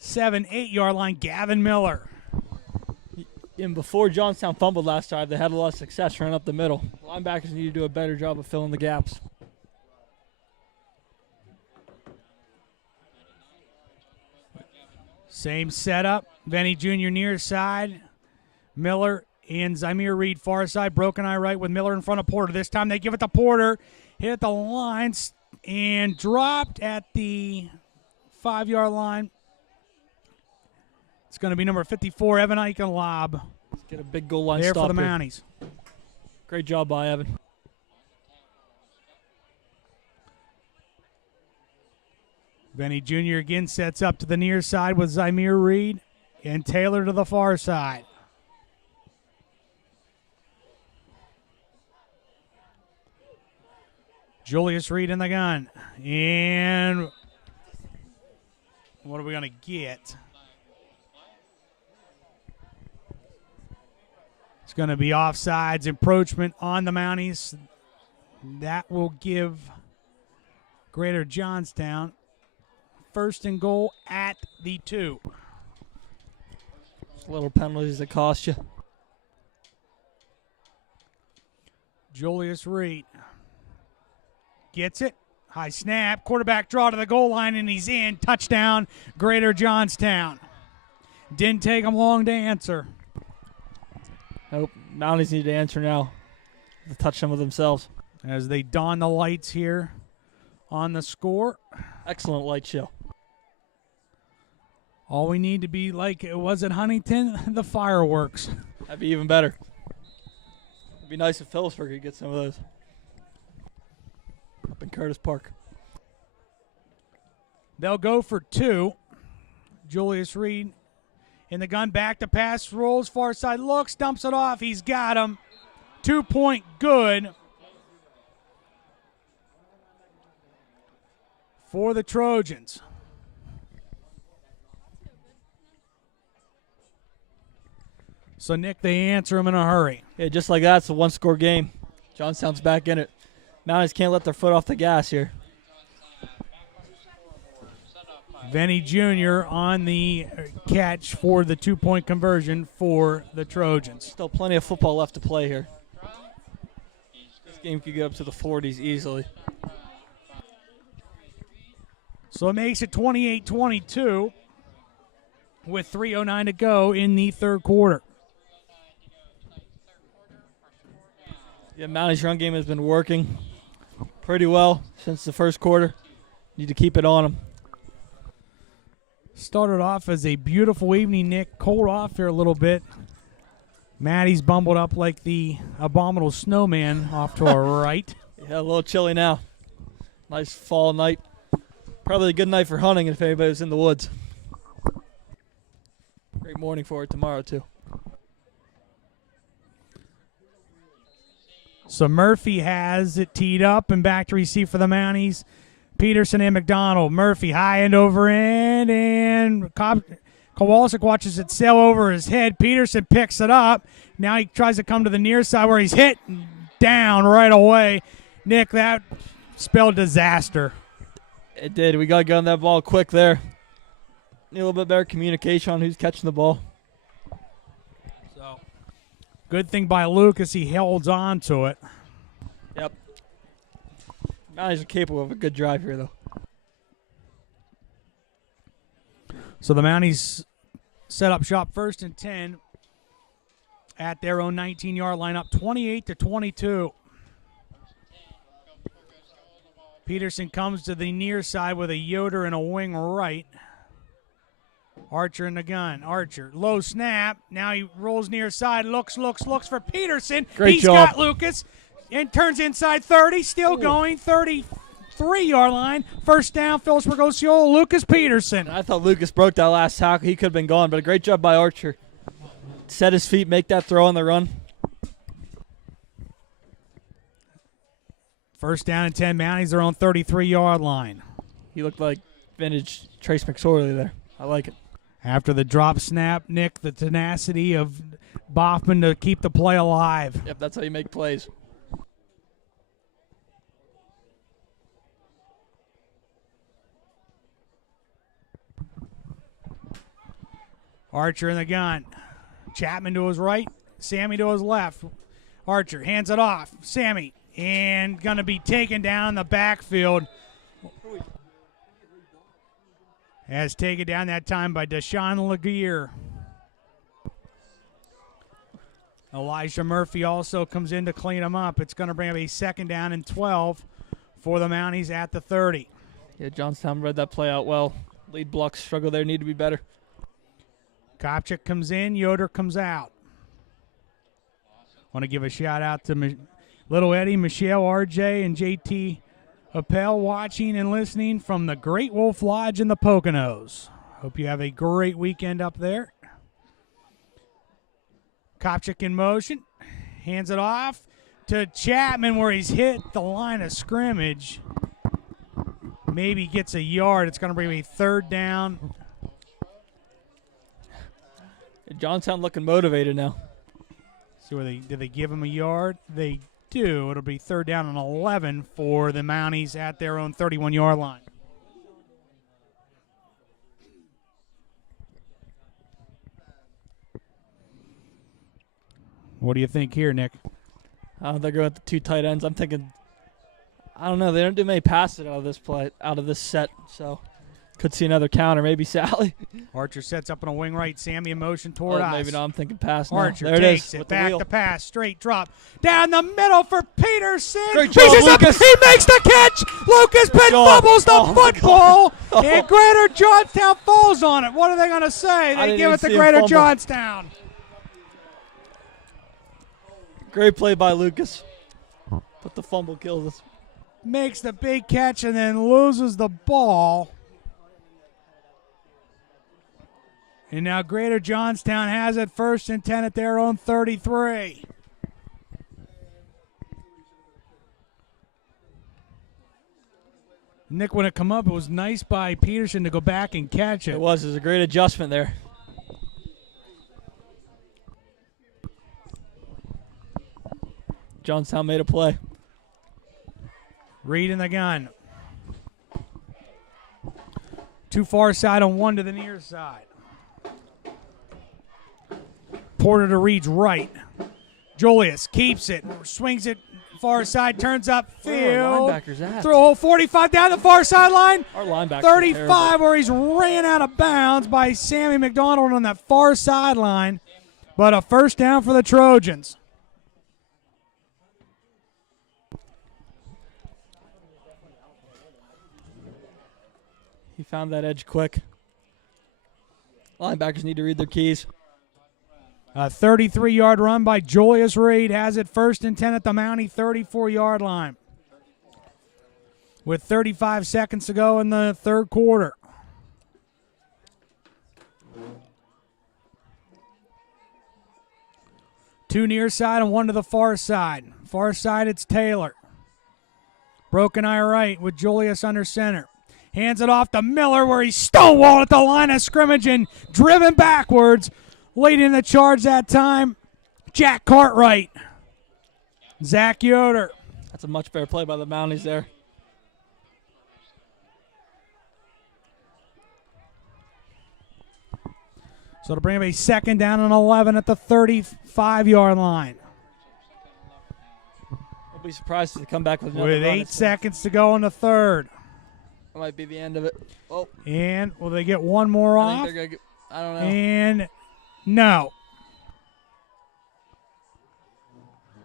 7-8-yard line, Gavin Miller. And before Johnstown fumbled last time, they had a lot of success running up the middle. Linebackers need to do a better job of filling the gaps. Same setup. Venny Jr. near side. Miller and Zymir Reed far side. Broken eye right with Miller in front of Porter. This time they give it to Porter. Hit the lines and dropped at the 5-yard line. It's going to be number 54, Evan Eichenlob. Let's get a big goal line there stop for the here. Mounties. Great job by Evan. Venny Jr. again sets up to the near side with Zymir Reed and Taylor to the far side. Julius Reed in the gun. And what are we going to get? It's going to be offsides, encroachment on the Mounties. That will give Greater Johnstown first and goal at the 2. Little penalties that cost you. Julius Reed gets it. High snap. Quarterback draw to the goal line, and he's in. Touchdown, Greater Johnstown. Didn't take him long to answer. Nope. Mounties need to answer now. To touch some of themselves. As they don the lights here on the score. Excellent light show. All we need to be like it was at Huntington, the fireworks. That'd be even better. It'd be nice if Phillipsburg could get some of those. Up in Curtis Park. They'll go for 2. Julius Reed in the gun, back to pass, rolls far side, looks, dumps it off. He's got him. 2-point good for the Trojans. So, Nick, they answer him in a hurry. Yeah, just like that, it's a one-score game. Johnstown's back in it. Mounties can't let their foot off the gas here. Venny Jr. on the catch for the 2-point conversion for the Trojans. Still plenty of football left to play here. This game could get up to the 40s easily. So it makes it 28-22 with 3:09 to go in the third quarter. Yeah, Mounties' run game has been working pretty well since the first quarter. Need to keep it on them. Started off as a beautiful evening, Nick. Cold off here a little bit. Maddie's bumbled up like the abominable snowman off to our right. Yeah, a little chilly now. Nice fall night. Probably a good night for hunting if anybody was in the woods. Great morning for it tomorrow, too. So Murphy has it teed up and back to receive for the Mounties. Peterson and McDonald. Murphy high end over end, and Kowalczyk watches it sail over his head. Peterson picks it up. Now he tries to come to the near side where he's hit down right away. Nick, that spelled disaster. It did. We got to get on that ball quick there. Need a little bit better communication on who's catching the ball. So, good thing by Lucas, he holds on to it. Yep. Mounties are capable of a good drive here, though. So the Mounties set up shop 1st and 10 at their own 19-yard line, up 28-22. Peterson comes to the near side with a Yoder and a wing right. Archer in the gun. Archer, low snap. Now he rolls near side, looks for Peterson. Great job. Got Lucas and turns inside 30, still going 33-yard line. First down, Phillipsburg-Osceola, Lucas Peterson. I thought Lucas broke that last tackle. He could have been gone, but a great job by Archer. Set his feet, make that throw on the run. First down and 10, Mounties are on 33-yard line. He looked like vintage Trace McSorley there. I like it. After the drop snap, Nick, the tenacity of Boffman to keep the play alive. Yep, that's how you make plays. Archer in the gun. Chapman to his right, Sammy to his left. Archer hands it off. Sammy, and going to be taken down in the backfield. As taken down that time by Deshaun Laguerre. Elijah Murphy also comes in to clean him up. It's going to bring up a 2nd down and 12 for the Mounties at the 30. Yeah, Johnstown read that play out well. Lead blocks struggle there, need to be better. Kopchik comes in, Yoder comes out. Want to give a shout out to Little Eddie, Michelle, RJ, and JT Appel watching and listening from the Great Wolf Lodge in the Poconos. Hope you have a great weekend up there. Kopchik in motion, hands it off to Chapman where he's hit the line of scrimmage. Maybe gets a yard. It's going to bring a 3rd down. Johnstown looking motivated now. See where did they give him a yard? They do. It'll be 3rd down and 11 for the Mounties at their own 31-yard line. What do you think here, Nick? They're going with the 2 tight ends. I'm thinking, I don't know. They don't do many passes out of this set, so could see another counter, maybe Sally. Archer sets up on a wing right. Sammy in motion toward us. Maybe not. I'm thinking pass now. Archer there takes it is. it back to pass. Straight drop. Down the middle for Peterson. Great job, Lucas. He makes the catch. Lucas Pitt fumbles the football. And Greater Johnstown falls on it. What are they going to say? They give it to Greater Johnstown. Great play by Lucas. But the fumble kills us. Makes the big catch and then loses the ball. And now Greater Johnstown has it 1st and 10 at their own 33. Nick, when it come up, it was nice by Peterson to go back and catch it. It was a great adjustment there. Johnstown made a play. Reed in the gun. Too far side on one to the near side. Porter to Reed's right. Julius keeps it, swings it far side, turns up Where are field. our linebackers at? Through a hole 45 down the far sideline. Our linebackers 35 where he's ran out of bounds by Sammy McDonald on that far sideline. But a 1st down for the Trojans. He found that edge quick. Linebackers need to read their keys. A 33-yard run by Julius Reed has it 1st and 10 at the Mountie 34-yard line. With 35 seconds to go in the 3rd quarter. Two near side and one to the far side. Far side, it's Taylor. Broken eye right with Julius under center. Hands it off to Miller where he's stonewalled at the line of scrimmage and driven backwards. Leading the charge that time, Jack Cartwright. Zach Yoder. That's a much better play by the Mounties there. So to bring up a 2nd down and 11 at the 35-yard line. I'll be surprised if they come back with another With run. 8 seconds to go in the 3rd. That might be the end of it. Oh, And will they get one more I off? think they're gonna get, I don't know. And no.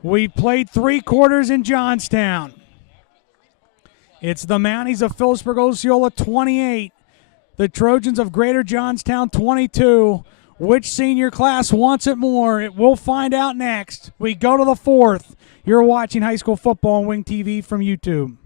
We've played 3 quarters in Johnstown. It's the Mounties of Philipsburg-Osceola 28. The Trojans of Greater Johnstown 22. Which senior class wants it more? We'll find out next. We go to the 4th. You're watching high school football on Wing TV from YouTube.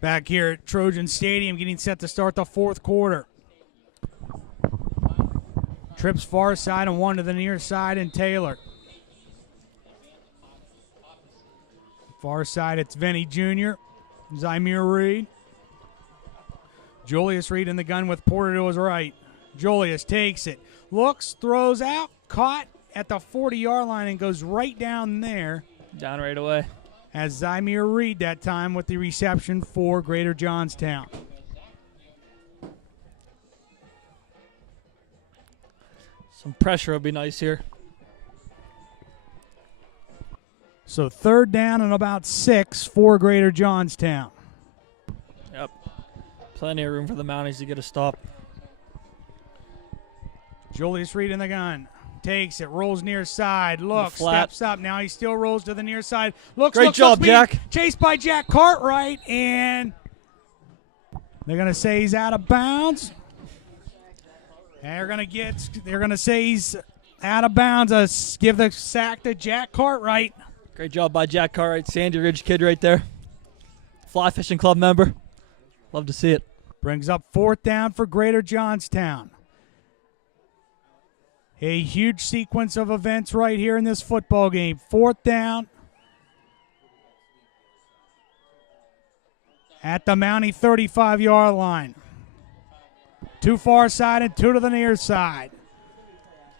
Back here at Trojan Stadium, getting set to start the 4th quarter. Trips far side and one to the near side, and Taylor. Far side, it's Vinny Jr., Zymir Reed. Julius Reed in the gun with Porter to his right. Julius takes it, looks, throws out, caught at the 40-yard line and goes right down there. Down right away. As Zymir Reed that time with the reception for Greater Johnstown. Some pressure would be nice here. So 3rd down and about 6 for Greater Johnstown. Yep. Plenty of room for the Mounties to get a stop. Julius Reed in the gun. Takes it, rolls near side, looks, flat. steps up. Now he still rolls to the near side. Looks, Great job, being Jack. Chased by Jack Cartwright, and they're going to say he's out of bounds. And they're going to say he's out of bounds. Give the sack to Jack Cartwright. Great job by Jack Cartwright, Sandy Ridge kid right there. Fly Fishing Club member. Love to see it. Brings up 4th down for Greater Johnstown. A huge sequence of events right here in this football game. 4th down at the Mountie 35-yard line. 2 far side and 2 to the near side.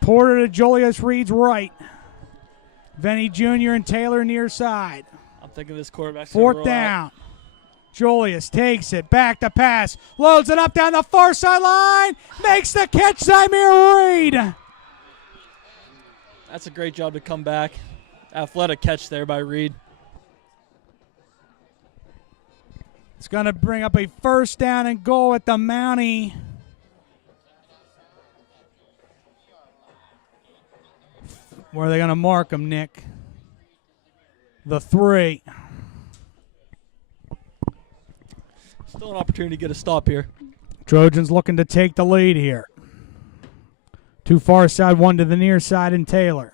Porter to Julius Reed's right. Venny Jr. and Taylor near side. I'm thinking this quarterback's gonna Fourth roll down. out. Julius takes it. Back to pass. Loads it up down the far sideline. Makes the catch, Zymir Reed. That's a great job to come back. Athletic catch there by Reed. It's going to bring up a first down and goal at the Mountie. Where are they going to mark him, Nick? The 3. Still an opportunity to get a stop here. Trojans looking to take the lead here. 2 far side, 1 to the near side, and Taylor.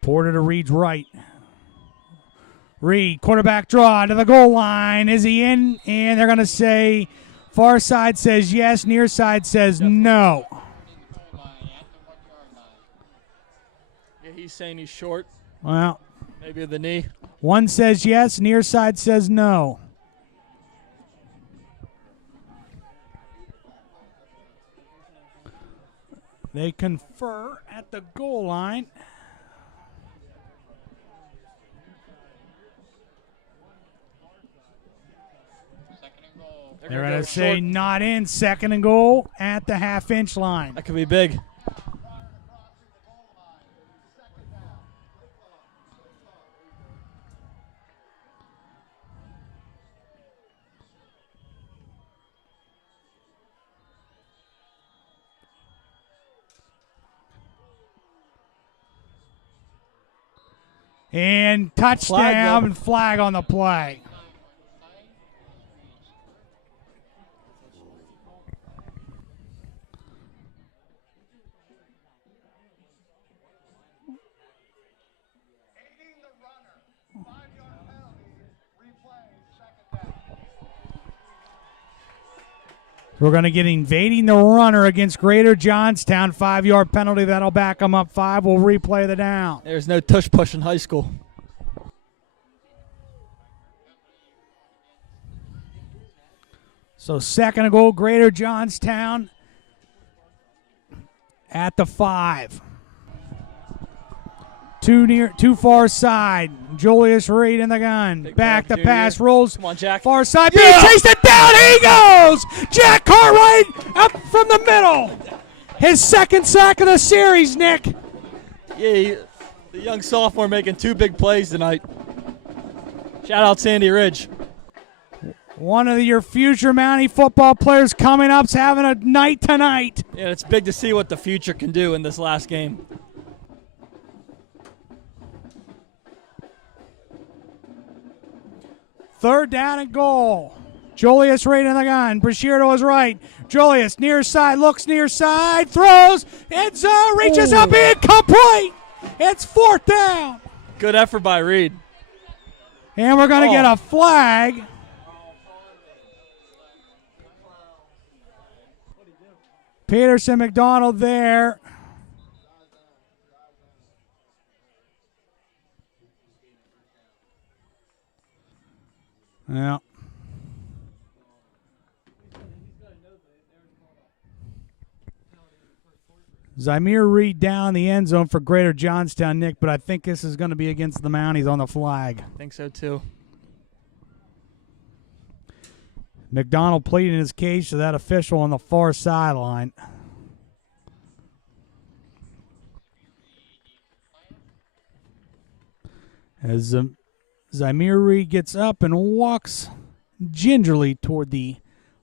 Porter to Reed's right. Reed, quarterback draw to the goal line. Is he in? And they're going to say far side says yes, near side says no. Yeah, he's saying he's short. Well, Maybe of the knee. one says yes, near side says no. They confer at the goal line. They're going to say short. not in. 2nd and goal at the half-inch line. That could be big. And touchdown and flag on the play. We're going to get invading the runner against Greater Johnstown. 5-yard penalty. That'll back them up 5. We'll replay the down. There's no tush push in high school. So 2nd and goal, Greater Johnstown at the 5. Too far side. Julius Reed in the gun. Big Back man, the Junior. pass. Rolls Come on, Jack. far side. Being chased it down. He goes. Jack Cartwright up from the middle. His 2nd sack of the series, Nick. Yeah, the young sophomore making 2 big plays tonight. Shout out Sandy Ridge. One of your future Mountie football players coming up's having a night tonight. Yeah, it's big to see what the future can do in this last game. Third down and goal. Julius Reed in the gun. Brashear to his right. Julius near side, looks near side, throws, end zone, reaches up, incomplete. It's 4th down. Good effort by Reed. And we're going to get a flag. Peterson McDonald there. Yeah. Zymir Reed down the end zone for Greater Johnstown, Nick, but I think this is going to be against the Mounties on the flag. I think so too. McDonald pleading his case to that official on the far sideline. As Zymir Reed gets up and walks gingerly toward the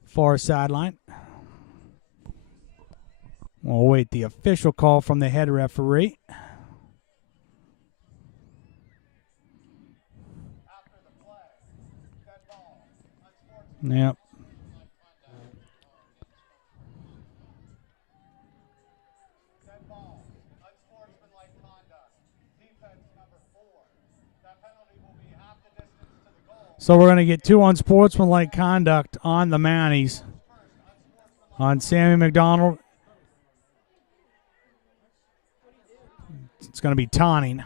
far sideline. We'll wait the official call from the head referee. Yep. So we're going to get 2 unsportsmanlike conduct on the Mounties. On Sammy McDonald. It's going to be taunting.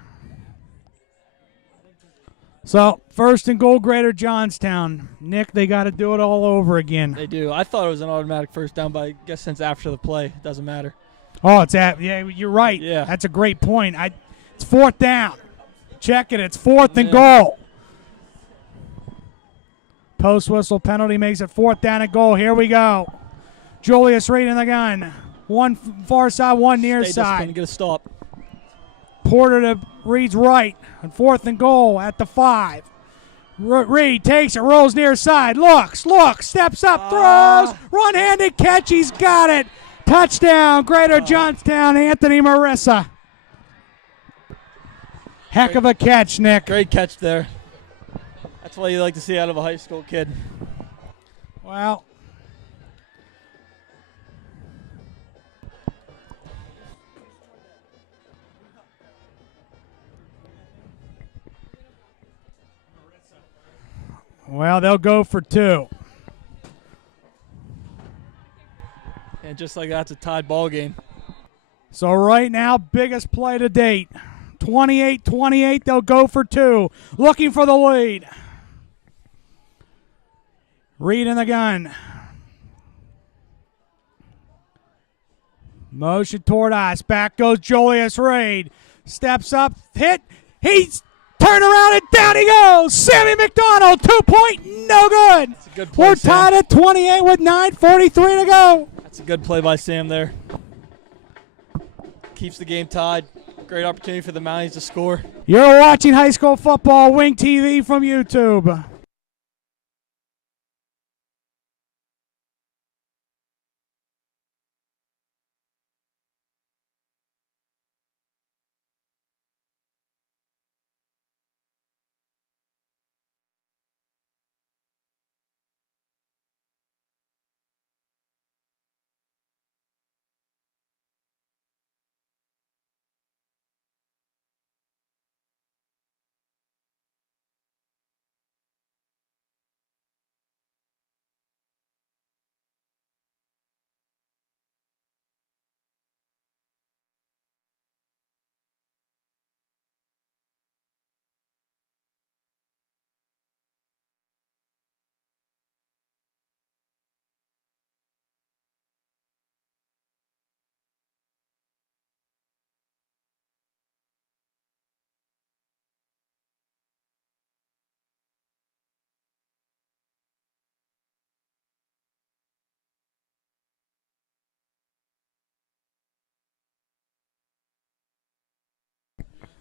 So, first and goal, Greater Johnstown. Nick, they got to do it all over again. They do. I thought it was an automatic first down, but I guess since after the play, it doesn't matter. Oh, it's at, yeah, you're right. Yeah. That's a great point. It's fourth down. Check it. It's fourth and goal. Post whistle penalty makes it fourth down and goal. Here we go. Julius Reed in the gun. One far side, one near side. Get a stop. Porter to Reed's right. On fourth and goal at the 5. Reed takes it, rolls near side, looks, steps up, throws, one-handed catch. He's got it. Touchdown, Greater Johnstown, Anthony Marissa. Heck of a catch, Nick. Great catch there. That's what you like to see out of a high school kid. Well, they'll go for 2. And just like that's a tied ball game. So right now, biggest play to date. 28-28, they'll go for 2. Looking for the lead. Reed in the gun. Motion toward us. Back goes Julius Reed. Steps up, hit. He's turned around and down he goes. Sammy McDonald, 2-point, no good. That's a good play, We're tied at 28 with 9:43 to go. That's a good play by Sam there. Keeps the game tied. Great opportunity for the Mounties to score. You're watching high school football, Wing TV from YouTube.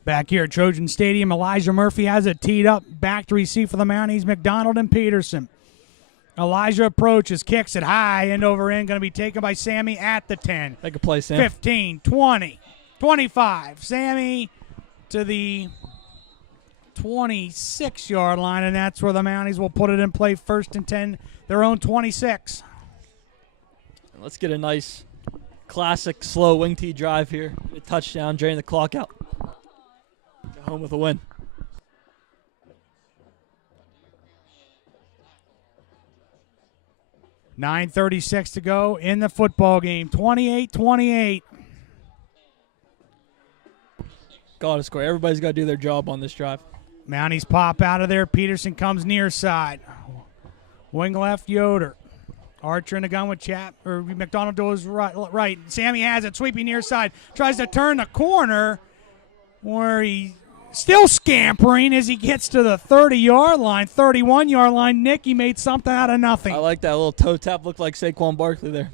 Back here at Trojan Stadium, Elijah Murphy has it teed up. Back to receive for the Mounties, McDonald and Peterson. Elijah approaches, kicks it high, end over end, going to be taken by Sammy at the 10. Make a play, Sam. 15, 20, 25. Sammy to the 26-yard line, and that's where the Mounties will put it in play, first and 10, their own 26. Let's get a nice classic slow wing tee drive here. A touchdown, drain the clock out. Go home with a win. $9:36 to go in the football game. 28-28. Got to score. Everybody's got to do their job on this drive. Mounties pop out of there. Peterson comes near side. Wing left, Yoder. Archer in the gun with McDonald to his right. Sammy has it, sweeping near side. Tries to turn the corner where he still scampering as he gets to the 30-yard line, 31-yard line. Nick, he made something out of nothing. I like that little toe tap. Looked like Saquon Barkley there.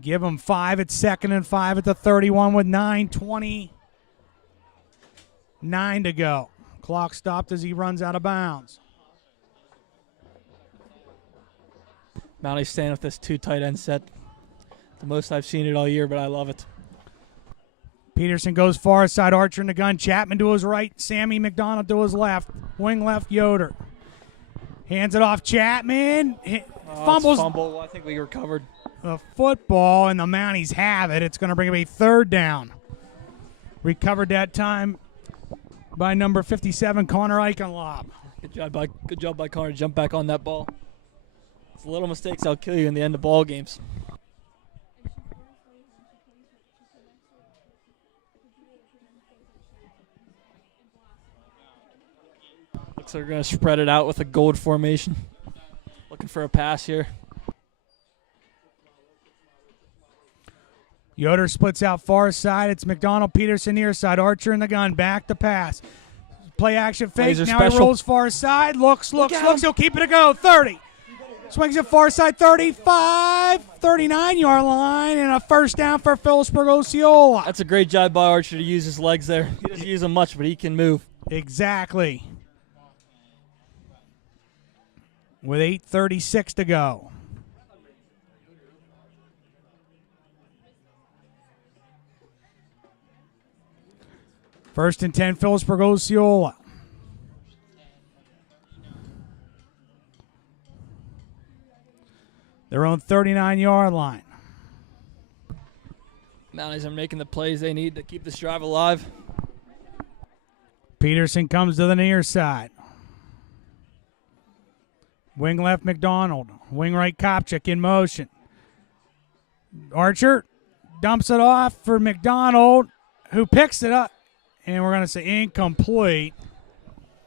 Give him 5 at 2nd and 5 at the 31 with 9:29 to go. Clock stopped as he runs out of bounds. Mountie staying with this 2 tight end set. The most I've seen it all year, but I love it. Peterson goes far side, Archer in the gun. Chapman to his right, Sammy McDonald to his left. Wing left, Yoder. Hands it off, Chapman. Fumbles Fumble. I think we recovered. the football, and the Mounties have it. It's going to bring up a 3rd down. Recovered that time by number 57, Connor Eichenlob. Good job by Connor to jump back on that ball. It's little mistakes that'll kill you in the end of ball games. Looks like they're going to spread it out with a gold formation. Looking for a pass here. Yoder splits out far side. It's McDonald, Peterson near side. Archer in the gun. Back to pass. Play action fake. Laser Now special. he rolls far side. Looks. at him. He'll keep it a go. 30. Swings it far side. 35. 39-yard line. And a first down for Phillipsburg-Osceola. That's a great job by Archer to use his legs there. He doesn't use them much, but he can move. Exactly. With 8:36 to go. First and 10, Phillipsburg-Osceola. Their own 39-yard line. Mounties are making the plays they need to keep this drive alive. Peterson comes to the near side. Wing left McDonald. Wing right Kopchik in motion. Archer dumps it off for McDonald, who picks it up. And we're going to say incomplete.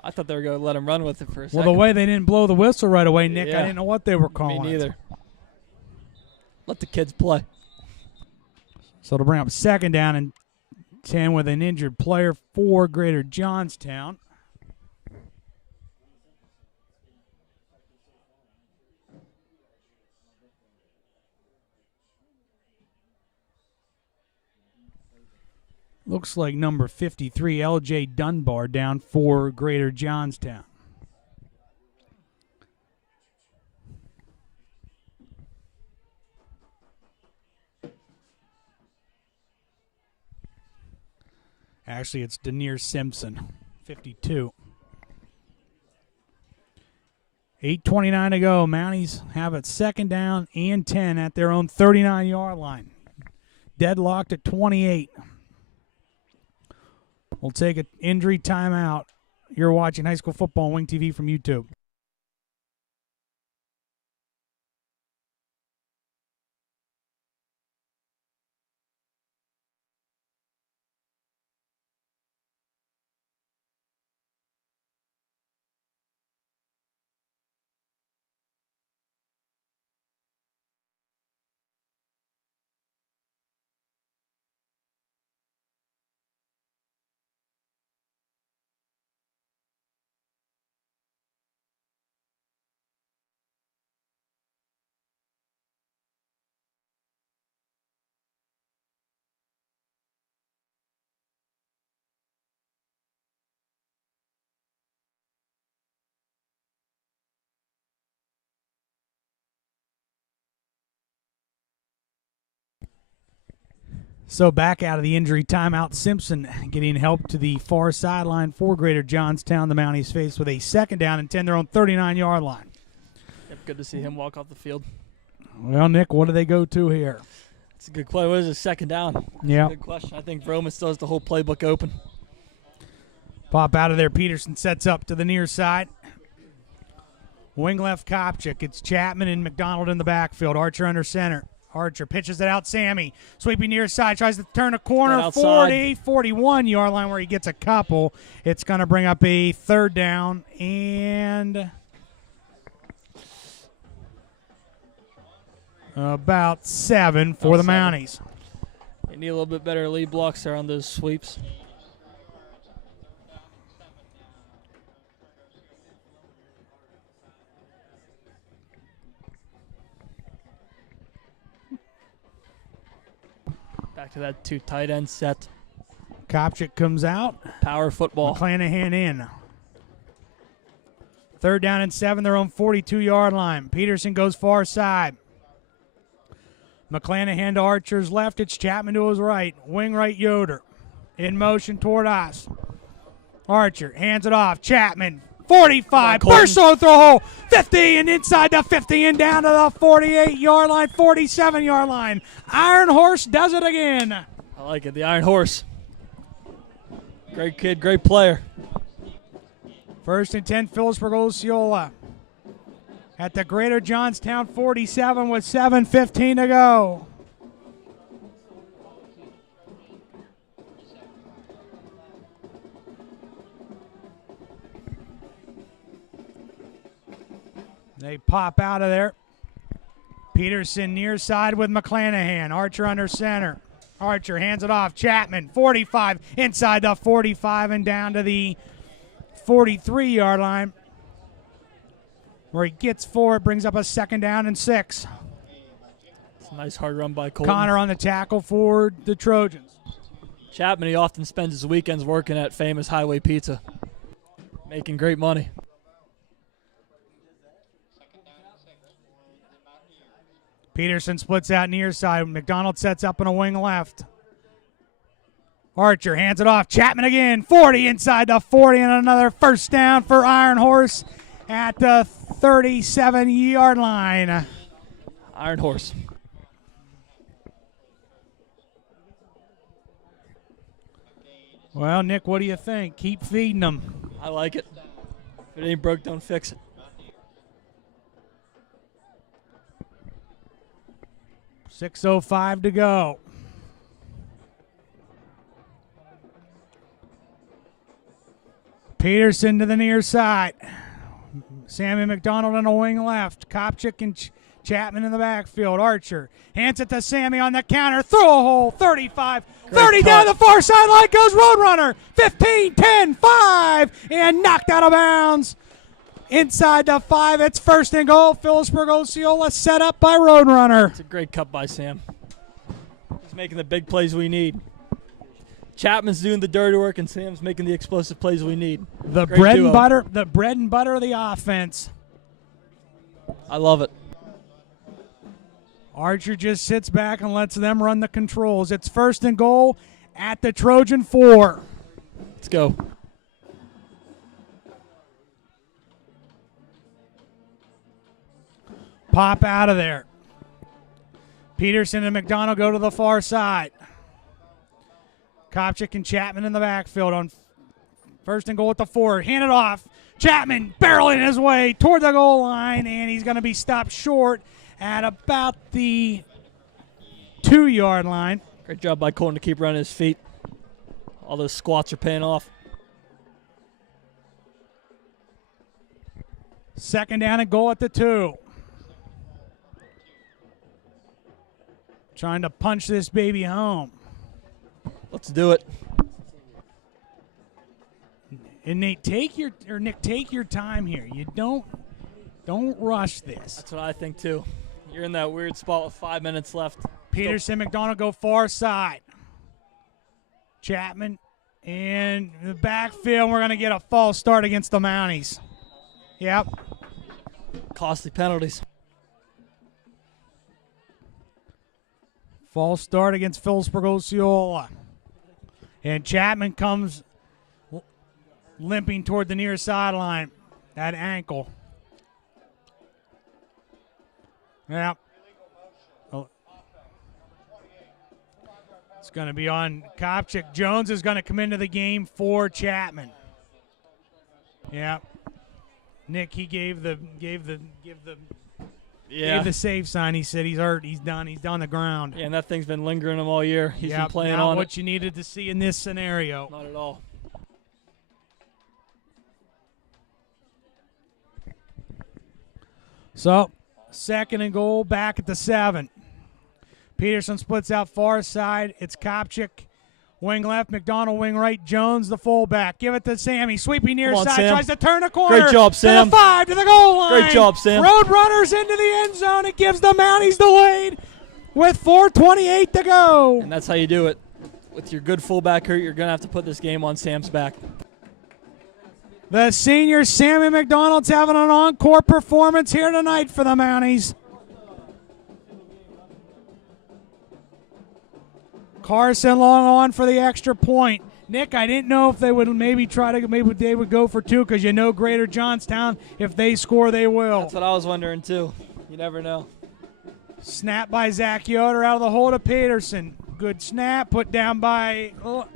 I thought they were going to let him run with it for a second. Well, the way they didn't blow the whistle right away, Nick, Yeah. I didn't know what they were calling. Me neither. Let the kids play. So to bring up second down and 10 with an injured player for Greater Johnstown. Looks like number 53, L.J. Dunbar, down for Greater Johnstown. Actually, it's Denier Simpson, 52. 8:29 to go. Mounties have it second down and 10 at their own 39-yard line. Deadlocked at 28. We'll take an injury timeout. You're watching high school football on Wing TV from YouTube. So back out of the injury timeout, Simpson getting help to the far sideline for Greater Johnstown. The Mounties faced with a second down and 10, their own 39-yard line. Yep, good to see him walk off the field. Well, Nick, what do they go to here? It's a good play. What is it, second down? Yeah. Good question. I think Vroman still has the whole playbook open. Pop out of there. Peterson sets up to the near side. Wing left Kopchik. It's Chapman and McDonald in the backfield. Archer under center. Archer pitches it out. Sammy sweeping near side. Tries to turn a corner. 40, 41-yard line where he gets a couple. It's going to bring up a third down and about 7 for the Mounties. They need a little bit better lead blocks there on those sweeps. Back to that 2 tight end set. Kopchik comes out. Power football. McClanahan in. Third down and 7, their own 42-yard line. Peterson goes far side. McClanahan to Archer's left. It's Chapman to his right. Wing right Yoder. In motion toward us. Archer hands it off. Chapman. 45. Personal throw hole. 50 and inside the 50 and down to the 48-yard line, 47-yard line. Iron Horse does it again. I like it. The Iron Horse. Great kid, great player. First and 10, Phillipsburg-Osceola at the Greater Johnstown 47 with 7:15 to go. They pop out of there. Peterson near side with McClanahan. Archer under center. Archer hands it off. Chapman, 45, inside the 45 and down to the 43-yard line, where he gets 4. Brings up a 2nd down and 6. It's a nice hard run by Colton. Connor on the tackle for the Trojans. Chapman, he often spends his weekends working at Famous Highway Pizza, making great money. Peterson splits out near side. McDonald sets up in a wing left. Archer hands it off. Chapman again. 40 inside the 40 and another first down for Iron Horse at the 37-yard line. Iron Horse. Well, Nick, what do you think? Keep feeding them. I like it. If it ain't broke, don't fix it. .605 to go. Peterson to the near side. Sammy McDonald on the wing left. Kopchik and Chapman in the backfield. Archer hands it to Sammy on the counter. Throw a hole. 35. 30 down the far sideline goes Roadrunner. 15, 10, 5. And knocked out of bounds. Inside the 5, it's 1st and goal. Phillipsburg-Osceola set up by Roadrunner. It's a great cut by Sam. He's making the big plays we need. Chapman's doing the dirty work, and Sam's making the explosive plays we need. The Great bread duo. and butter, the bread and butter of the offense. I love it. Archer just sits back and lets them run the controls. It's 1st and goal at the Trojan 4. Let's go. Pop out of there. Peterson and McDonald go to the far side. Kopchik and Chapman in the backfield on 1st and goal at the 4. Hand it off. Chapman barreling his way toward the goal line, and he's going to be stopped short at about the 2-yard line. Great job by Colton to keep running his feet. All those squats are paying off. 2nd down and goal at the 2. Trying to punch this baby home. Let's do it. And Nick, take your time here. You don't rush this. That's what I think too. You're in that weird spot with 5 minutes left. Peterson, McDonald go far side. Chapman in the backfield. We're going to get a false start against the Mounties. Yep. Costly penalties. False start against Phillipsburg-Osceola. And Chapman comes limping toward the near sideline. That ankle. Yeah. It's going to be on Kopchik. Jones is going to come into the game for Chapman. Yeah. Nick, he gave the save sign. He said he's hurt. He's done. He's on the ground. Yeah, and that thing's been lingering him all year. He's been playing not on what it. you needed to see in this scenario. Not at all. So, 2nd and goal back at the 7. Peterson splits out far side. It's Kopchik. Wing left, McDonald wing right, Jones the fullback. Give it to Sammy. Sweeping near Come on, side, Sam. tries to turn a corner. Great job, Sam. To the 5, to the goal line. Great job, Sam. Roadrunners into the end zone. It gives the Mounties the lead with 4:28 to go. And that's how you do it. With your good fullback hurt, you're going to have to put this game on Sam's back. The senior Sammy McDonald's having an encore performance here tonight for the Mounties. Carson Long on for the extra point. Nick, I didn't know if they would maybe they would go for 2 because you know Greater Johnstown, if they score, they will. That's what I was wondering too. You never know. Snap by Zach Yoder out of the hole to Peterson. Good snap, put down by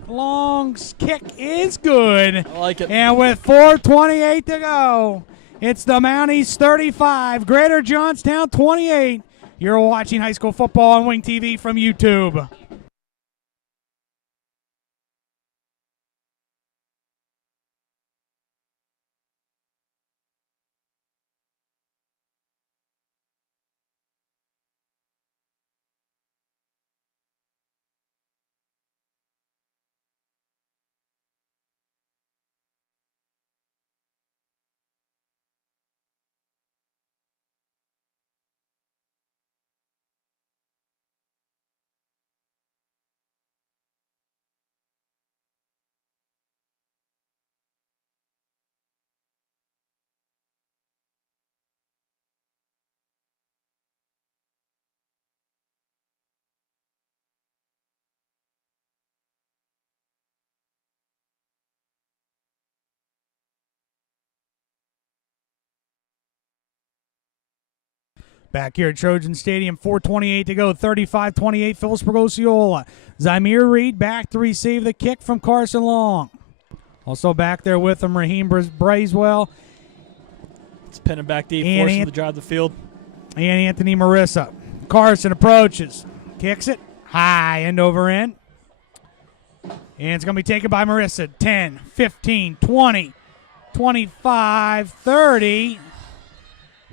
Long's kick is good. I like it. And with 4:28 to go, it's the Mounties 35, Greater Johnstown 28. You're watching high school football on Wing TV from YouTube. Back here at Trojan Stadium, 4:28 to go, 35-28, Phillipsburg-Osceola. Zymir Reed back to receive the kick from Carson Long. Also back there with him, Raheem Bracewell. It's pinning back deep, forcing him to drive the field. And Anthony Marissa. Carson approaches, kicks it, high, end over end. And it's going to be taken by Marissa. 10, 15, 20, 25, 30.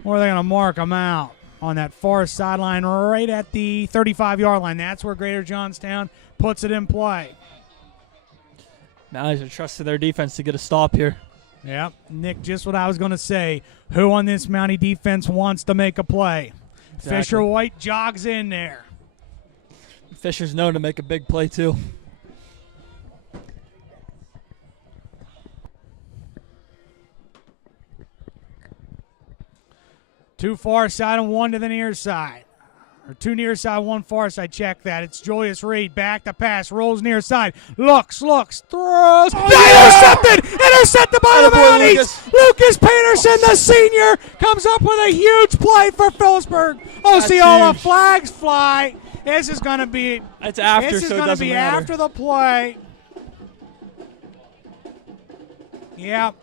Or are they going to mark them out on that far sideline right at the 35-yard line? That's where Greater Johnstown puts it in play. Now they're trusting their defense to get a stop here. Yep, Nick, just what I was going to say. Who on this Mountie defense wants to make a play? Exactly. Fisher White jogs in there. Fisher's known to make a big play, too. Two far side and one to the near side. Or two near side, one far side. Check that. It's Julius Reed. Back to pass. Rolls near side. Looks, throws. Intercepted! Intercepted by the Mounties! Lucas Peterson, the senior, comes up with a huge play for Phillipsburg. Osceola, flags fly. This is going to be. It's after, this is so it going to doesn't be matter. after the play. Yep.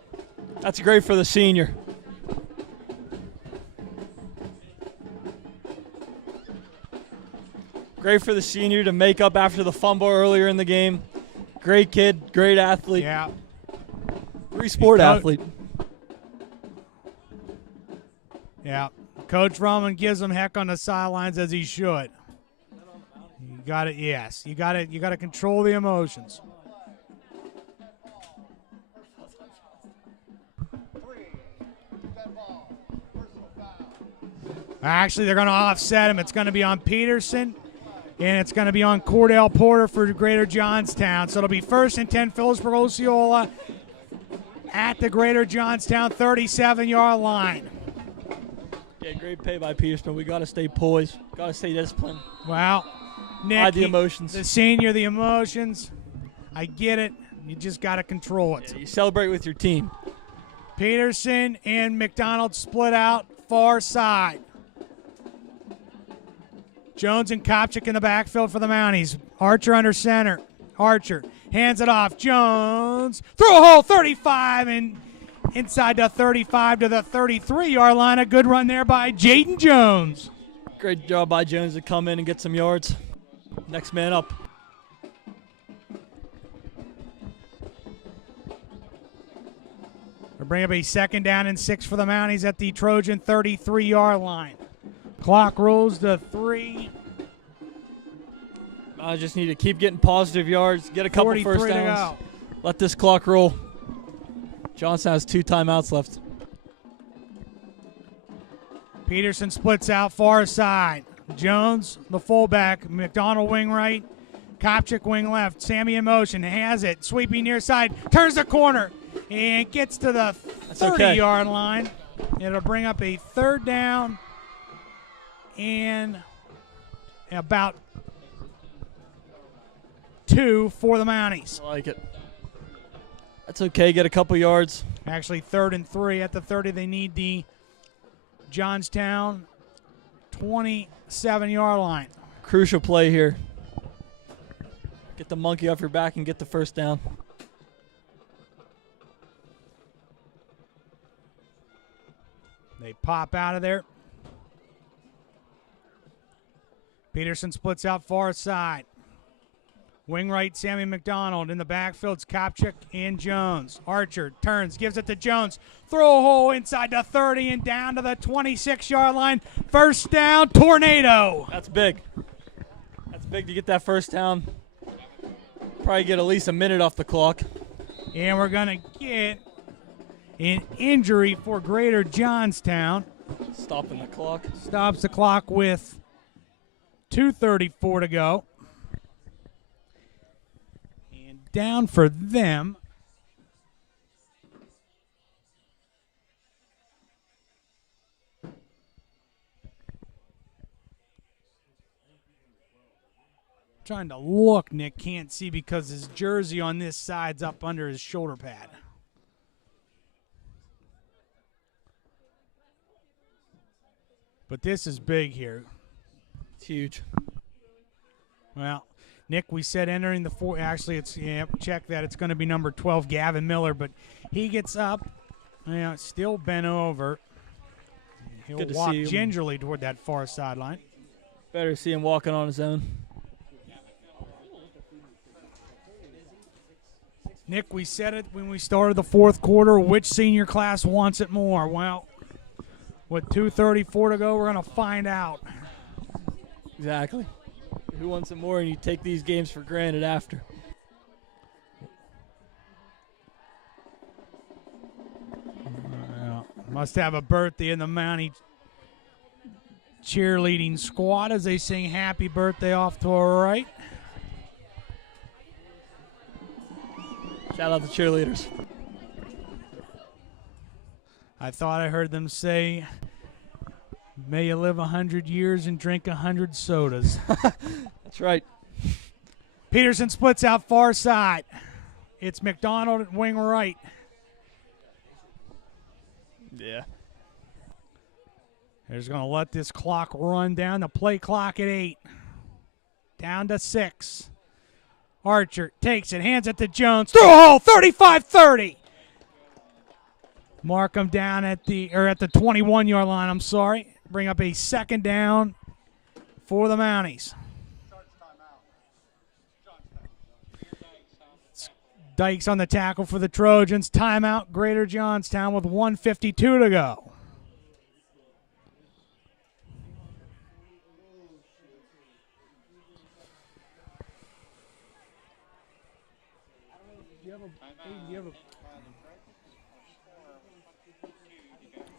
That's great for the senior. Great for the senior to make up after the fumble earlier in the game. Great kid, great athlete. Yeah. Three-sport athlete. Yeah. Coach Roman gives him heck on the sidelines as he should. You got it. Yes. You got it. You got to control the emotions. Actually, they're going to offset him. It's going to be on Peterson. And it's going to be on Cordell Porter for Greater Johnstown. So it'll be 1st and 10, Phillipsburg-Osceola at the Greater Johnstown 37-yard line. Yeah, great pay by Peterson. We got to stay poised. Got to stay disciplined. Well, Nick, Hide the emotions. The senior, the emotions. I get it. You just got to control it. Yeah, you celebrate with your team. Peterson and McDonald split out far side. Jones and Kopchik in the backfield for the Mounties. Archer under center. Archer hands it off. Jones through a hole, 35, and inside the 35 to the 33-yard line. A good run there by Jaden Jones. Great job by Jones to come in and get some yards. Next man up. We'll bring up a 2nd down and 6 for the Mounties at the Trojan 33-yard line. Clock rolls to 3. I just need to keep getting positive yards, get a couple first downs. Let this clock roll. Johnson has 2 timeouts left. Peterson splits out far side. Jones, the fullback. McDonald wing right. Kopchik wing left. Sammy in motion. Has it. Sweeping near side. Turns the corner. And gets to the 30-yard line. It'll bring up a 3rd down. And about 2 for the Mounties. I like it. That's okay. Get a couple yards. Actually, 3rd and 3 at the 30. They need the Johnstown 27-yard line. Crucial play here. Get the monkey off your back and get the first down. They pop out of there. Peterson splits out far side. Wing right, Sammy McDonald. In the backfield, it's Kopchik and Jones. Archer turns, gives it to Jones. Throw a hole inside the 30 and down to the 26-yard line. First down, Tornado. That's big. That's big to get that first down. Probably get at least a minute off the clock. And we're going to get an injury for Greater Johnstown. Stopping the clock. Stops the clock with 2:34 to go. And down for them. Trying to look, Nick can't see because his jersey on this side's up under his shoulder pad. But this is big here. It's huge. Well, Nick, we said entering the four. Actually, check that. It's going to be number 12, Gavin Miller. But he gets up. Still bent over. He'll walk gingerly toward that far sideline. Better see him walking on his own. Nick, we said it when we started the fourth quarter. Which senior class wants it more? Well, with 2:34 to go, we're going to find out. Exactly. Who wants it more, and you take these games for granted after. Must have a birthday in the Mountie cheerleading squad as they sing happy birthday off to our right. Shout out the cheerleaders. I thought I heard them say, may you live 100 years and drink 100 sodas. That's right. Peterson splits out far side. It's McDonald at wing right. Yeah. They're just going to let this clock run down. The play clock at 8. Down to 6. Archer takes it, hands it to Jones. Through a hole, 35-30. Mark him down at the 21-yard line, I'm sorry. Bring up a second down for the Mounties. Dykes on the tackle for the Trojans. Timeout, Greater Johnstown with 1:52 to go.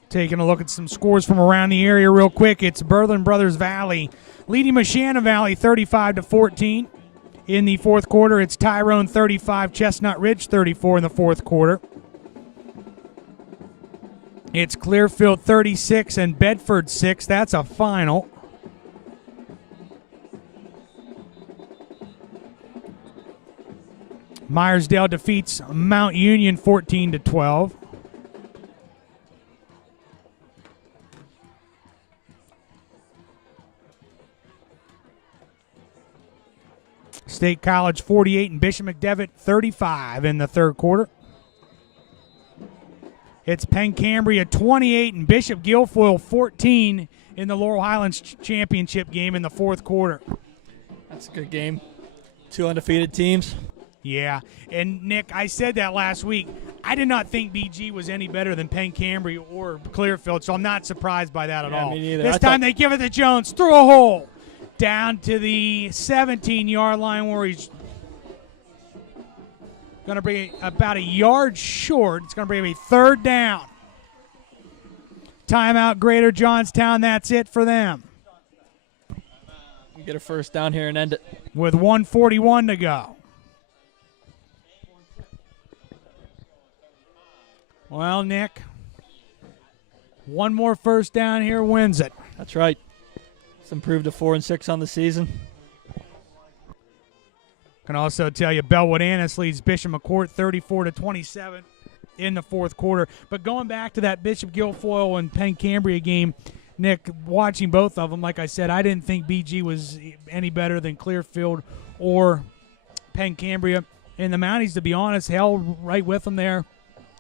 Taking a look at some scores from around the area real quick. It's Berlin Brothers Valley leading Mashana Valley 35-14. In the fourth quarter, it's Tyrone 35, Chestnut Ridge 34 in the fourth quarter. It's Clearfield 36 and Bedford 6. That's a final. Myersdale defeats Mount Union 14-12. State College 48 and Bishop McDevitt 35 in the third quarter. It's Penn Cambria 28 and Bishop Guilfoyle 14 in the Laurel Highlands championship game in the fourth quarter. That's a good game. 2 undefeated teams. Yeah, and Nick, I said that last week. I did not think BG was any better than Penn Cambria or Clearfield, so I'm not surprised by that at all. Me neither. This time they give it to Jones through a hole. Down to the 17-yard line where he's going to bring it about a yard short. It's going to bring him a third down. Timeout, Greater Johnstown. That's it for them. Get a first down here and end it. With 1:41 to go. Well, Nick, one more first down here wins it. That's right. It's improved to 4-6 on the season. Can also tell you Bellwood Annis leads Bishop McCourt 34-27 in the fourth quarter. But going back to that Bishop Guilfoyle and Penn Cambria game, Nick, watching both of them, like I said, I didn't think BG was any better than Clearfield or Penn Cambria. And the Mounties, to be honest, held right with them there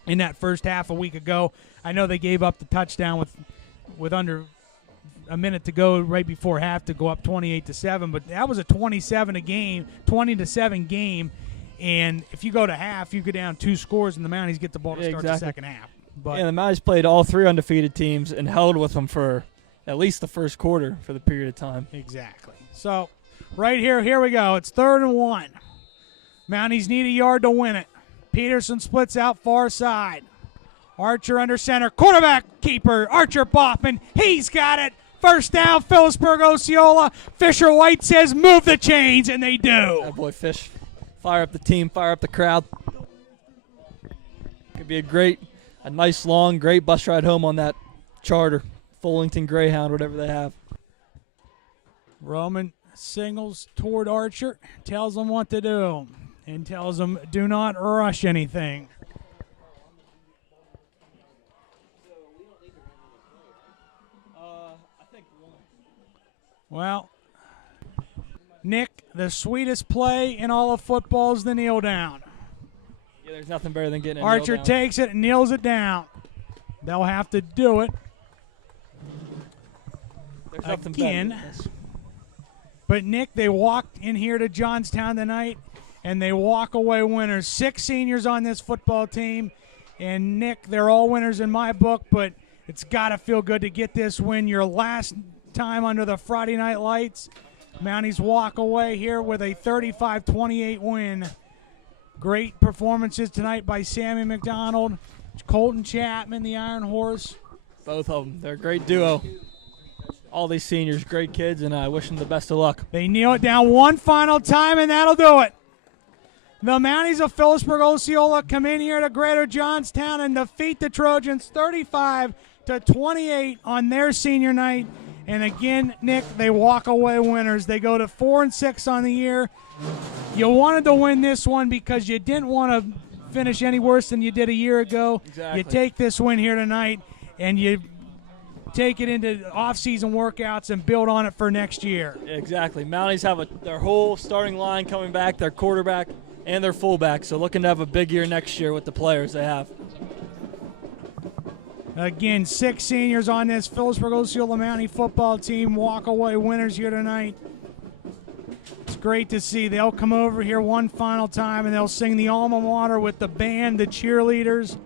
in that first half a week ago. I know they gave up the touchdown with under a minute to go right before half to go up 28-7, but that was a 20-7 game, and if you go to half, you go down 2 scores, and the Mounties get the ball to start the second half. But the Mounties played all 3 undefeated teams and held with them for at least the first quarter for the period of time. Exactly. So right here we go. It's 3rd and 1. Mounties need a yard to win it. Peterson splits out far side. Archer under center. Quarterback keeper. Archer Boffman. He's got it. First down, PHILIPSBURG-OSCEOLA. Fisher White says, move the chains, and they do. That boy Fish. Fire up the team, fire up the crowd. Could be a nice, long, great bus ride home on that charter. Fullington Greyhound, whatever they have. Roman singles toward Archer, tells him what to do, and tells him, do not rush anything. Well, Nick, the sweetest play in all of football is the kneel down. Yeah, there's nothing better than getting a Archer kneel down. takes it and kneels it down. They'll have to do it There's nothing again. better than this. But, Nick, they walked in here to Johnstown tonight, and they walk away winners. 6 seniors on this football team. And, Nick, they're all winners in my book, but it's got to feel good to get this win. Your last time under the Friday night lights. Mounties walk away here with a 35-28 win. Great performances tonight by Sammy McDonald, Colton Chapman, the Iron Horse. Both of them. They're a great duo. All these seniors, great kids, and I wish them the best of luck. They kneel it down one final time, and that'll do it. The Mounties of Philipsburg-Osceola come in here to Greater Johnstown and defeat the Trojans 35-28 on their senior night. And again, Nick, they walk away winners. They go to 4-6 on the year. You wanted to win this one because you didn't want to finish any worse than you did a year ago. Exactly. You take this win here tonight, and you take it into off-season workouts and build on it for next year. Exactly. Mounties have their whole starting line coming back, their quarterback and their fullback. So looking to have a big year next year with the players they have. Again, 6 seniors on this Philipsburg-Osceola Mountie football team walk away winners here tonight. It's great to see. They'll come over here one final time and they'll sing the alma mater with the band, the cheerleaders.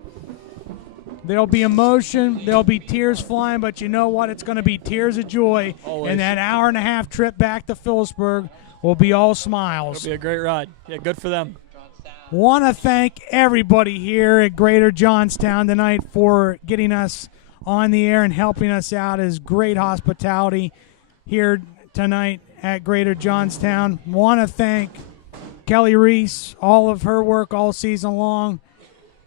There'll be emotion, there'll be tears flying, but you know what? It's going to be tears of joy. Always. And that hour-and-a-half trip back to Philipsburg will be all smiles. It'll be a great ride. Yeah, good for them. Want to thank everybody here at Greater Johnstown tonight for getting us on the air and helping us out. As great hospitality here tonight at Greater Johnstown. Want to thank Kelly Reese, all of her work all season long.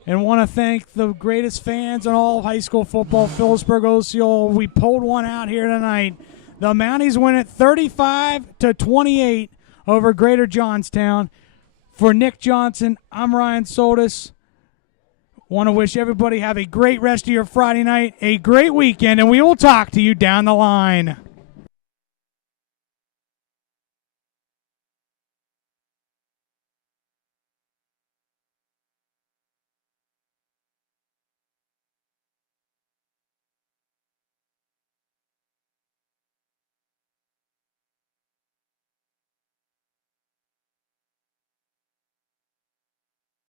And want to thank the greatest fans in all of high school football, Philipsburg-Osceola. We pulled one out here tonight. The Mounties win it 35-28 over Greater Johnstown. For Nick Johnson, I'm Ryan Soldis. Want to wish everybody have a great rest of your Friday night, a great weekend, and we will talk to you down the line.